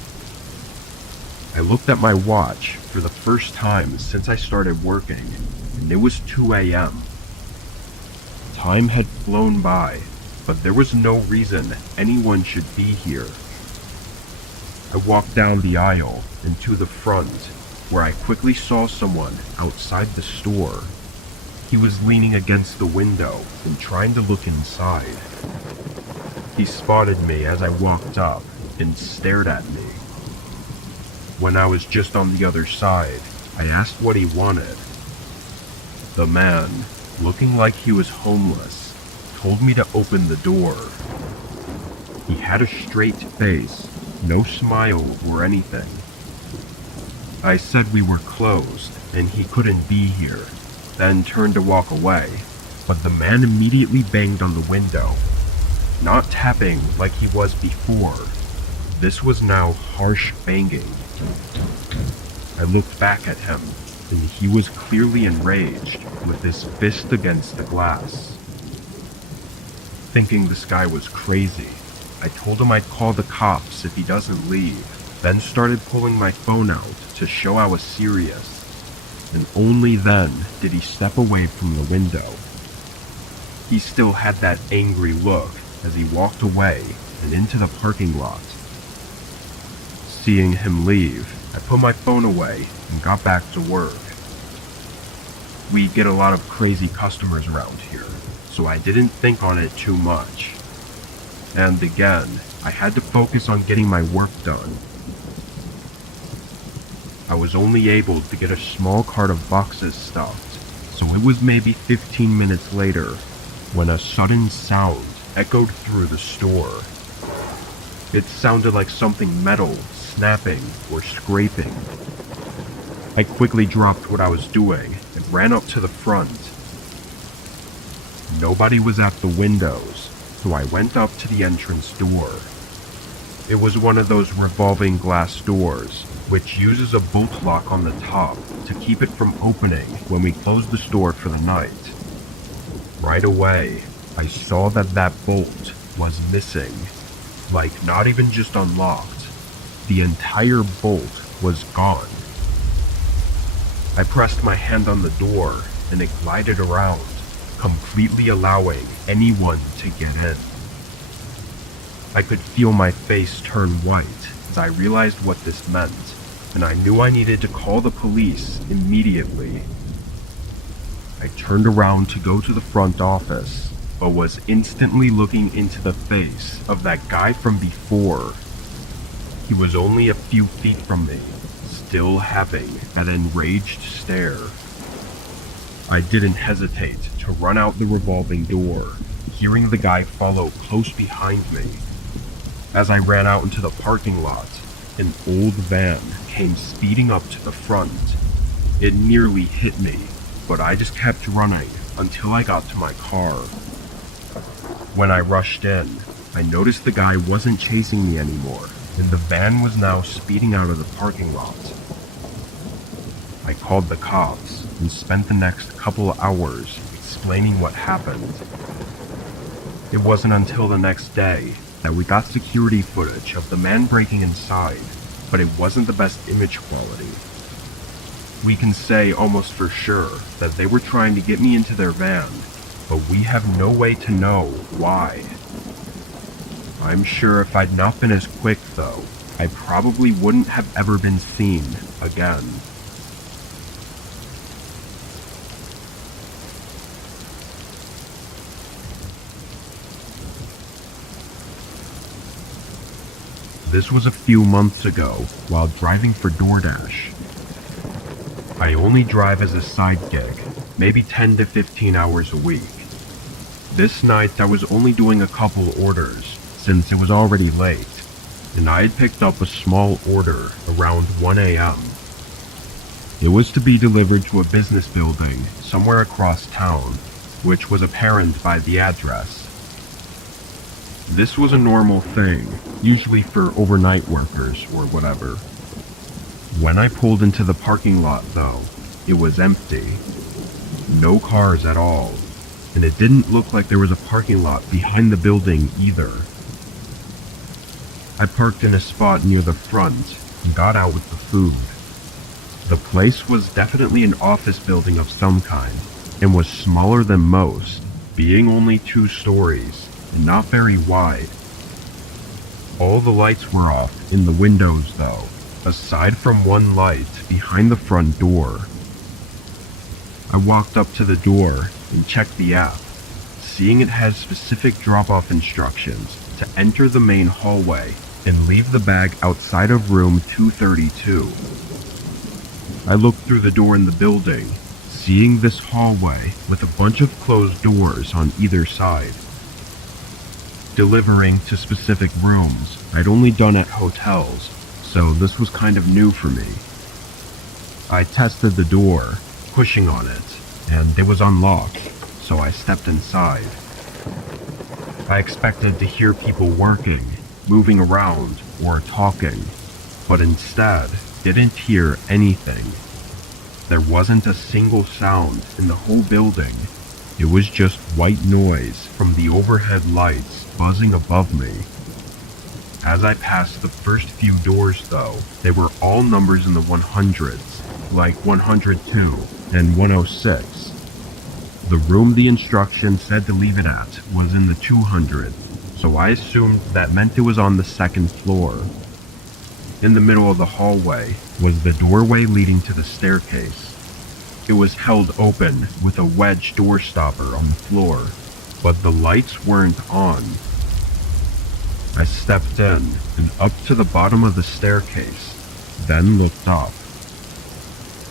I looked at my watch for the first time since I started working, and it was 2 a.m. Time had flown by, but there was no reason anyone should be here. I walked down the aisle and to the front, where I quickly saw someone outside the store. He was leaning against the window and trying to look inside. He spotted me as I walked up and stared at me. When I was just on the other side, I asked what he wanted. The man, looking like he was homeless, told me to open the door. He had a straight face, no smile or anything. I said we were closed and he couldn't be here, then turned to walk away, but the man immediately banged on the window, not tapping like he was before. This was now harsh banging. I looked back at him, and he was clearly enraged, with his fist against the glass. Thinking this guy was crazy, I told him I'd call the cops if he doesn't leave, then started pulling my phone out to show I was serious, and only then did he step away from the window. He still had that angry look as he walked away and into the parking lot. Seeing him leave, I put my phone away and got back to work. We get a lot of crazy customers around here, so I didn't think on it too much. And again, I had to focus on getting my work done. I was only able to get a small cart of boxes stuffed, so it was maybe 15 minutes later when a sudden sound echoed through the store. It sounded like something metal snapping or scraping. I quickly dropped what I was doing and ran up to the front. Nobody was at the windows, so I went up to the entrance door. It was one of those revolving glass doors, which uses a bolt lock on the top to keep it from opening when we close the store for the night. Right away, I saw that bolt was missing, like not even just unlocked. The entire bolt was gone. I pressed my hand on the door and it glided around, completely allowing anyone to get in. I could feel my face turn white as I realized what this meant, and I knew I needed to call the police immediately. I turned around to go to the front office, but was instantly looking into the face of that guy from before. He was only a few feet from me, still having an enraged stare. I didn't hesitate to run out the revolving door, hearing the guy follow close behind me. As I ran out into the parking lot, an old van came speeding up to the front. It nearly hit me, but I just kept running until I got to my car. When I rushed in, I noticed the guy wasn't chasing me anymore, and the van was now speeding out of the parking lot. I called the cops and spent the next couple hours explaining what happened. It wasn't until the next day that we got security footage of the man breaking inside, but it wasn't the best image quality. We can say almost for sure that they were trying to get me into their van, but we have no way to know why. I'm sure if I'd not been as quick though, I probably wouldn't have ever been seen again. This was a few months ago while driving for DoorDash. I only drive as a side gig, maybe 10 to 15 hours a week. This night I was only doing a couple orders since it was already late, and I had picked up a small order around 1 a.m. It was to be delivered to a business building somewhere across town, which was apparent by the address. This was a normal thing, usually for overnight workers or whatever. When I pulled into the parking lot though, it was empty. No cars at all, and it didn't look like there was a parking lot behind the building either. I parked in a spot near the front and got out with the food. The place was definitely an office building of some kind, and was smaller than most, being only 2 stories. And not very wide. All the lights were off in the windows though, aside from one light behind the front door. I walked up to the door and checked the app, seeing it has specific drop-off instructions to enter the main hallway and leave the bag outside of room 232. I looked through the door in the building, seeing this hallway with a bunch of closed doors on either side. Delivering to specific rooms I'd only done at hotels, so this was kind of new for me. I tested the door, pushing on it, and it was unlocked, so I stepped inside. I expected to hear people working, moving around, or talking, but instead didn't hear anything. There wasn't a single sound in the whole building. It was just white noise from the overhead lights buzzing above me. As I passed the first few doors though, they were all numbers in the 100s, like 102 and 106. The room the instruction said to leave it at was in the 200, so I assumed that meant it was on the 2nd floor. In the middle of the hallway was the doorway leading to the staircase. It was held open with a wedge door stopper on the floor, but the lights weren't on. I stepped in and up to the bottom of the staircase, then looked up.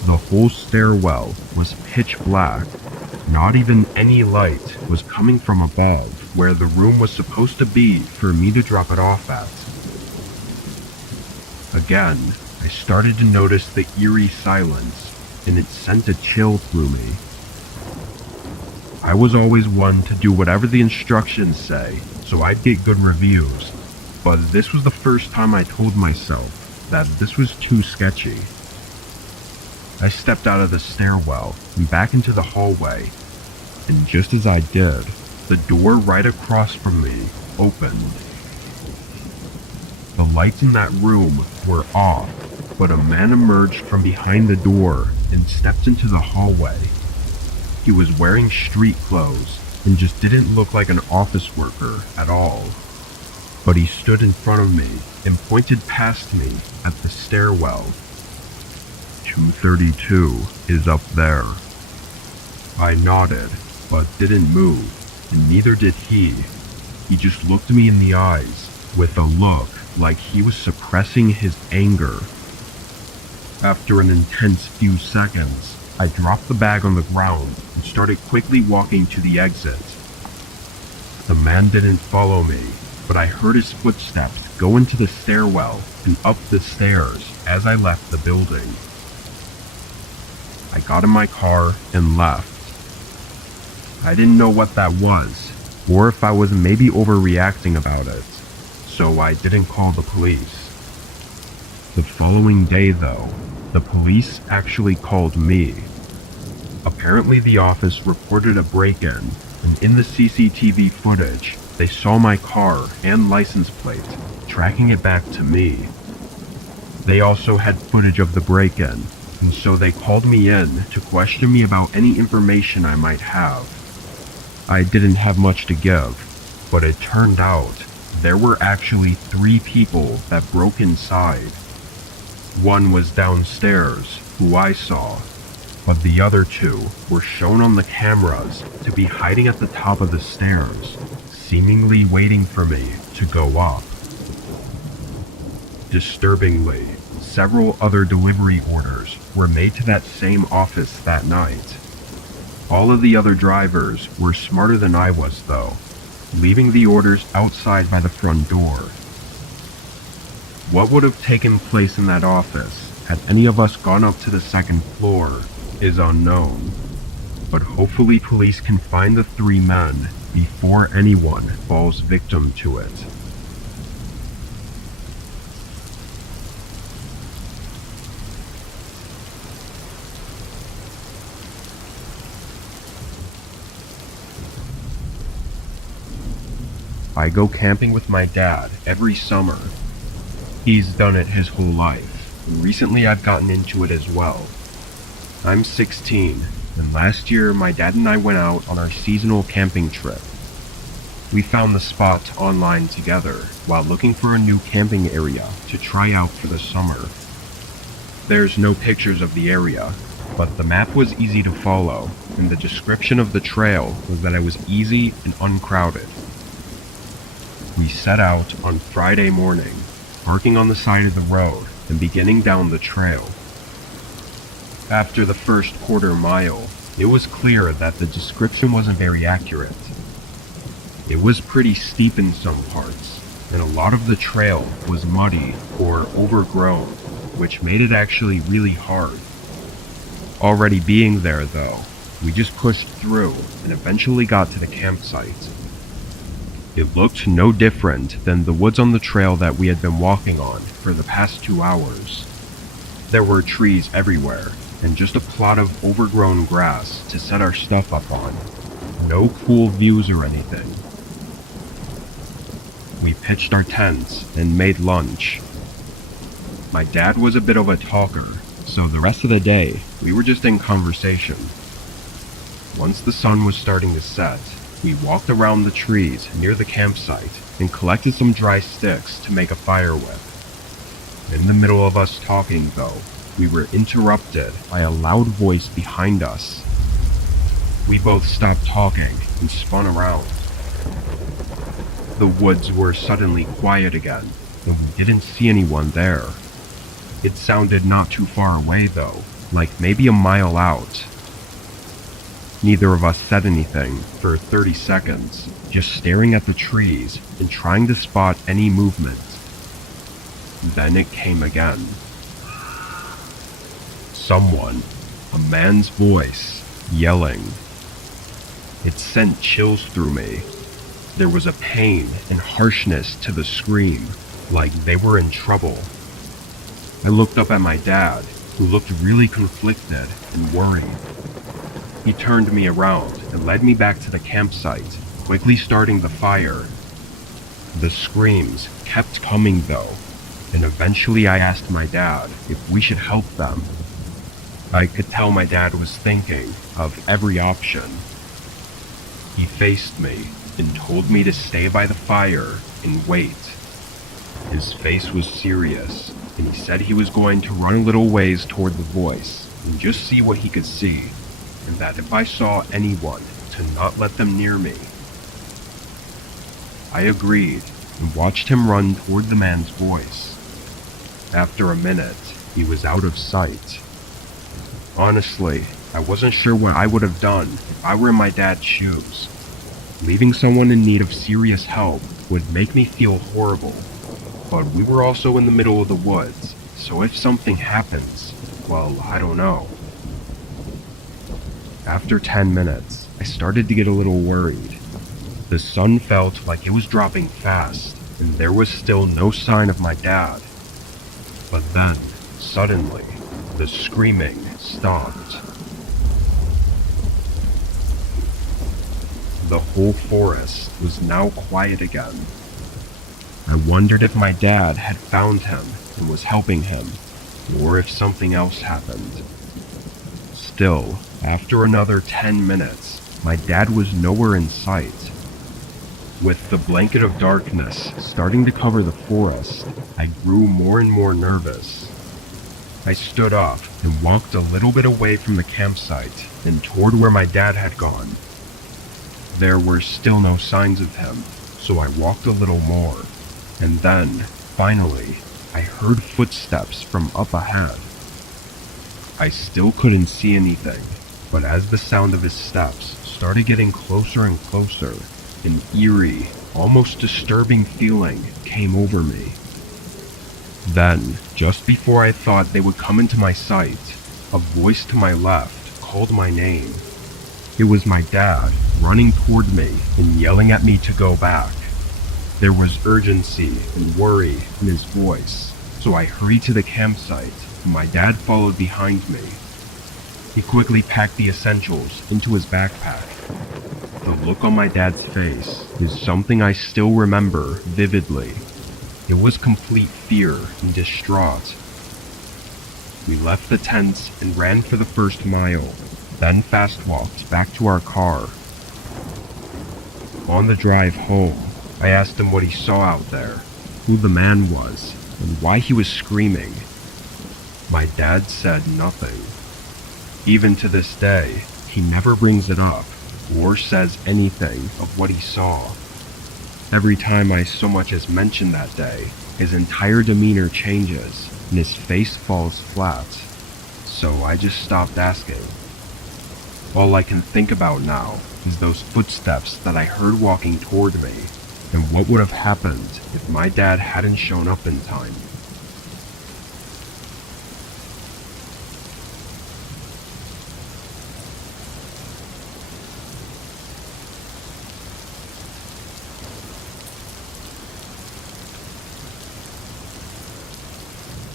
The whole stairwell was pitch black. Not even any light was coming from above where the room was supposed to be for me to drop it off at. Again, I started to notice the eerie silence, and it sent a chill through me. I was always one to do whatever the instructions say, so I'd get good reviews, but this was the first time I told myself that this was too sketchy. I stepped out of the stairwell and back into the hallway, and just as I did, the door right across from me opened. The lights in that room were off, but a man emerged from behind the door and stepped into the hallway. He was wearing street clothes and just didn't look like an office worker at all. But he stood in front of me and pointed past me at the stairwell. 232 is up there. I nodded, but didn't move, and neither did he. He just looked me in the eyes with a look like he was suppressing his anger. After an intense few seconds, I dropped the bag on the ground and started quickly walking to the exit. The man didn't follow me, but I heard his footsteps go into the stairwell and up the stairs as I left the building. I got in my car and left. I didn't know what that was, or if I was maybe overreacting about it, so I didn't call the police. The following day, though, the police actually called me. Apparently the office reported a break-in, and in the CCTV footage, they saw my car and license plate, tracking it back to me. They also had footage of the break-in, and so they called me in to question me about any information I might have. I didn't have much to give, but it turned out there were actually 3 people that broke inside. One was downstairs, who I saw, but the other 2 were shown on the cameras to be hiding at the top of the stairs, seemingly waiting for me to go up. Disturbingly, several other delivery orders were made to that same office that night. All of the other drivers were smarter than I was, though, leaving the orders outside by the front door. What would have taken place in that office had any of us gone up to the second floor is unknown, but hopefully police can find the 3 men before anyone falls victim to it. I go camping with my dad every summer. He's done it his whole life, and recently I've gotten into it as well. I'm 16, and last year my dad and I went out on our seasonal camping trip. We found the spot online together while looking for a new camping area to try out for the summer. There's no pictures of the area, but the map was easy to follow, and the description of the trail was that it was easy and uncrowded. We set out on Friday morning, parking on the side of the road and beginning down the trail. After the first quarter mile, it was clear that the description wasn't very accurate. It was pretty steep in some parts, and a lot of the trail was muddy or overgrown, which made it actually really hard. Already being there though, we just pushed through and eventually got to the campsite. It looked no different than the woods on the trail that we had been walking on for the past 2 hours. There were trees everywhere, and just a plot of overgrown grass to set our stuff up on. No cool views or anything. We pitched our tents and made lunch. My dad was a bit of a talker, so the rest of the day we were just in conversation. Once the sun was starting to set, we walked around the trees near the campsite and collected some dry sticks to make a fire with. In the middle of us talking, though, we were interrupted by a loud voice behind us. We both stopped talking and spun around. The woods were suddenly quiet again, and we didn't see anyone there. It sounded not too far away, though, like maybe a mile out. Neither of us said anything for 30 seconds, just staring at the trees and trying to spot any movement. Then it came again. Someone, a man's voice, yelling. It sent chills through me. There was a pain and harshness to the scream, like they were in trouble. I looked up at my dad, who looked really conflicted and worried. He turned me around and led me back to the campsite, quickly starting the fire. The screams kept coming though, and eventually I asked my dad if we should help them. I could tell my dad was thinking of every option. He faced me and told me to stay by the fire and wait. His face was serious, and he said he was going to run a little ways toward the voice and just see what he could see, and that if I saw anyone, to not let them near me. I agreed and watched him run toward the man's voice. After a minute, he was out of sight. Honestly, I wasn't sure what I would have done if I were in my dad's shoes. Leaving someone in need of serious help would make me feel horrible, but we were also in the middle of the woods, so if something happens, well, I don't know. After 10 minutes, I started to get a little worried. The sun felt like it was dropping fast, and there was still no sign of my dad. But then, suddenly, the screaming stopped. The whole forest was now quiet again. I wondered if my dad had found him and was helping him, or if something else happened. Still, after another 10 minutes, my dad was nowhere in sight. With the blanket of darkness starting to cover the forest, I grew more and more nervous. I stood up and walked a little bit away from the campsite and toward where my dad had gone. There were still no signs of him, so I walked a little more, and then, finally, I heard footsteps from up ahead. I still couldn't see anything, but as the sound of his steps started getting closer and closer, an eerie, almost disturbing feeling came over me. Then, just before I thought they would come into my sight, a voice to my left called my name. It was my dad, running toward me and yelling at me to go back. There was urgency and worry in his voice, so I hurried to the campsite, and my dad followed behind me. He quickly packed the essentials into his backpack. The look on my dad's face is something I still remember vividly. It was complete fear and distraught. We left the tents and ran for the first mile, then fast-walked back to our car. On the drive home, I asked him what he saw out there, who the man was, and why he was screaming. My dad said nothing. Even to this day, he never brings it up or says anything of what he saw. Every time I so much as mention that day, his entire demeanor changes and his face falls flat. So I just stopped asking. All I can think about now is those footsteps that I heard walking toward me, and what would have happened if my dad hadn't shown up in time.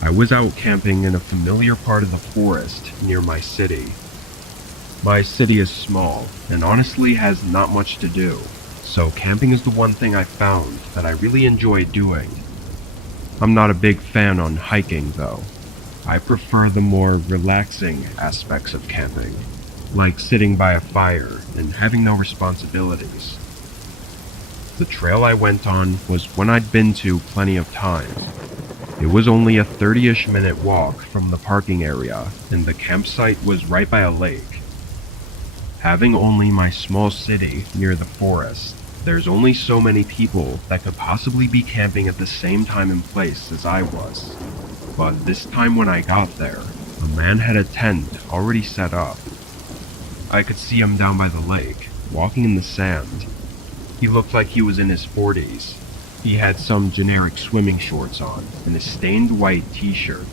I was out camping in a familiar part of the forest near my city. My city is small and honestly has not much to do, so camping is the one thing I found that I really enjoy doing. I'm not a big fan on hiking though. I prefer the more relaxing aspects of camping, like sitting by a fire and having no responsibilities. The trail I went on was one I'd been to plenty of times. It was only a 30-ish minute walk from the parking area, and the campsite was right by a lake. Having only my small city near the forest, there's only so many people that could possibly be camping at the same time and place as I was. But this time when I got there, a man had a tent already set up. I could see him down by the lake, walking in the sand. He looked like he was in his 40s. He had some generic swimming shorts on and a stained white t-shirt.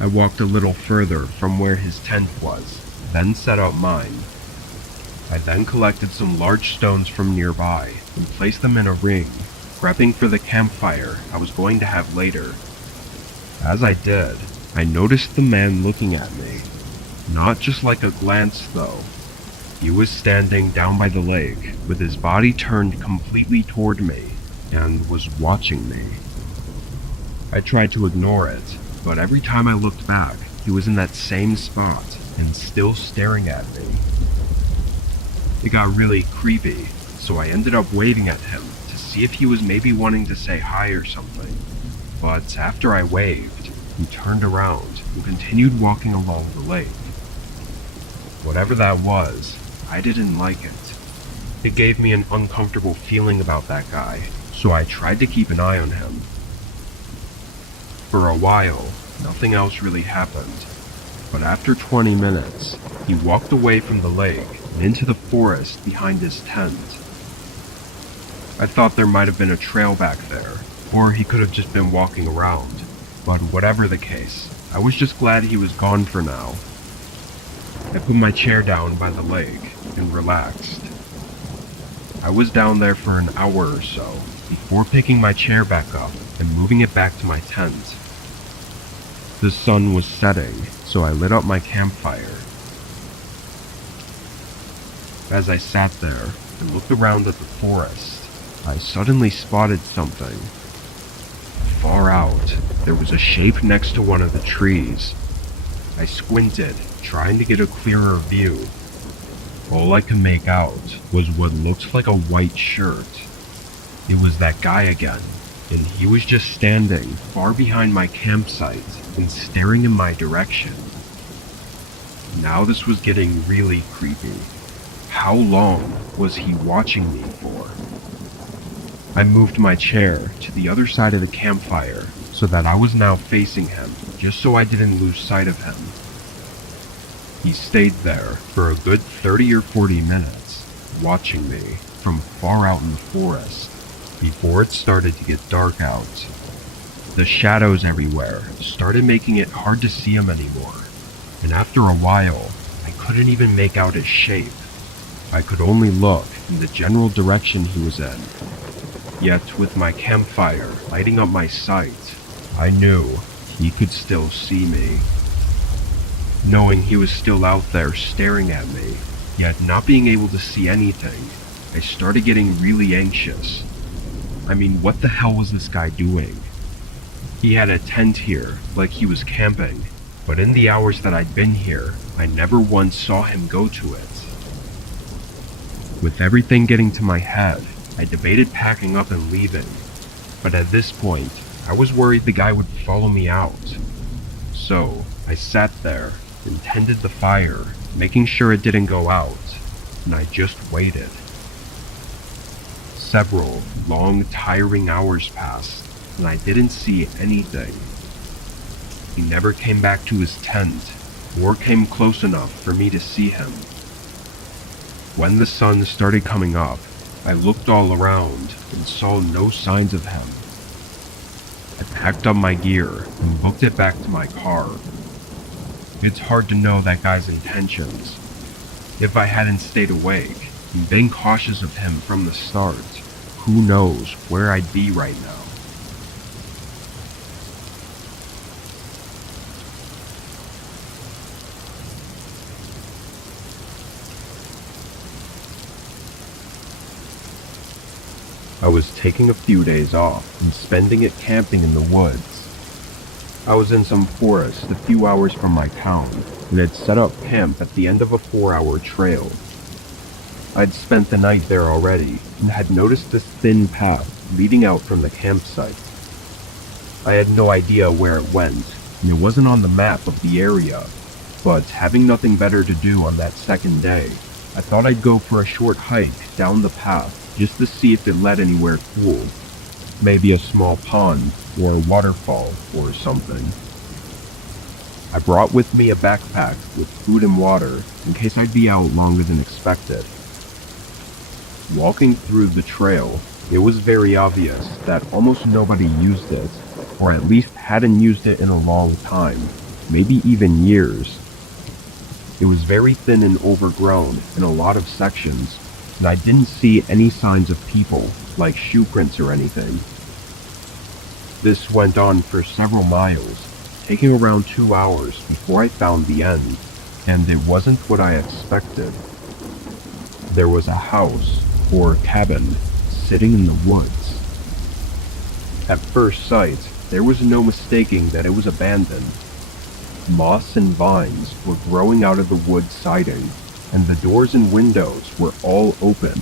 I walked a little further from where his tent was, then set up mine. I then collected some large stones from nearby and placed them in a ring, prepping for the campfire I was going to have later. As I did, I noticed the man looking at me. Not just like a glance though. He was standing down by the lake, with his body turned completely toward me, and was watching me. I tried to ignore it, but every time I looked back, he was in that same spot, and still staring at me. It got really creepy, so I ended up waving at him to see if he was maybe wanting to say hi or something. But after I waved, he turned around and continued walking along the lake. Whatever that was, I didn't like it. It gave me an uncomfortable feeling about that guy, so I tried to keep an eye on him. For a while, nothing else really happened, but after 20 minutes, he walked away from the lake and into the forest behind his tent. I thought there might have been a trail back there, or he could have just been walking around, but whatever the case, I was just glad he was gone for now. I put my chair down by the lake and relaxed. I was down there for an hour or so before picking my chair back up and moving it back to my tent. The sun was setting, so I lit up my campfire. As I sat there and looked around at the forest, I suddenly spotted something. Far out, there was a shape next to one of the trees. I squinted, trying to get a clearer view. All I could make out was what looked like a white shirt. It was that guy again, and he was just standing far behind my campsite and staring in my direction. Now this was getting really creepy. How long was he watching me for? I moved my chair to the other side of the campfire so that I was now facing him, just so I didn't lose sight of him. He stayed there for a good 30 or 40 minutes, watching me from far out in the forest, before it started to get dark out. The shadows everywhere started making it hard to see him anymore, and after a while, I couldn't even make out his shape. I could only look in the general direction he was in. Yet with my campfire lighting up my sight, I knew he could still see me. Knowing he was still out there staring at me, yet not being able to see anything, I started getting really anxious. I mean, what the hell was this guy doing? He had a tent here, like he was camping, but in the hours that I'd been here, I never once saw him go to it. With everything getting to my head, I debated packing up and leaving, but at this point, I was worried the guy would follow me out. So, I sat there and tended the fire, making sure it didn't go out, and I just waited. Several long, tiring hours passed, and I didn't see anything. He never came back to his tent, or came close enough for me to see him. When the sun started coming up, I looked all around and saw no signs of him. I packed up my gear and booked it back to my car. It's hard to know that guy's intentions. If I hadn't stayed awake and been cautious of him from the start, who knows where I'd be right now. I was taking a few days off and spending it camping in the woods. I was in some forest a few hours from my town and had set up camp at the end of a 4-hour trail. I'd spent the night there already and had noticed this thin path leading out from the campsite. I had no idea where it went, and it wasn't on the map of the area, but having nothing better to do on that second day, I thought I'd go for a short hike down the path just to see if it led anywhere cool. Maybe a small pond or a waterfall or something. I brought with me a backpack with food and water in case I'd be out longer than expected. Walking through the trail, it was very obvious that almost nobody used it, or at least hadn't used it in a long time, maybe even years. It was very thin and overgrown in a lot of sections, and I didn't see any signs of people, like shoe prints or anything. This went on for several miles, taking around 2 hours before I found the end, and it wasn't what I expected. There was a house, or cabin, sitting in the woods. At first sight, there was no mistaking that it was abandoned. Moss and vines were growing out of the wood siding, and the doors and windows were all open.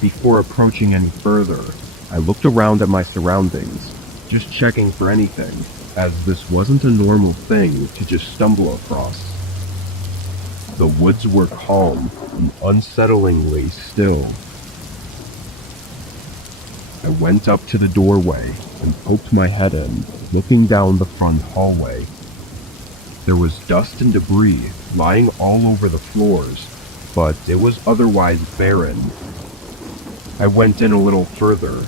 Before approaching any further, I looked around at my surroundings, just checking for anything, as this wasn't a normal thing to just stumble across. The woods were calm and unsettlingly still. I went up to the doorway and poked my head in, looking down the front hallway. There was dust and debris lying all over the floors, but it was otherwise barren. I went in a little further.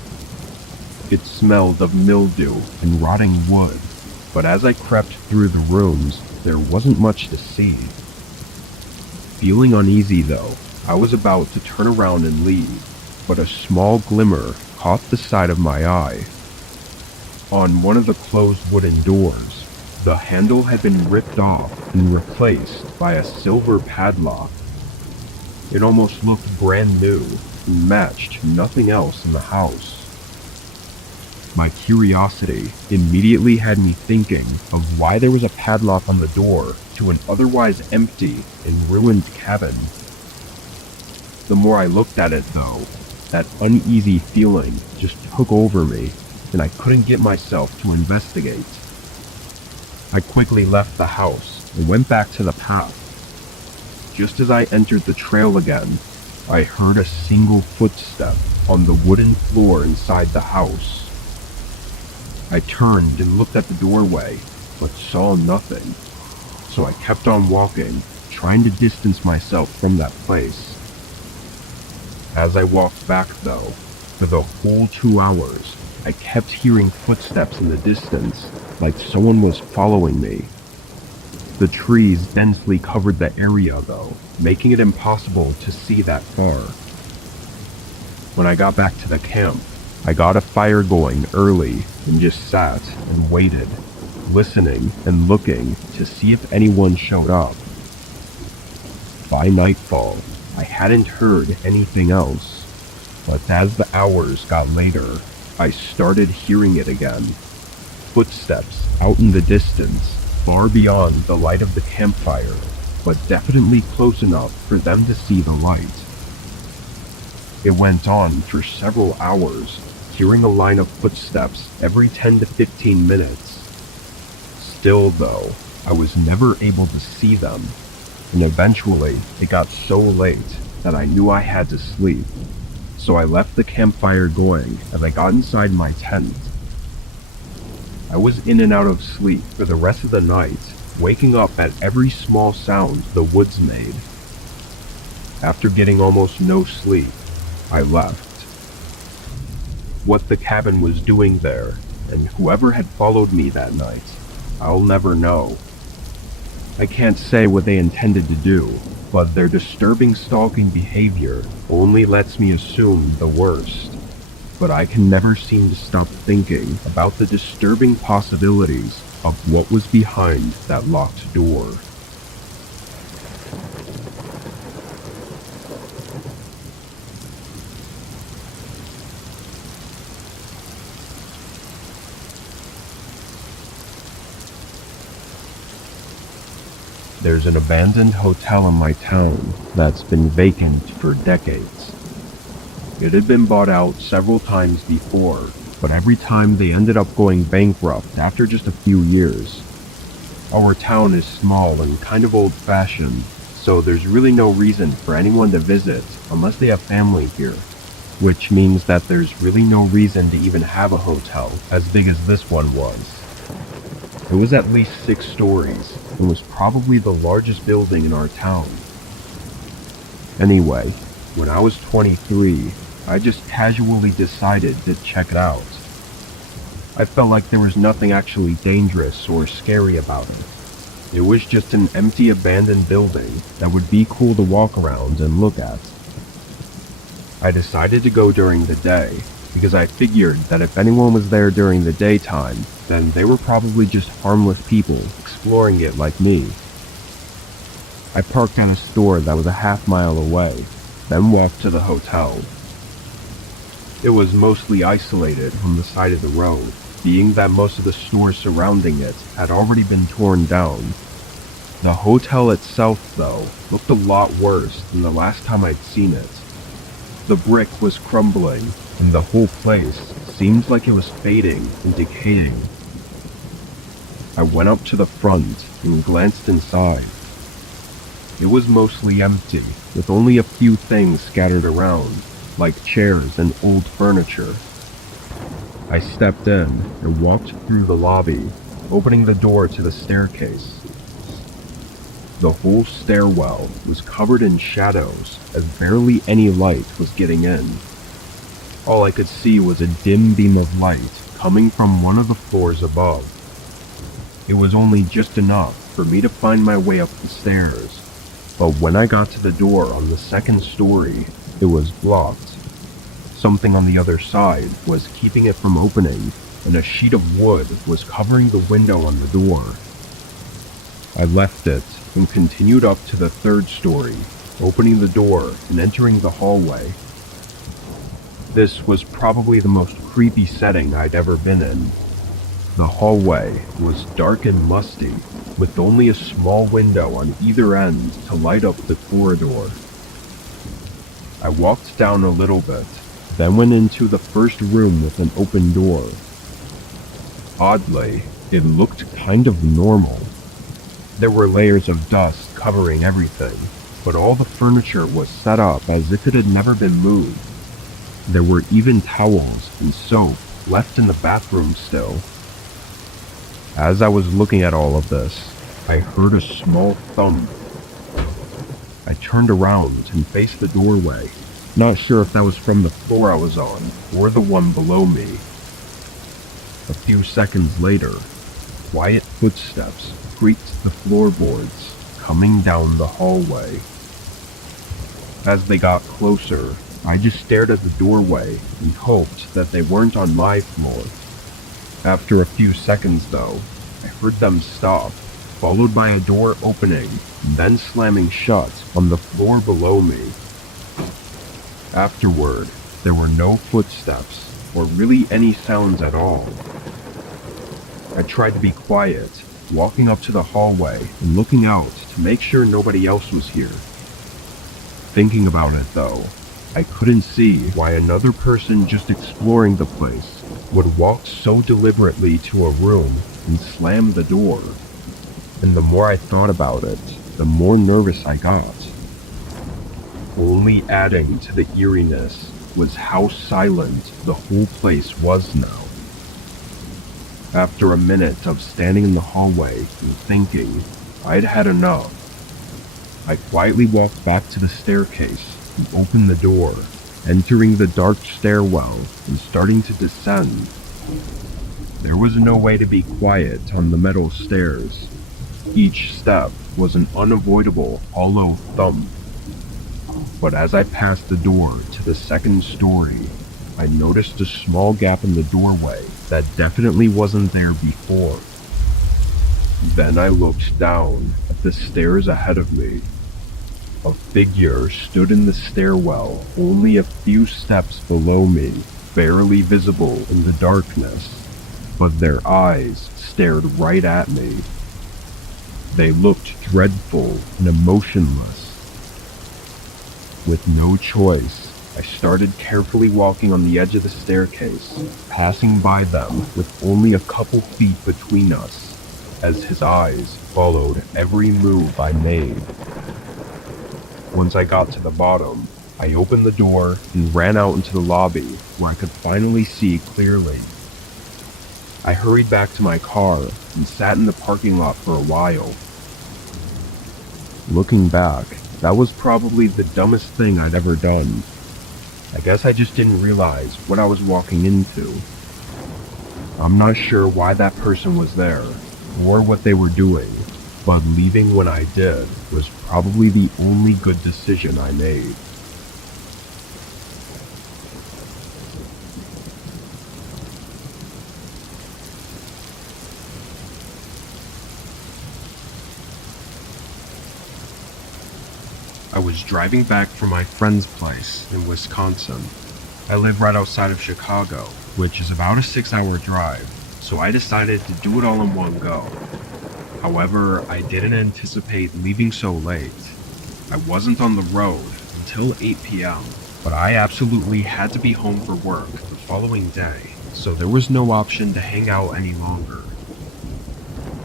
It smelled of mildew and rotting wood, but as I crept through the rooms, there wasn't much to see. Feeling uneasy though, I was about to turn around and leave, but a small glimmer caught the side of my eye. On one of the closed wooden doors, the handle had been ripped off and replaced by a silver padlock. It almost looked brand new and matched nothing else in the house. My curiosity immediately had me thinking of why there was a padlock on the door to an otherwise empty and ruined cabin. The more I looked at it though, that uneasy feeling just took over me, and I couldn't get myself to investigate. I quickly left the house and went back to the path. Just as I entered the trail again, I heard a single footstep on the wooden floor inside the house. I turned and looked at the doorway, but saw nothing, so I kept on walking, trying to distance myself from that place. As I walked back though, for the whole 2 hours, I kept hearing footsteps in the distance, like someone was following me. The trees densely covered the area though, making it impossible to see that far. When I got back to the camp, I got a fire going early and just sat and waited, listening and looking to see if anyone showed up. By nightfall, I hadn't heard anything else, but as the hours got later, I started hearing it again. Footsteps out in the distance, far beyond the light of the campfire, but definitely close enough for them to see the light. It went on for several hours, hearing a line of footsteps every 10 to 15 minutes. Still though, I was never able to see them, and eventually it got so late that I knew I had to sleep, so I left the campfire going as I got inside my tent. I was in and out of sleep for the rest of the night, waking up at every small sound the woods made. After getting almost no sleep, I left. What the cabin was doing there, and whoever had followed me that night, I'll never know. I can't say what they intended to do, but their disturbing stalking behavior only lets me assume the worst. But I can never seem to stop thinking about the disturbing possibilities of what was behind that locked door. There's an abandoned hotel in my town that's been vacant for decades. It had been bought out several times before, but every time they ended up going bankrupt after just a few years. Our town is small and kind of old-fashioned, so there's really no reason for anyone to visit unless they have family here, which means that there's really no reason to even have a hotel as big as this one was. It was at least 6 stories, and was probably the largest building in our town. Anyway, when I was 23, I just casually decided to check it out. I felt like there was nothing actually dangerous or scary about it. It was just an empty abandoned building that would be cool to walk around and look at. I decided to go during the day, because I figured that if anyone was there during the daytime, then they were probably just harmless people exploring it like me. I parked at a store that was a half-mile away, then walked to the hotel. It was mostly isolated from the side of the road, being that most of the stores surrounding it had already been torn down. The hotel itself, though, looked a lot worse than the last time I'd seen it. The brick was crumbling, and the whole place seemed like it was fading and decaying. I went up to the front and glanced inside. It was mostly empty, with only a few things scattered around, like chairs and old furniture. I stepped in and walked through the lobby, opening the door to the staircase. The whole stairwell was covered in shadows, as barely any light was getting in. All I could see was a dim beam of light coming from one of the floors above. It was only just enough for me to find my way up the stairs. But when I got to the door on the second story, it was blocked. Something on the other side was keeping it from opening, and a sheet of wood was covering the window on the door. I left it and continued up to the third story, opening the door and entering the hallway. This was probably the most creepy setting I'd ever been in. The hallway was dark and musty, with only a small window on either end to light up the corridor. I walked down a little bit, then went into the first room with an open door. Oddly, it looked kind of normal. There were layers of dust covering everything, but all the furniture was set up as if it had never been moved. There were even towels and soap left in the bathroom still. As I was looking at all of this, I heard a small thump. I turned around and faced the doorway, not sure if that was from the floor I was on or the one below me. A few seconds later, quiet footsteps creaked the floorboards coming down the hallway. As they got closer, I just stared at the doorway and hoped that they weren't on my floor. After a few seconds though, I heard them stop, followed by a door opening and then slamming shut on the floor below me. Afterward, there were no footsteps or really any sounds at all. I tried to be quiet, walking up to the hallway and looking out to make sure nobody else was here. Thinking about it though, I couldn't see why another person just exploring the place would walk so deliberately to a room and slam the door. And the more I thought about it, the more nervous I got. Only adding to the eeriness was how silent the whole place was now. After a minute of standing in the hallway and thinking, I'd had enough. I quietly walked back to the staircase and opened the door, entering the dark stairwell and starting to descend. There was no way to be quiet on the metal stairs. Each step was an unavoidable hollow thump. But as I passed the door to the second story, I noticed a small gap in the doorway that definitely wasn't there before. Then I looked down at the stairs ahead of me. A figure stood in the stairwell only a few steps below me, barely visible in the darkness, but their eyes stared right at me. They looked dreadful and emotionless. With no choice, I started carefully walking on the edge of the staircase, passing by them with only a couple feet between us, as his eyes followed every move I made. Once I got to the bottom, I opened the door and ran out into the lobby where I could finally see clearly. I hurried back to my car and sat in the parking lot for a while. Looking back, that was probably the dumbest thing I'd ever done. I guess I just didn't realize what I was walking into. I'm not sure why that person was there, or what they were doing, but leaving when I did was probably the only good decision I made. I was driving back from my friend's place in Wisconsin. I live right outside of Chicago, which is about a 6-hour drive, so I decided to do it all in one go. However, I didn't anticipate leaving so late. I wasn't on the road until 8 p.m., but I absolutely had to be home for work the following day, so there was no option to hang out any longer.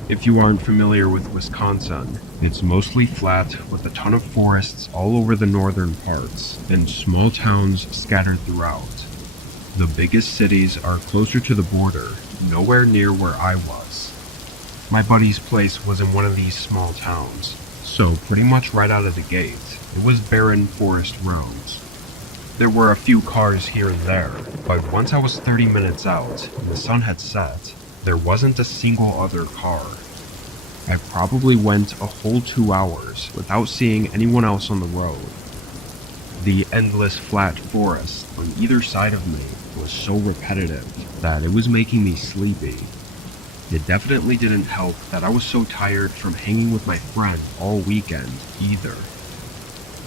If you aren't familiar with Wisconsin, it's mostly flat with a ton of forests all over the northern parts and small towns scattered throughout. The biggest cities are closer to the border, nowhere near where I was. My buddy's place was in one of these small towns, so pretty much right out of the gate, it was barren forest roads. There were a few cars here and there, but once I was 30 minutes out and the sun had set, there wasn't a single other car. I probably went a whole 2 hours without seeing anyone else on the road. The endless flat forest on either side of me was so repetitive that it was making me sleepy. It definitely didn't help that I was so tired from hanging with my friend all weekend either.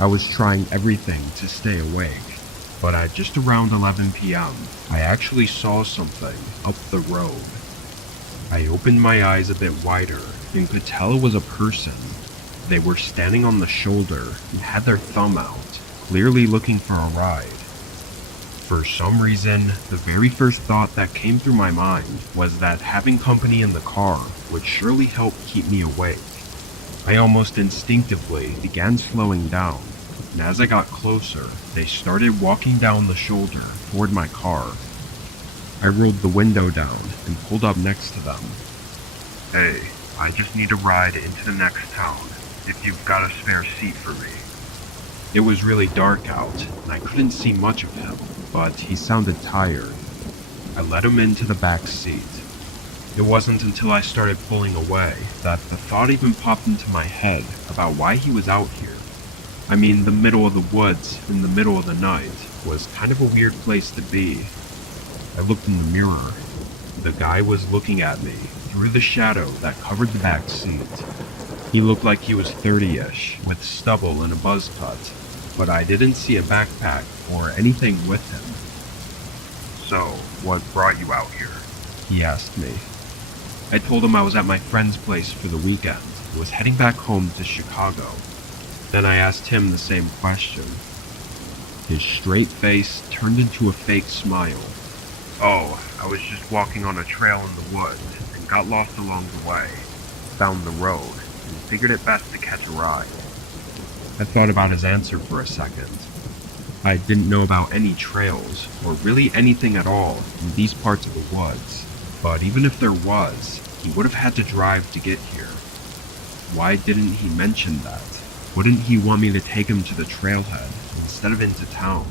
I was trying everything to stay awake, but at just around 11 p.m., I actually saw something up the road. I opened my eyes a bit wider and could tell it was a person. They were standing on the shoulder and had their thumb out, clearly looking for a ride. For some reason, the very first thought that came through my mind was that having company in the car would surely help keep me awake. I almost instinctively began slowing down, and as I got closer, they started walking down the shoulder toward my car. I rolled the window down and pulled up next to them. "Hey, I just need a ride into the next town, if you've got a spare seat for me." It was really dark out, and I couldn't see much of him, but he sounded tired. I let him into the back seat. It wasn't until I started pulling away that the thought even popped into my head about why he was out here. I mean, the middle of the woods in the middle of the night was kind of a weird place to be. I looked in the mirror. The guy was looking at me through the shadow that covered the back seat. He looked like he was 30-ish, with stubble and a buzz cut, but I didn't see a backpack or anything with him. "So, what brought you out here?" he asked me. I told him I was at my friend's place for the weekend and was heading back home to Chicago. Then I asked him the same question. His straight face turned into a fake smile. "Oh, I was just walking on a trail in the woods and got lost along the way. Found the road and figured it best to catch a ride." I thought about his answer for a second. I didn't know about any trails, or really anything at all, in these parts of the woods. But even if there was, he would have had to drive to get here. Why didn't he mention that? Wouldn't he want me to take him to the trailhead instead of into town?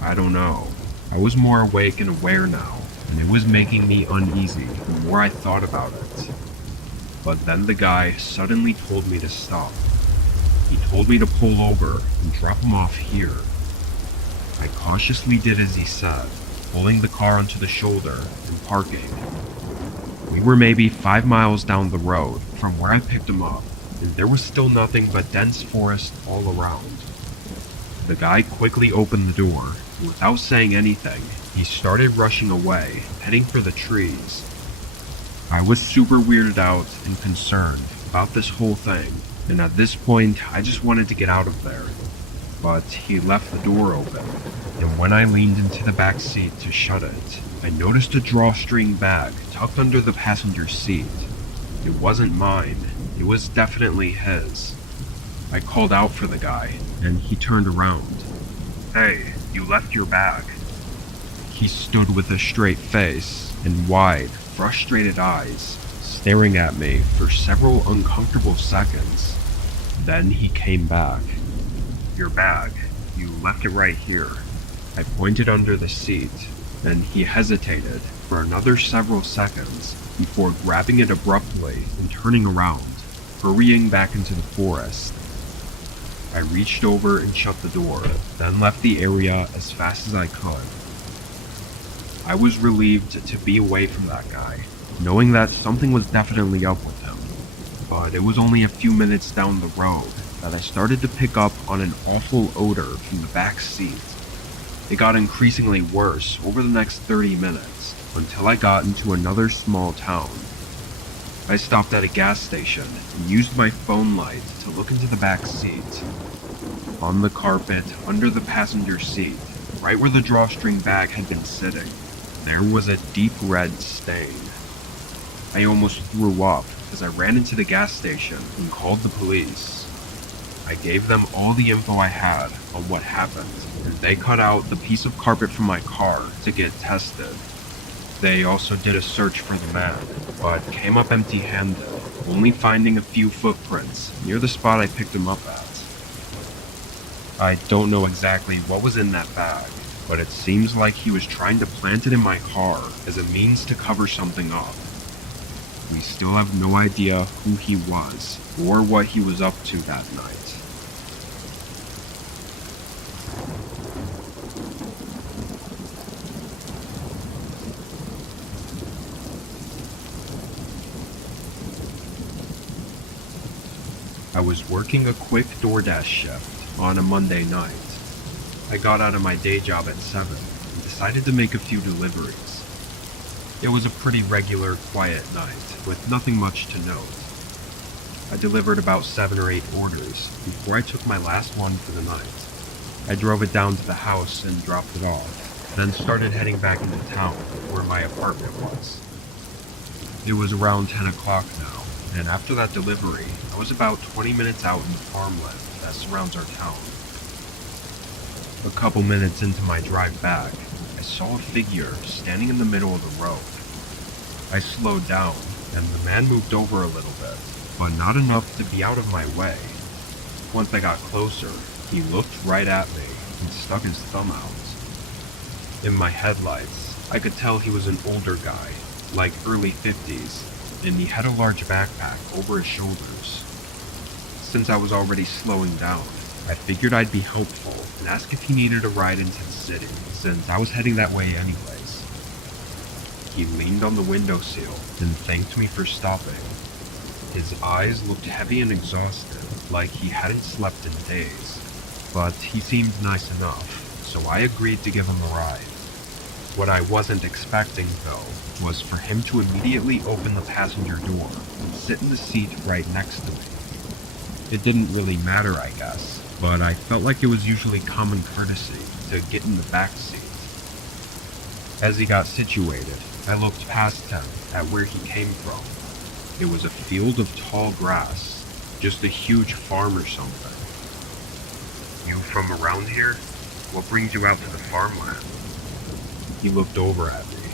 I don't know. I was more awake and aware now, and it was making me uneasy the more I thought about it. But then the guy suddenly told me to stop. He told me to pull over and drop him off here. I cautiously did as he said, pulling the car onto the shoulder and parking. We were maybe 5 miles down the road from where I picked him up, and there was still nothing but dense forest all around. The guy quickly opened the door, and without saying anything, he started rushing away, heading for the trees. I was super weirded out and concerned about this whole thing, and at this point, I just wanted to get out of there. But he left the door open, and when I leaned into the back seat to shut it, I noticed a drawstring bag tucked under the passenger seat. It wasn't mine, it was definitely his. I called out for the guy, and he turned around. "Hey, you left your bag." He stood with a straight face and wide, frustrated eyes, staring at me for several uncomfortable seconds. Then he came back. "Your bag. You left it right here." I pointed under the seat, and he hesitated for another several seconds before grabbing it abruptly and turning around, hurrying back into the forest. I reached over and shut the door, then left the area as fast as I could. I was relieved to be away from that guy, knowing that something was definitely up with him. But it was only a few minutes down the road that I started to pick up on an awful odor from the back seat. It got increasingly worse over the next 30 minutes, until I got into another small town. I stopped at a gas station and used my phone light to look into the back seat. On the carpet under the passenger seat, right where the drawstring bag had been sitting, there was a deep red stain. I almost threw up as I ran into the gas station and called the police. I gave them all the info I had on what happened, and they cut out the piece of carpet from my car to get tested. They also did a search for the man, but came up empty-handed, only finding a few footprints near the spot I picked him up at. I don't know exactly what was in that bag, but it seems like he was trying to plant it in my car as a means to cover something up. We still have no idea who he was or what he was up to that night. I was working a quick DoorDash shift on a Monday night. I got out of my day job at 7 and decided to make a few deliveries. It was a pretty regular, quiet night, with nothing much to note. I delivered about 7 or 8 orders before I took my last one for the night. I drove it down to the house and dropped it off, then started heading back into town where my apartment was. It was around 10 o'clock now, and after that delivery, I was about 20 minutes out in the farmland that surrounds our town. A couple minutes into my drive back, I saw a figure standing in the middle of the road. I slowed down, and the man moved over a little bit, but not enough to be out of my way. Once I got closer, he looked right at me and stuck his thumb out. In my headlights, I could tell he was an older guy, like early 50s, and he had a large backpack over his shoulders. Since I was already slowing down, I figured I'd be helpful and ask if he needed a ride into the city, since I was heading that way anyways. He leaned on the windowsill and thanked me for stopping. His eyes looked heavy and exhausted, like he hadn't slept in days, but he seemed nice enough, so I agreed to give him a ride. What I wasn't expecting, though, was for him to immediately open the passenger door and sit in the seat right next to me. It didn't really matter, I guess, but I felt like it was usually common courtesy to get in the back seat. As he got situated, I looked past him at where he came from. It was a field of tall grass, just a huge farm or something. "You from around here? What brings you out to the farmland?" He looked over at me.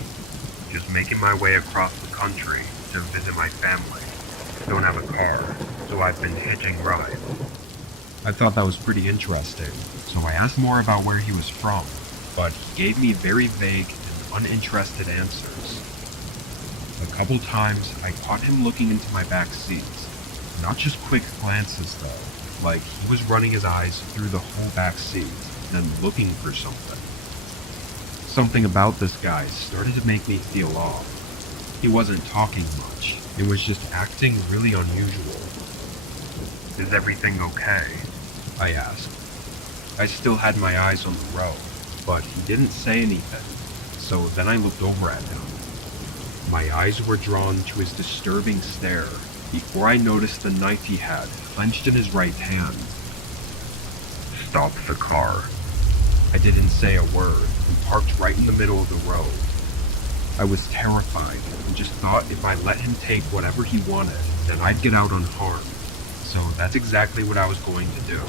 "Just making my way across the country to visit my family. Don't have a car, so I've been hitching rides." I thought that was pretty interesting, so I asked more about where he was from, but he gave me very vague and uninterested answers. A couple times I caught him looking into my back seat, not just quick glances though, like he was running his eyes through the whole back seat and looking for something. Something about this guy started to make me feel off. He wasn't talking much, it was just acting really unusual. "Is everything okay?" I asked. I still had my eyes on the road, but he didn't say anything, so then I looked over at him. My eyes were drawn to his disturbing stare before I noticed the knife he had clenched in his right hand. "Stop the car." I didn't say a word and parked right in the middle of the road. I was terrified and just thought if I let him take whatever he wanted, then I'd get out unharmed. So that's exactly what I was going to do.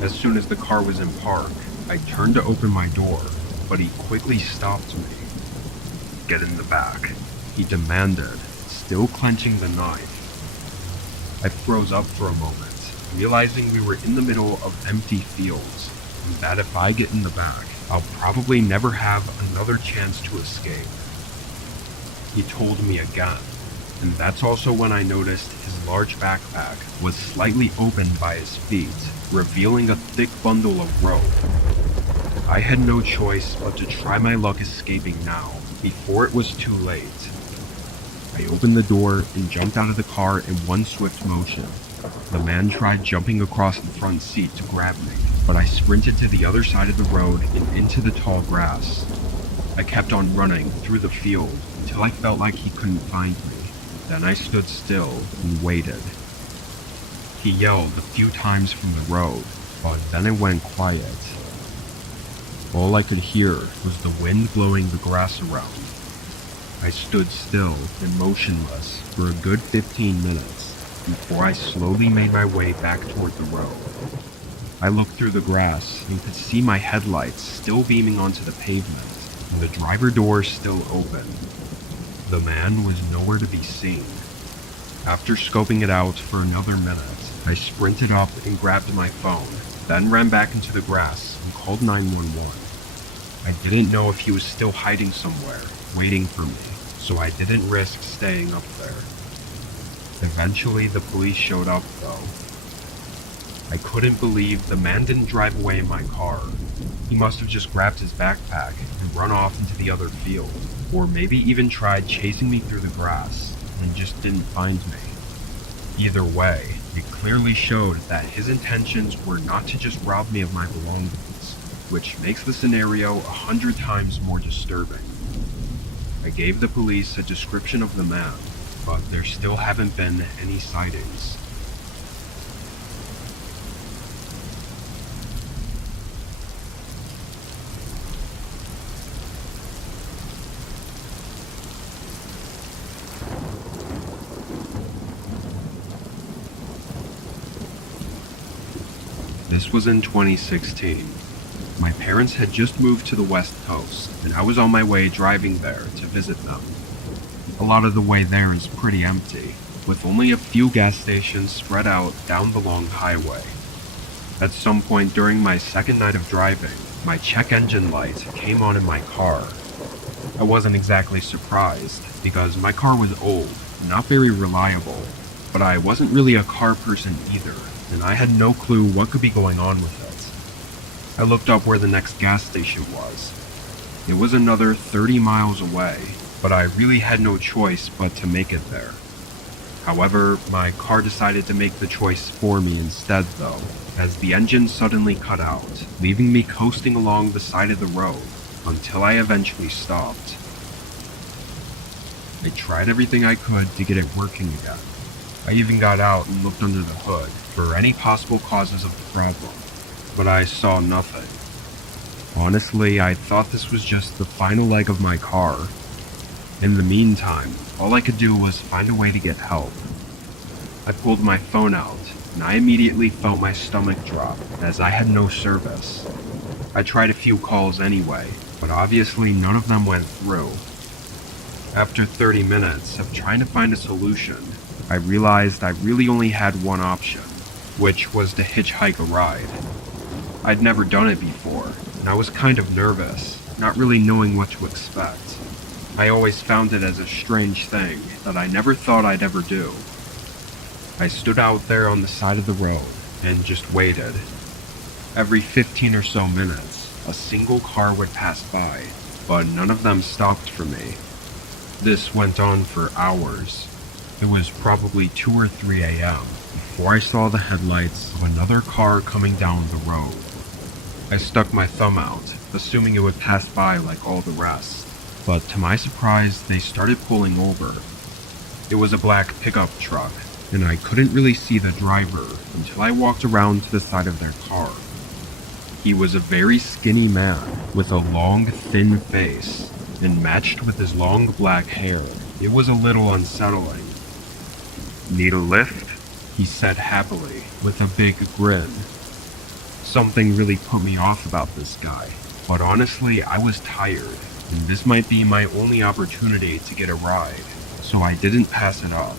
As soon as the car was in park, I turned to open my door, but he quickly stopped me. "Get in the back," he demanded, still clenching the knife. I froze up for a moment, realizing we were in the middle of empty fields, and that if I get in the back, I'll probably never have another chance to escape. He told me again, and that's also when I noticed his large backpack was slightly open by his feet, revealing a thick bundle of rope. I had no choice but to try my luck escaping now, before it was too late. I opened the door and jumped out of the car in one swift motion. The man tried jumping across the front seat to grab me, but I sprinted to the other side of the road and into the tall grass. I kept on running through the field until I felt like he couldn't find me. Then I stood still and waited. He yelled a few times from the road, but then it went quiet. All I could hear was the wind blowing the grass around. I stood still and motionless for a good 15 minutes before I slowly made my way back toward the road. I looked through the grass and could see my headlights still beaming onto the pavement and the driver door still open. The man was nowhere to be seen. After scoping it out for another minute, I sprinted up and grabbed my phone, then ran back into the grass and called 911. I didn't know if he was still hiding somewhere, waiting for me, so I didn't risk staying up there. Eventually, the police showed up, though. I couldn't believe the man didn't drive away in my car. He must have just grabbed his backpack and run off into the other field, or maybe even tried chasing me through the grass and just didn't find me. Either way, it clearly showed that his intentions were not to just rob me of my belongings, which makes the scenario 100 times more disturbing. I gave the police a description of the man, but there still haven't been any sightings. This was in 2016. My parents had just moved to the West Coast, and I was on my way driving there to visit them. A lot of the way there is pretty empty, with only a few gas stations spread out down the long highway. At some point during my second night of driving, my check engine light came on in my car. I wasn't exactly surprised, because my car was old, not very reliable, but I wasn't really a car person either, and I had no clue what could be going on with it. I looked up where the next gas station was. It was another 30 miles away, but I really had no choice but to make it there. However, my car decided to make the choice for me instead though, as the engine suddenly cut out, leaving me coasting along the side of the road until I eventually stopped. I tried everything I could to get it working again. I even got out and looked under the hood for any possible causes of the problem, but I saw nothing. Honestly, I thought this was just the final leg of my car. In the meantime, all I could do was find a way to get help. I pulled my phone out, and I immediately felt my stomach drop as I had no service. I tried a few calls anyway, but obviously none of them went through. After 30 minutes of trying to find a solution, I realized I really only had one option, which was to hitchhike a ride. I'd never done it before, and I was kind of nervous, not really knowing what to expect. I always found it as a strange thing that I never thought I'd ever do. I stood out there on the side of the road and just waited. Every 15 or so minutes, a single car would pass by, but none of them stopped for me. This went on for hours. It was probably 2 or 3 a.m. before I saw the headlights of another car coming down the road. I stuck my thumb out, assuming it would pass by like all the rest, but to my surprise, they started pulling over. It was a black pickup truck, and I couldn't really see the driver until I walked around to the side of their car. He was a very skinny man with a long, thin face, and matched with his long black hair, it was a little unsettling. "Need a lift?" he said happily, with a big grin. Something really put me off about this guy, but honestly, I was tired, and this might be my only opportunity to get a ride, so I didn't pass it up.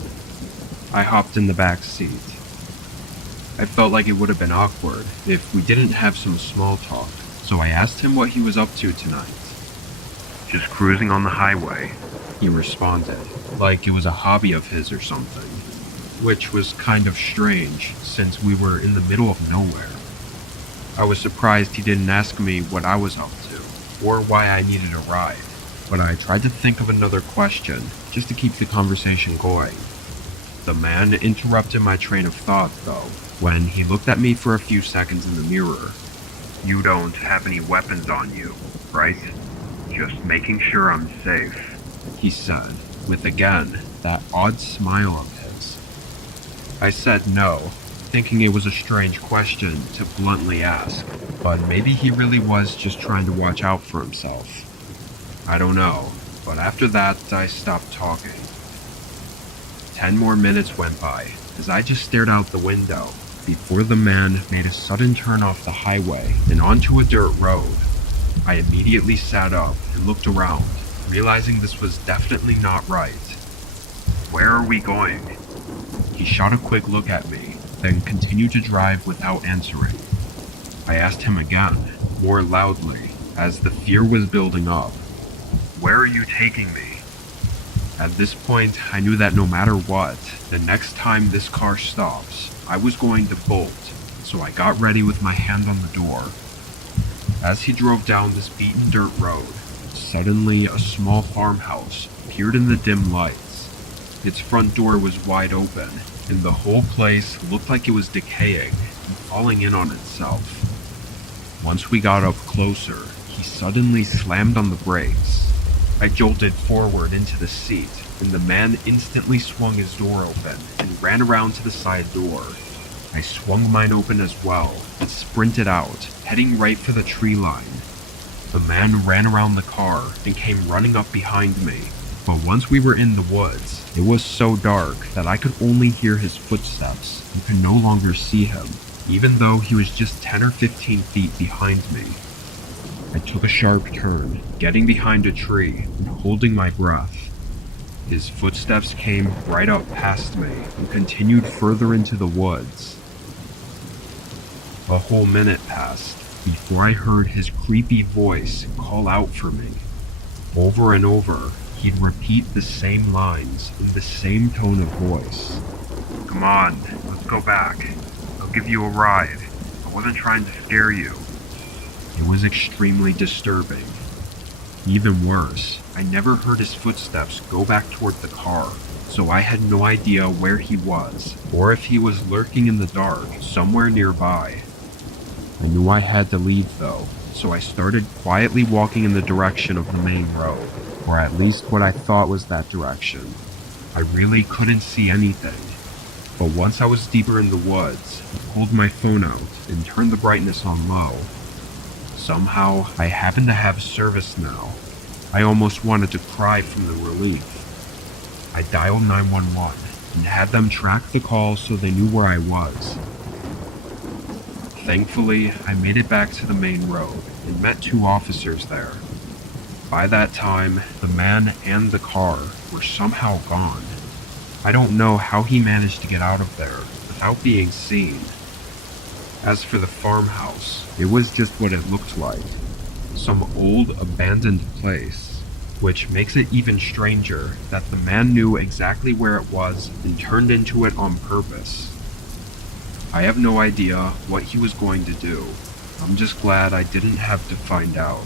I hopped in the back seat. I felt like it would have been awkward if we didn't have some small talk, so I asked him what he was up to tonight. "Just cruising on the highway," he responded, like it was a hobby of his or something, which was kind of strange since we were in the middle of nowhere. I was surprised he didn't ask me what I was up to, or why I needed a ride, but I tried to think of another question just to keep the conversation going. The man interrupted my train of thought, though, when he looked at me for a few seconds in the mirror. "You don't have any weapons on you, right? Just making sure I'm safe," he said, with again that odd smile of his. I said no, thinking it was a strange question to bluntly ask, but maybe he really was just trying to watch out for himself. I don't know, but after that I stopped talking. 10 more minutes went by as I just stared out the window before the man made a sudden turn off the highway and onto a dirt road. I immediately sat up and looked around, realizing this was definitely not right. "Where are we going?" He shot a quick look at me, then continued to drive without answering. I asked him again, more loudly, as the fear was building up. "Where are you taking me?" At this point, I knew that no matter what, the next time this car stops, I was going to bolt, so I got ready with my hand on the door. As he drove down this beaten dirt road, suddenly a small farmhouse appeared in the dim lights. Its front door was wide open, and the whole place looked like it was decaying and falling in on itself. Once we got up closer, he suddenly slammed on the brakes. I jolted forward into the seat, and the man instantly swung his door open and ran around to the side door. I swung mine open as well and sprinted out, heading right for the tree line. The man ran around the car and came running up behind me, but once we were in the woods, it was so dark that I could only hear his footsteps and could no longer see him, even though he was just 10 or 15 feet behind me. I took a sharp turn, getting behind a tree and holding my breath. His footsteps came right up past me and continued further into the woods. A whole minute passed before I heard his creepy voice call out for me. Over and over, he'd repeat the same lines in the same tone of voice. "Come on, let's go back. I'll give you a ride. I wasn't trying to scare you." It was extremely disturbing. Even worse, I never heard his footsteps go back toward the car, so I had no idea where he was, or if he was lurking in the dark somewhere nearby. I knew I had to leave though, so I started quietly walking in the direction of the main road, or at least what I thought was that direction. I really couldn't see anything, but once I was deeper in the woods, I pulled my phone out and turned the brightness on low. Somehow, I happened to have service now. I almost wanted to cry from the relief. I dialed 911 and had them track the call so they knew where I was. Thankfully, I made it back to the main road and met 2 officers there. By that time, the man and the car were somehow gone. I don't know how he managed to get out of there without being seen. As for the farmhouse, it was just what it looked like. Some old, abandoned place, which makes it even stranger that the man knew exactly where it was and turned into it on purpose. I have no idea what he was going to do. I'm just glad I didn't have to find out.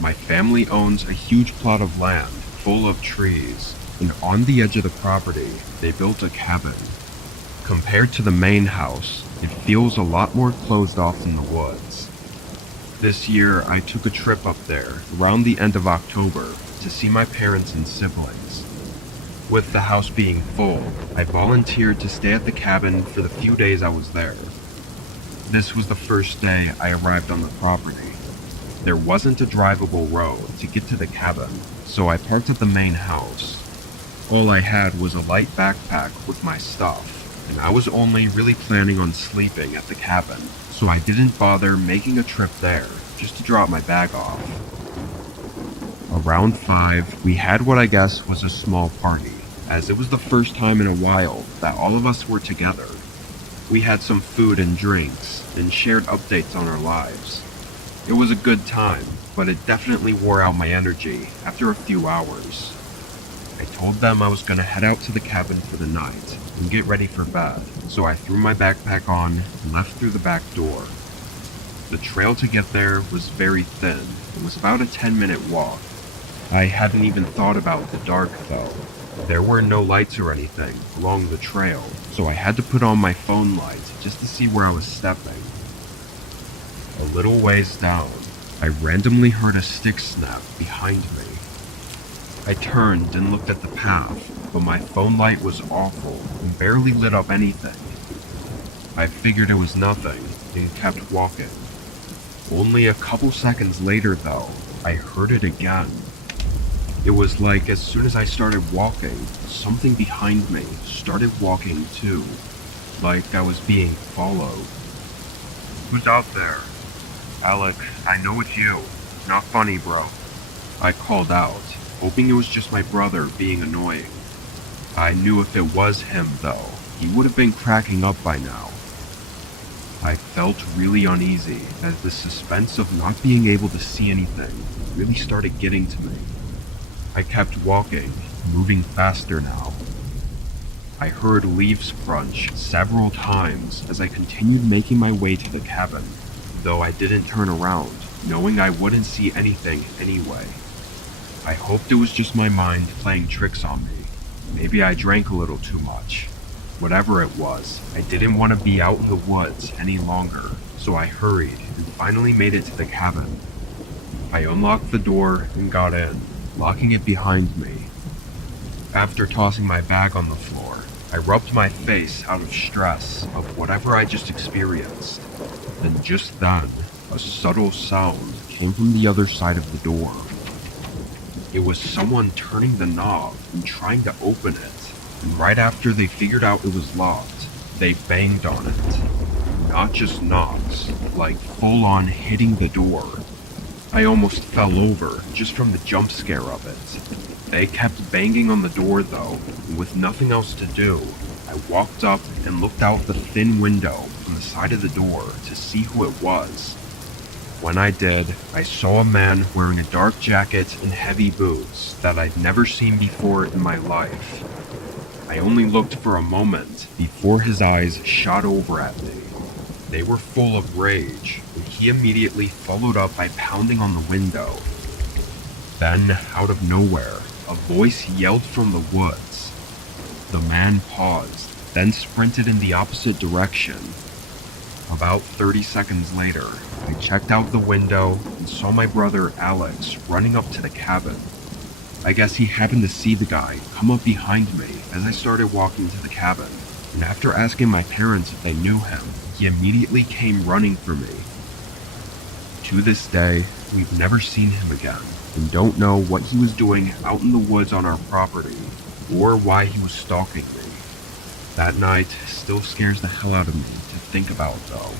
My family owns a huge plot of land full of trees, and on the edge of the property, they built a cabin. Compared to the main house, it feels a lot more closed off in the woods. This year, I took a trip up there around the end of October to see my parents and siblings. With the house being full, I volunteered to stay at the cabin for the few days I was there. This was the first day I arrived on the property. There wasn't a drivable road to get to the cabin, so I parked at the main house. All I had was a light backpack with my stuff, and I was only really planning on sleeping at the cabin, so I didn't bother making a trip there just to drop my bag off. Around 5, we had what I guess was a small party, as it was the first time in a while that all of us were together. We had some food and drinks, and shared updates on our lives. It was a good time, but it definitely wore out my energy after a few hours. I told them I was going to head out to the cabin for the night and get ready for bed, so I threw my backpack on and left through the back door. The trail to get there was very thin. It was about a 10-minute walk. I hadn't even thought about the dark though. There were no lights or anything along the trail, so I had to put on my phone light just to see where I was stepping. A little ways down, I randomly heard a stick snap behind me. I turned and looked at the path, but my phone light was awful and barely lit up anything. I figured it was nothing and kept walking. Only a couple seconds later though, I heard it again. It was like as soon as I started walking, something behind me started walking too, like I was being followed. "Who's out there?" "Alex, I know it's you. Not funny, bro," I called out. hoping it was just my brother being annoying. I knew if it was him, though, he would have been cracking up by now. I felt really uneasy as the suspense of not being able to see anything really started getting to me. I kept walking, moving faster now. I heard leaves crunch several times as I continued making my way to the cabin, though I didn't turn around, knowing I wouldn't see anything anyway. I hoped it was just my mind playing tricks on me. Maybe I drank a little too much. Whatever it was, I didn't want to be out in the woods any longer, so I hurried and finally made it to the cabin. I unlocked the door and got in, locking it behind me. After tossing my bag on the floor, I rubbed my face out of stress of whatever I just experienced. And just then, a subtle sound came from the other side of the door. It was someone turning the knob and trying to open it. And right after they figured out it was locked, they banged on it. Not just knocks, like full-on hitting the door. I almost fell over just from the jump scare of it. They kept banging on the door though, and with nothing else to do, I walked up and looked out the thin window on the side of the door to see who it was. When I did, I saw a man wearing a dark jacket and heavy boots that I'd never seen before in my life. I only looked for a moment before his eyes shot over at me. They were full of rage, and he immediately followed up by pounding on the window. Then, out of nowhere, a voice yelled from the woods. The man paused, then sprinted in the opposite direction. About 30 seconds later, I checked out the window and saw my brother Alex running up to the cabin. I guess he happened to see the guy come up behind me as I started walking to the cabin, and after asking my parents if they knew him, he immediately came running for me. To this day, we've never seen him again, and don't know what he was doing out in the woods on our property, or why he was stalking me. That night still scares the hell out of me to think about, though.